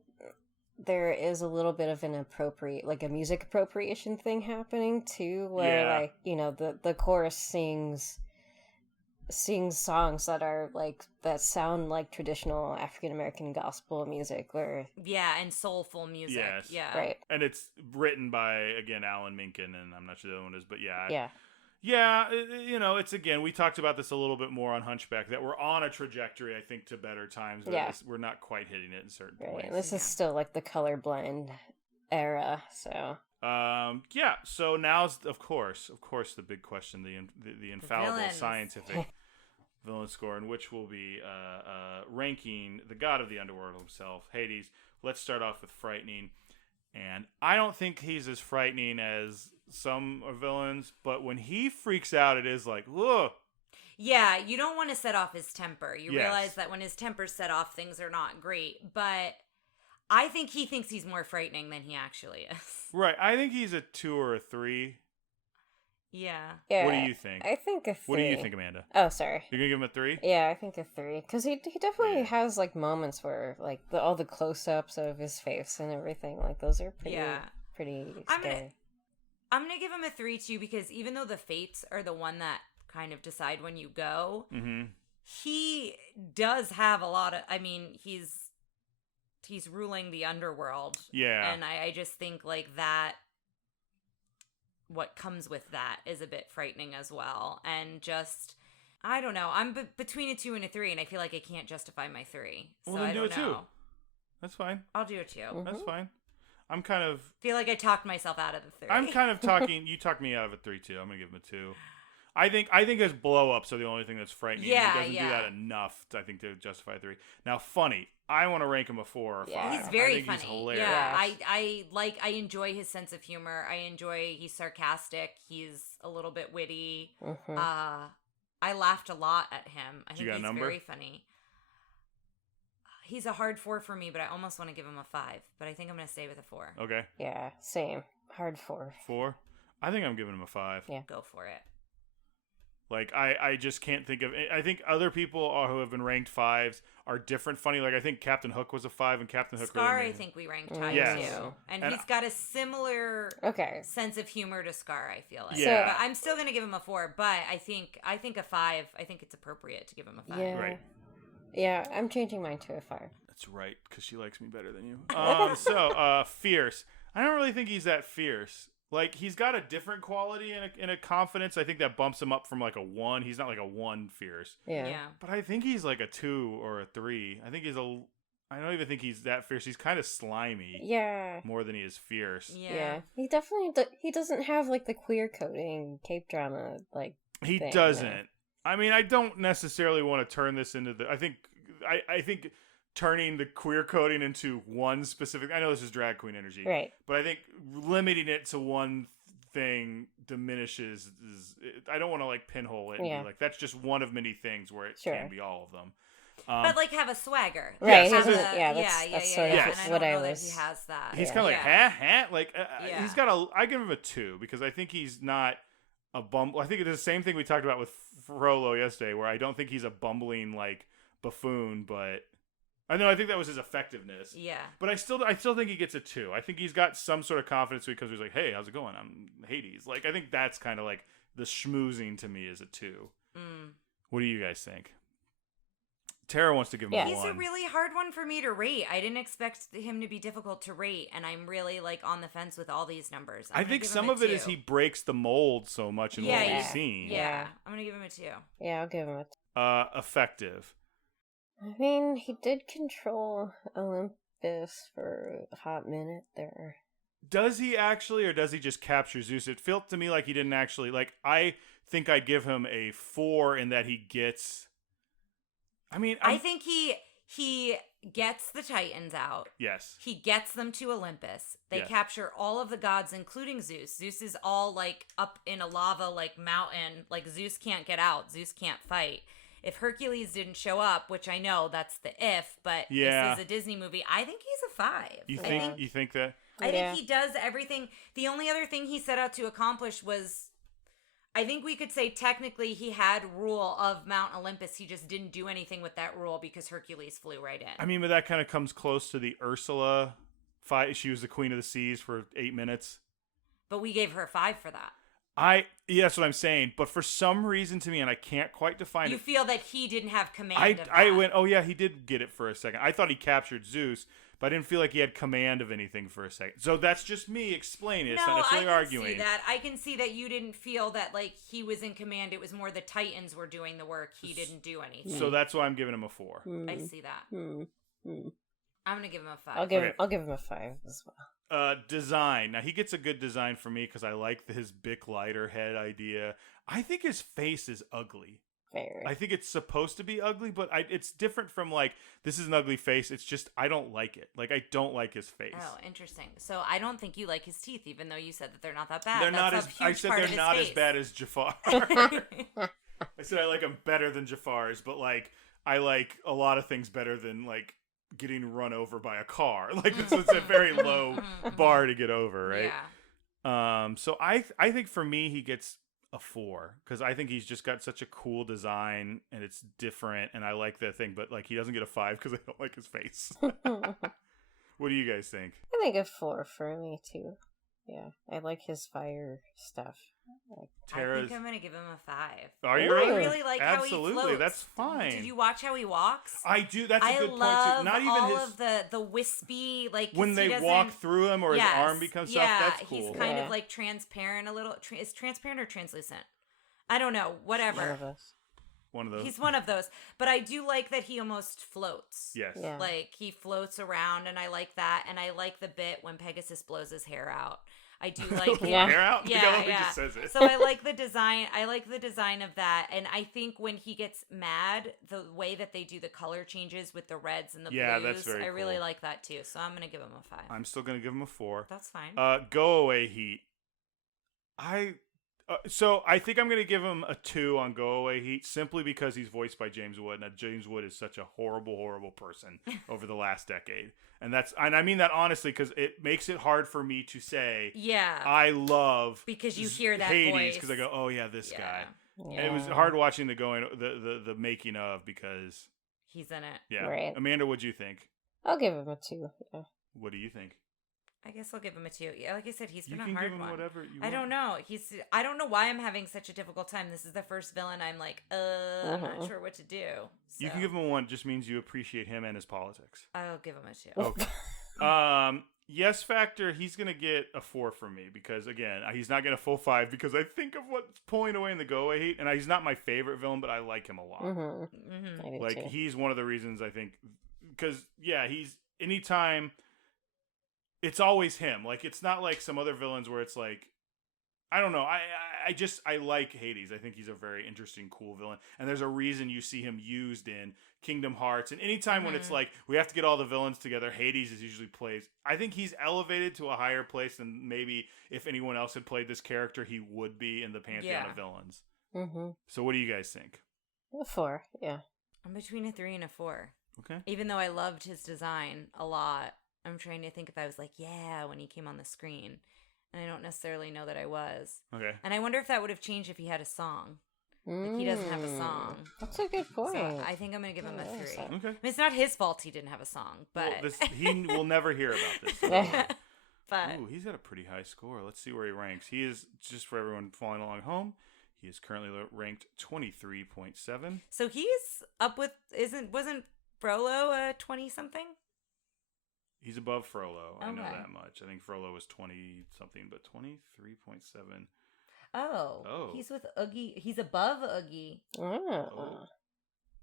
there is a little bit of a music appropriation thing happening too, where the chorus sings songs that sound like traditional African American gospel music, where and soulful music. Yes. Yeah. right. And it's written by again Alan Menken, and I'm not sure the other one is, but Yeah. Yeah, it's again, we talked about this a little bit more on Hunchback, that we're on a trajectory, I think, to better times, but we're not quite hitting it in certain Right. points. And this is still like the colorblind era, so so now's of course the big question, the infallible villains. scientific villain score, in which we'll be ranking the god of the underworld himself, Hades. Let's start off with frightening. And I don't think he's as frightening as some villains, but when he freaks out, it is like, whoa. Yeah, you don't want to set off his temper. You Yes. realize that when his temper's set off, things are not great. But I think he thinks he's more frightening than he actually is. Right. I think he's a 2 or a 3. Yeah. yeah. What do you think? I think a 3. What do you think, Amanda? Oh, sorry. You're going to give him a 3? Yeah, I think a 3, because he definitely has like moments where like all the close-ups of his face and everything, like those are pretty scary. I'm gonna give him a 3 too, because even though the fates are the one that kind of decide when you go, he does have a lot of. I mean, he's ruling the underworld. Yeah, and I just think like that. What comes with that is a bit frightening as well, and just I don't know. I'm between a 2 and a 3, and I feel like I can't justify my 3. Well, so then I do don't a 2. know. That's fine. I'll do a 2. That's fine. I'm kind of Feel like I talked myself out of the 3. I'm kind of talking. You talked me out of a 3 too. I'm gonna give him a 2. I think his blow ups are the only thing that's frightening. Yeah, he doesn't do that enough, I think, to justify 3. Now, funny. I want to rank him a 4 or 5. Yeah. He's very I think funny. He's hilarious. Yeah, I enjoy his sense of humor. He's sarcastic. He's a little bit witty. I laughed a lot at him. I think he's very funny. He's a hard 4 for me, but I almost want to give him a 5. But I think I'm going to stay with a 4. Okay. Yeah, same. Hard 4. 4? I think I'm giving him a 5. Yeah. Go for it. Like, I just can't think of... I think other people who have been ranked 5s are different funny. Like, I think Captain Hook was a 5, and Captain Hook Scar, really I made think we ranked high Yes. too. And he's got a similar sense of humor to Scar, I feel like. Yeah. But I'm still going to give him a 4, but I think a 5, I think it's appropriate to give him a 5. Yeah. Right. Yeah, I'm changing mine to a 5. That's right, because she likes me better than you. Fierce. I don't really think he's that fierce. Like, he's got a different quality in a confidence. I think that bumps him up from like a 1. He's not like a 1 fierce. Yeah. But I think he's like a 2 or a 3. I don't even think he's that fierce. He's kind of slimy. Yeah. More than he is fierce. Yeah. He definitely he doesn't have like the queer coding cape drama like He thing, doesn't. right? I mean, I don't necessarily want to turn this into I think turning the queer coding into one specific. I know this is drag queen energy, Right. but I think limiting it to one thing diminishes. I don't want to like pinhole it and be like that's just one of many things where it can be all of them. But like have a swagger, right? Yeah, That's sort of what I was. He has that. He's kind of like like he's got a. I give him a 2 because I think he's not a bumble. I think it's the same thing we talked about with Frollo yesterday, where I don't think he's a bumbling like buffoon, but I think that was his effectiveness. Yeah. But I still think he gets a 2. I think he's got some sort of confidence because he's like, hey, how's it going? I'm Hades. Like I think that's kind of like the schmoozing to me is a 2. What do you guys think? Tara wants to give him a 1. He's a really hard one for me to rate. I didn't expect him to be difficult to rate, and I'm really like on the fence with all these numbers. I think some of it is he breaks the mold so much in what we've seen. Yeah, I'm gonna give him a 2. Yeah, I'll give him a 2. Effective. I mean, he did control Olympus for a hot minute there. Does he actually, or does he just capture Zeus? It felt to me like he didn't actually. Like I think I'd give him a 4 in that he gets. I think he gets the Titans out. Yes. He gets them to Olympus. They capture all of the gods, including Zeus. Zeus is all like up in a lava like mountain. Like Zeus can't get out. Zeus can't fight. If Hercules didn't show up, which I know that's the if, but this is a Disney movie, I think he's a 5. You think that? I think he does everything. The only other thing he set out to accomplish was, I think we could say technically he had rule of Mount Olympus. He just didn't do anything with that rule because Hercules flew right in. But that kind of comes close to the Ursula fight. She was the Queen of the Seas for 8 minutes. But we gave her a 5 for that. That's what I'm saying. But for some reason to me, and I can't quite define you it. feel that he didn't have command of that. I went, oh yeah, he did get it for a second. I thought he captured Zeus, but I didn't feel like he had command of anything for a second. So that's just me explaining it. It's not necessarily arguing. See that. I can see that you didn't feel that like he was in command. It was more the Titans were doing the work. He didn't do anything. So that's why I'm giving him a 4. I see that. I'm gonna give him a 5. I'll give him a 5 as well. Design. Now he gets a good design for me because I like his Bic lighter head idea. I think his face is ugly. Fair. I think it's supposed to be ugly, but it's different from like this is an ugly face. It's just I don't like it. Like I don't like his face. Oh, interesting. So I don't think you like his teeth, even though you said that they're not that bad. They're not as. I said they're not as bad as Jafar. I said I like them better than Jafar's, but like I like a lot of things better than like getting run over by a car. Like it's a very low bar to get over, right? Yeah. So I think for me he gets a 4 because I think he's just got such a cool design and it's different and I like that thing, but like he doesn't get a 5 because I don't like his face. What do you guys think? I think a 4 for me too. Yeah, I like his fire stuff. I think I'm gonna give him a 5. Are you? I really like Absolutely, how he floats. that's fine. Did you watch how he walks? I do. That's a good point too. Not even all his of the wispy like when they walk through him or his arm becomes stuff. That's cool. He's kind of like transparent a little. Is transparent or translucent? I don't know. Whatever. One of those. He's one of those. But I do like that he almost floats. Yes. Yeah. Like he floats around, and I like that. And I like the bit when Pegasus blows his hair out. I do like hair out. Yeah, He just says it. So I like the design. I like the design of that, and I think when he gets mad, the way that they do the color changes with the reds and the blues, that's very I really cool. like that too. So I'm gonna give him a 5. I'm still gonna give him a 4. That's fine. Go away heat. So I think I'm gonna give him a 2 on Go Away Heat simply because he's voiced by James Wood, and James Wood is such a horrible, horrible person over the last decade, and I mean that honestly because it makes it hard for me to say I love because you hear that Hades voice because I go this guy. Yeah. And it was hard watching the making of because he's in it. Yeah, Right. Amanda, what'd you think? I'll give him a 2. Yeah. What do you think? I guess I'll give him a 2. Yeah, like I said, he's been you a can hard give him one. whatever you want. I don't know. I don't know why I'm having such a difficult time. This is the first villain I'm like, I'm not sure what to do. So You can give him a 1. Just means you appreciate him and his politics. I'll give him a 2. Okay. Yes factor, he's gonna get a 4 from me because again, he's not getting a full 5 because I think of what's pulling away in the Go Away Heat, and he's not my favorite villain, but I like him a lot. I do Like too. he's one of the reasons I think because he's anytime. It's always him. Like it's not like some other villains where it's like I don't know. I like Hades. I think he's a very interesting, cool villain. And there's a reason you see him used in Kingdom Hearts. And anytime when it's like, we have to get all the villains together, Hades is usually plays. I think he's elevated to a higher place than maybe if anyone else had played this character, he would be in the pantheon of villains. Mm-hmm. So what do you guys think? A 4, yeah. I'm between a 3 and a 4. Okay. Even though I loved his design a lot, I'm trying to think if I was like, yeah, when he came on the screen. And I don't necessarily know that I was. Okay. And I wonder if that would have changed if he had a song. Like, he doesn't have a song. That's a good point. So I think I'm going to give him a 3. Okay. I mean, it's not his fault he didn't have a song, but... Well, he will never hear about this. But... Ooh, he's got a pretty high score. Let's see where he ranks. He is, just for everyone following along home, he is currently ranked 23.7. So he's up with... Wasn't Frollo a 20-something? He's above Frollo. I know Okay. that much. I think Frollo was 20-something, but 23.7. Oh. He's with Oogie. He's above Oogie. Oh.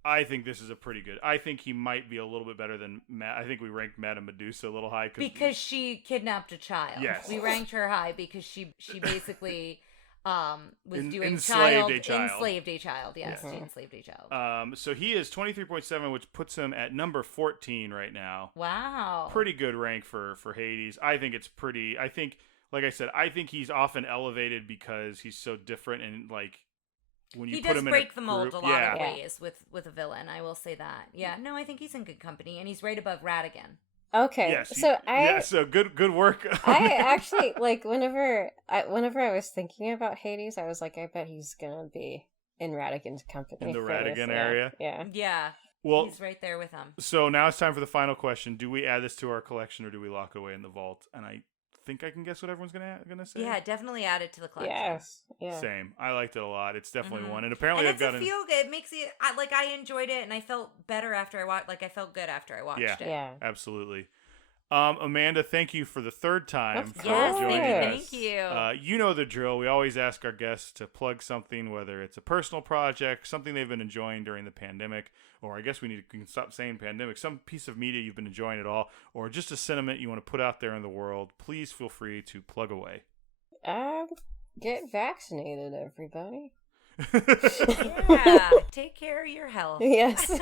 I think this is a pretty good. I think he might be a little bit better than Matt. I think we ranked Madame Medusa a little high because she kidnapped a child. Yes. We ranked her high because she basically was doing enslaved enslaved a child. Yes, she enslaved a child. So he is 23.7, which puts him at number 14 right now. Wow. Pretty good rank for Hades. I think it's pretty. I think, like I said, I think he's often elevated because he's so different and like. When you he put does him break in the mold group, a lot of ways with a villain. I will say that. Yeah, no, I think he's in good company, and he's right above Ratigan. Okay, yes, so good work. I actually like whenever I was thinking about Hades, I was like, I bet he's gonna be in Ratigan's company. In the Ratigan this. area. Yeah. Well, he's right there with him. So now it's time for the final question: do we add this to our collection, or do we lock it away in the vault? And I think I can guess what everyone's gonna say. Yeah, definitely add it to the collection. Yes, yeah. Same. I liked it a lot. It's definitely one, and apparently and I've got a feel good. It makes it I enjoyed it, and I felt better after I watched. Like I felt good after I watched it. Yeah, absolutely. Amanda, thank you for the third time for course. joining us. Thank you. You know the drill. We always ask our guests to plug something, whether it's a personal project, something they've been enjoying during the pandemic, or I guess we can stop saying pandemic, some piece of media you've been enjoying at all, or just a sentiment you want to put out there in the world. Please feel free to plug away. Get vaccinated, everybody. Yeah, take care of your health. Yes.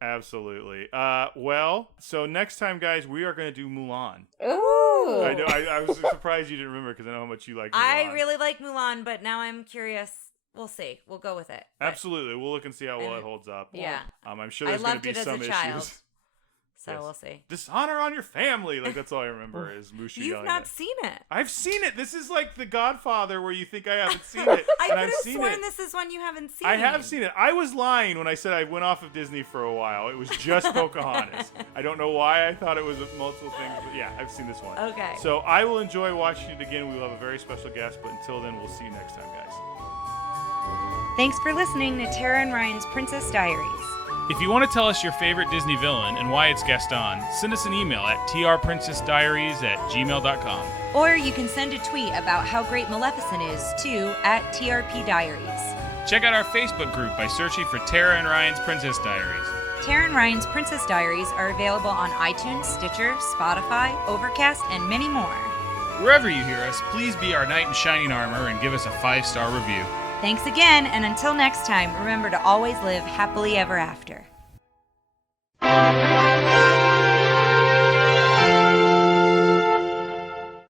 Absolutely. So next time, guys, we are going to do Mulan. Ooh. I know. I was surprised you didn't remember because I know how much you like Mulan. I really like Mulan, but now I'm curious. We'll see. We'll go with it. Absolutely. We'll look and see how well it holds up. Yeah. I'm sure there's going to be some issues. So we'll see. Dishonor on your family. Like, that's all I remember is Mushu You've yelling not at. seen it. I've seen it. This is like The Godfather where you think I haven't seen it. I could have sworn this is one you haven't seen. I have seen it. I was lying when I said I went off of Disney for a while. It was just Pocahontas. I don't know why I thought it was multiple things, but yeah, I've seen this one. Okay. So I will enjoy watching it again. We will have a very special guest, but until then, we'll see you next time, guys. Thanks for listening to Tara and Ryan's Princess Diaries. If you want to tell us your favorite Disney villain and why it's guest on, send us an email at trprincessdiaries@gmail.com. Or you can send a tweet about how great Maleficent is to @TRPDiaries. Check out our Facebook group by searching for Tara and Ryan's Princess Diaries. Tara and Ryan's Princess Diaries are available on iTunes, Stitcher, Spotify, Overcast, and many more. Wherever you hear us, please be our knight in shining armor and give us a 5-star review. Thanks again, and until next time, remember to always live happily ever after.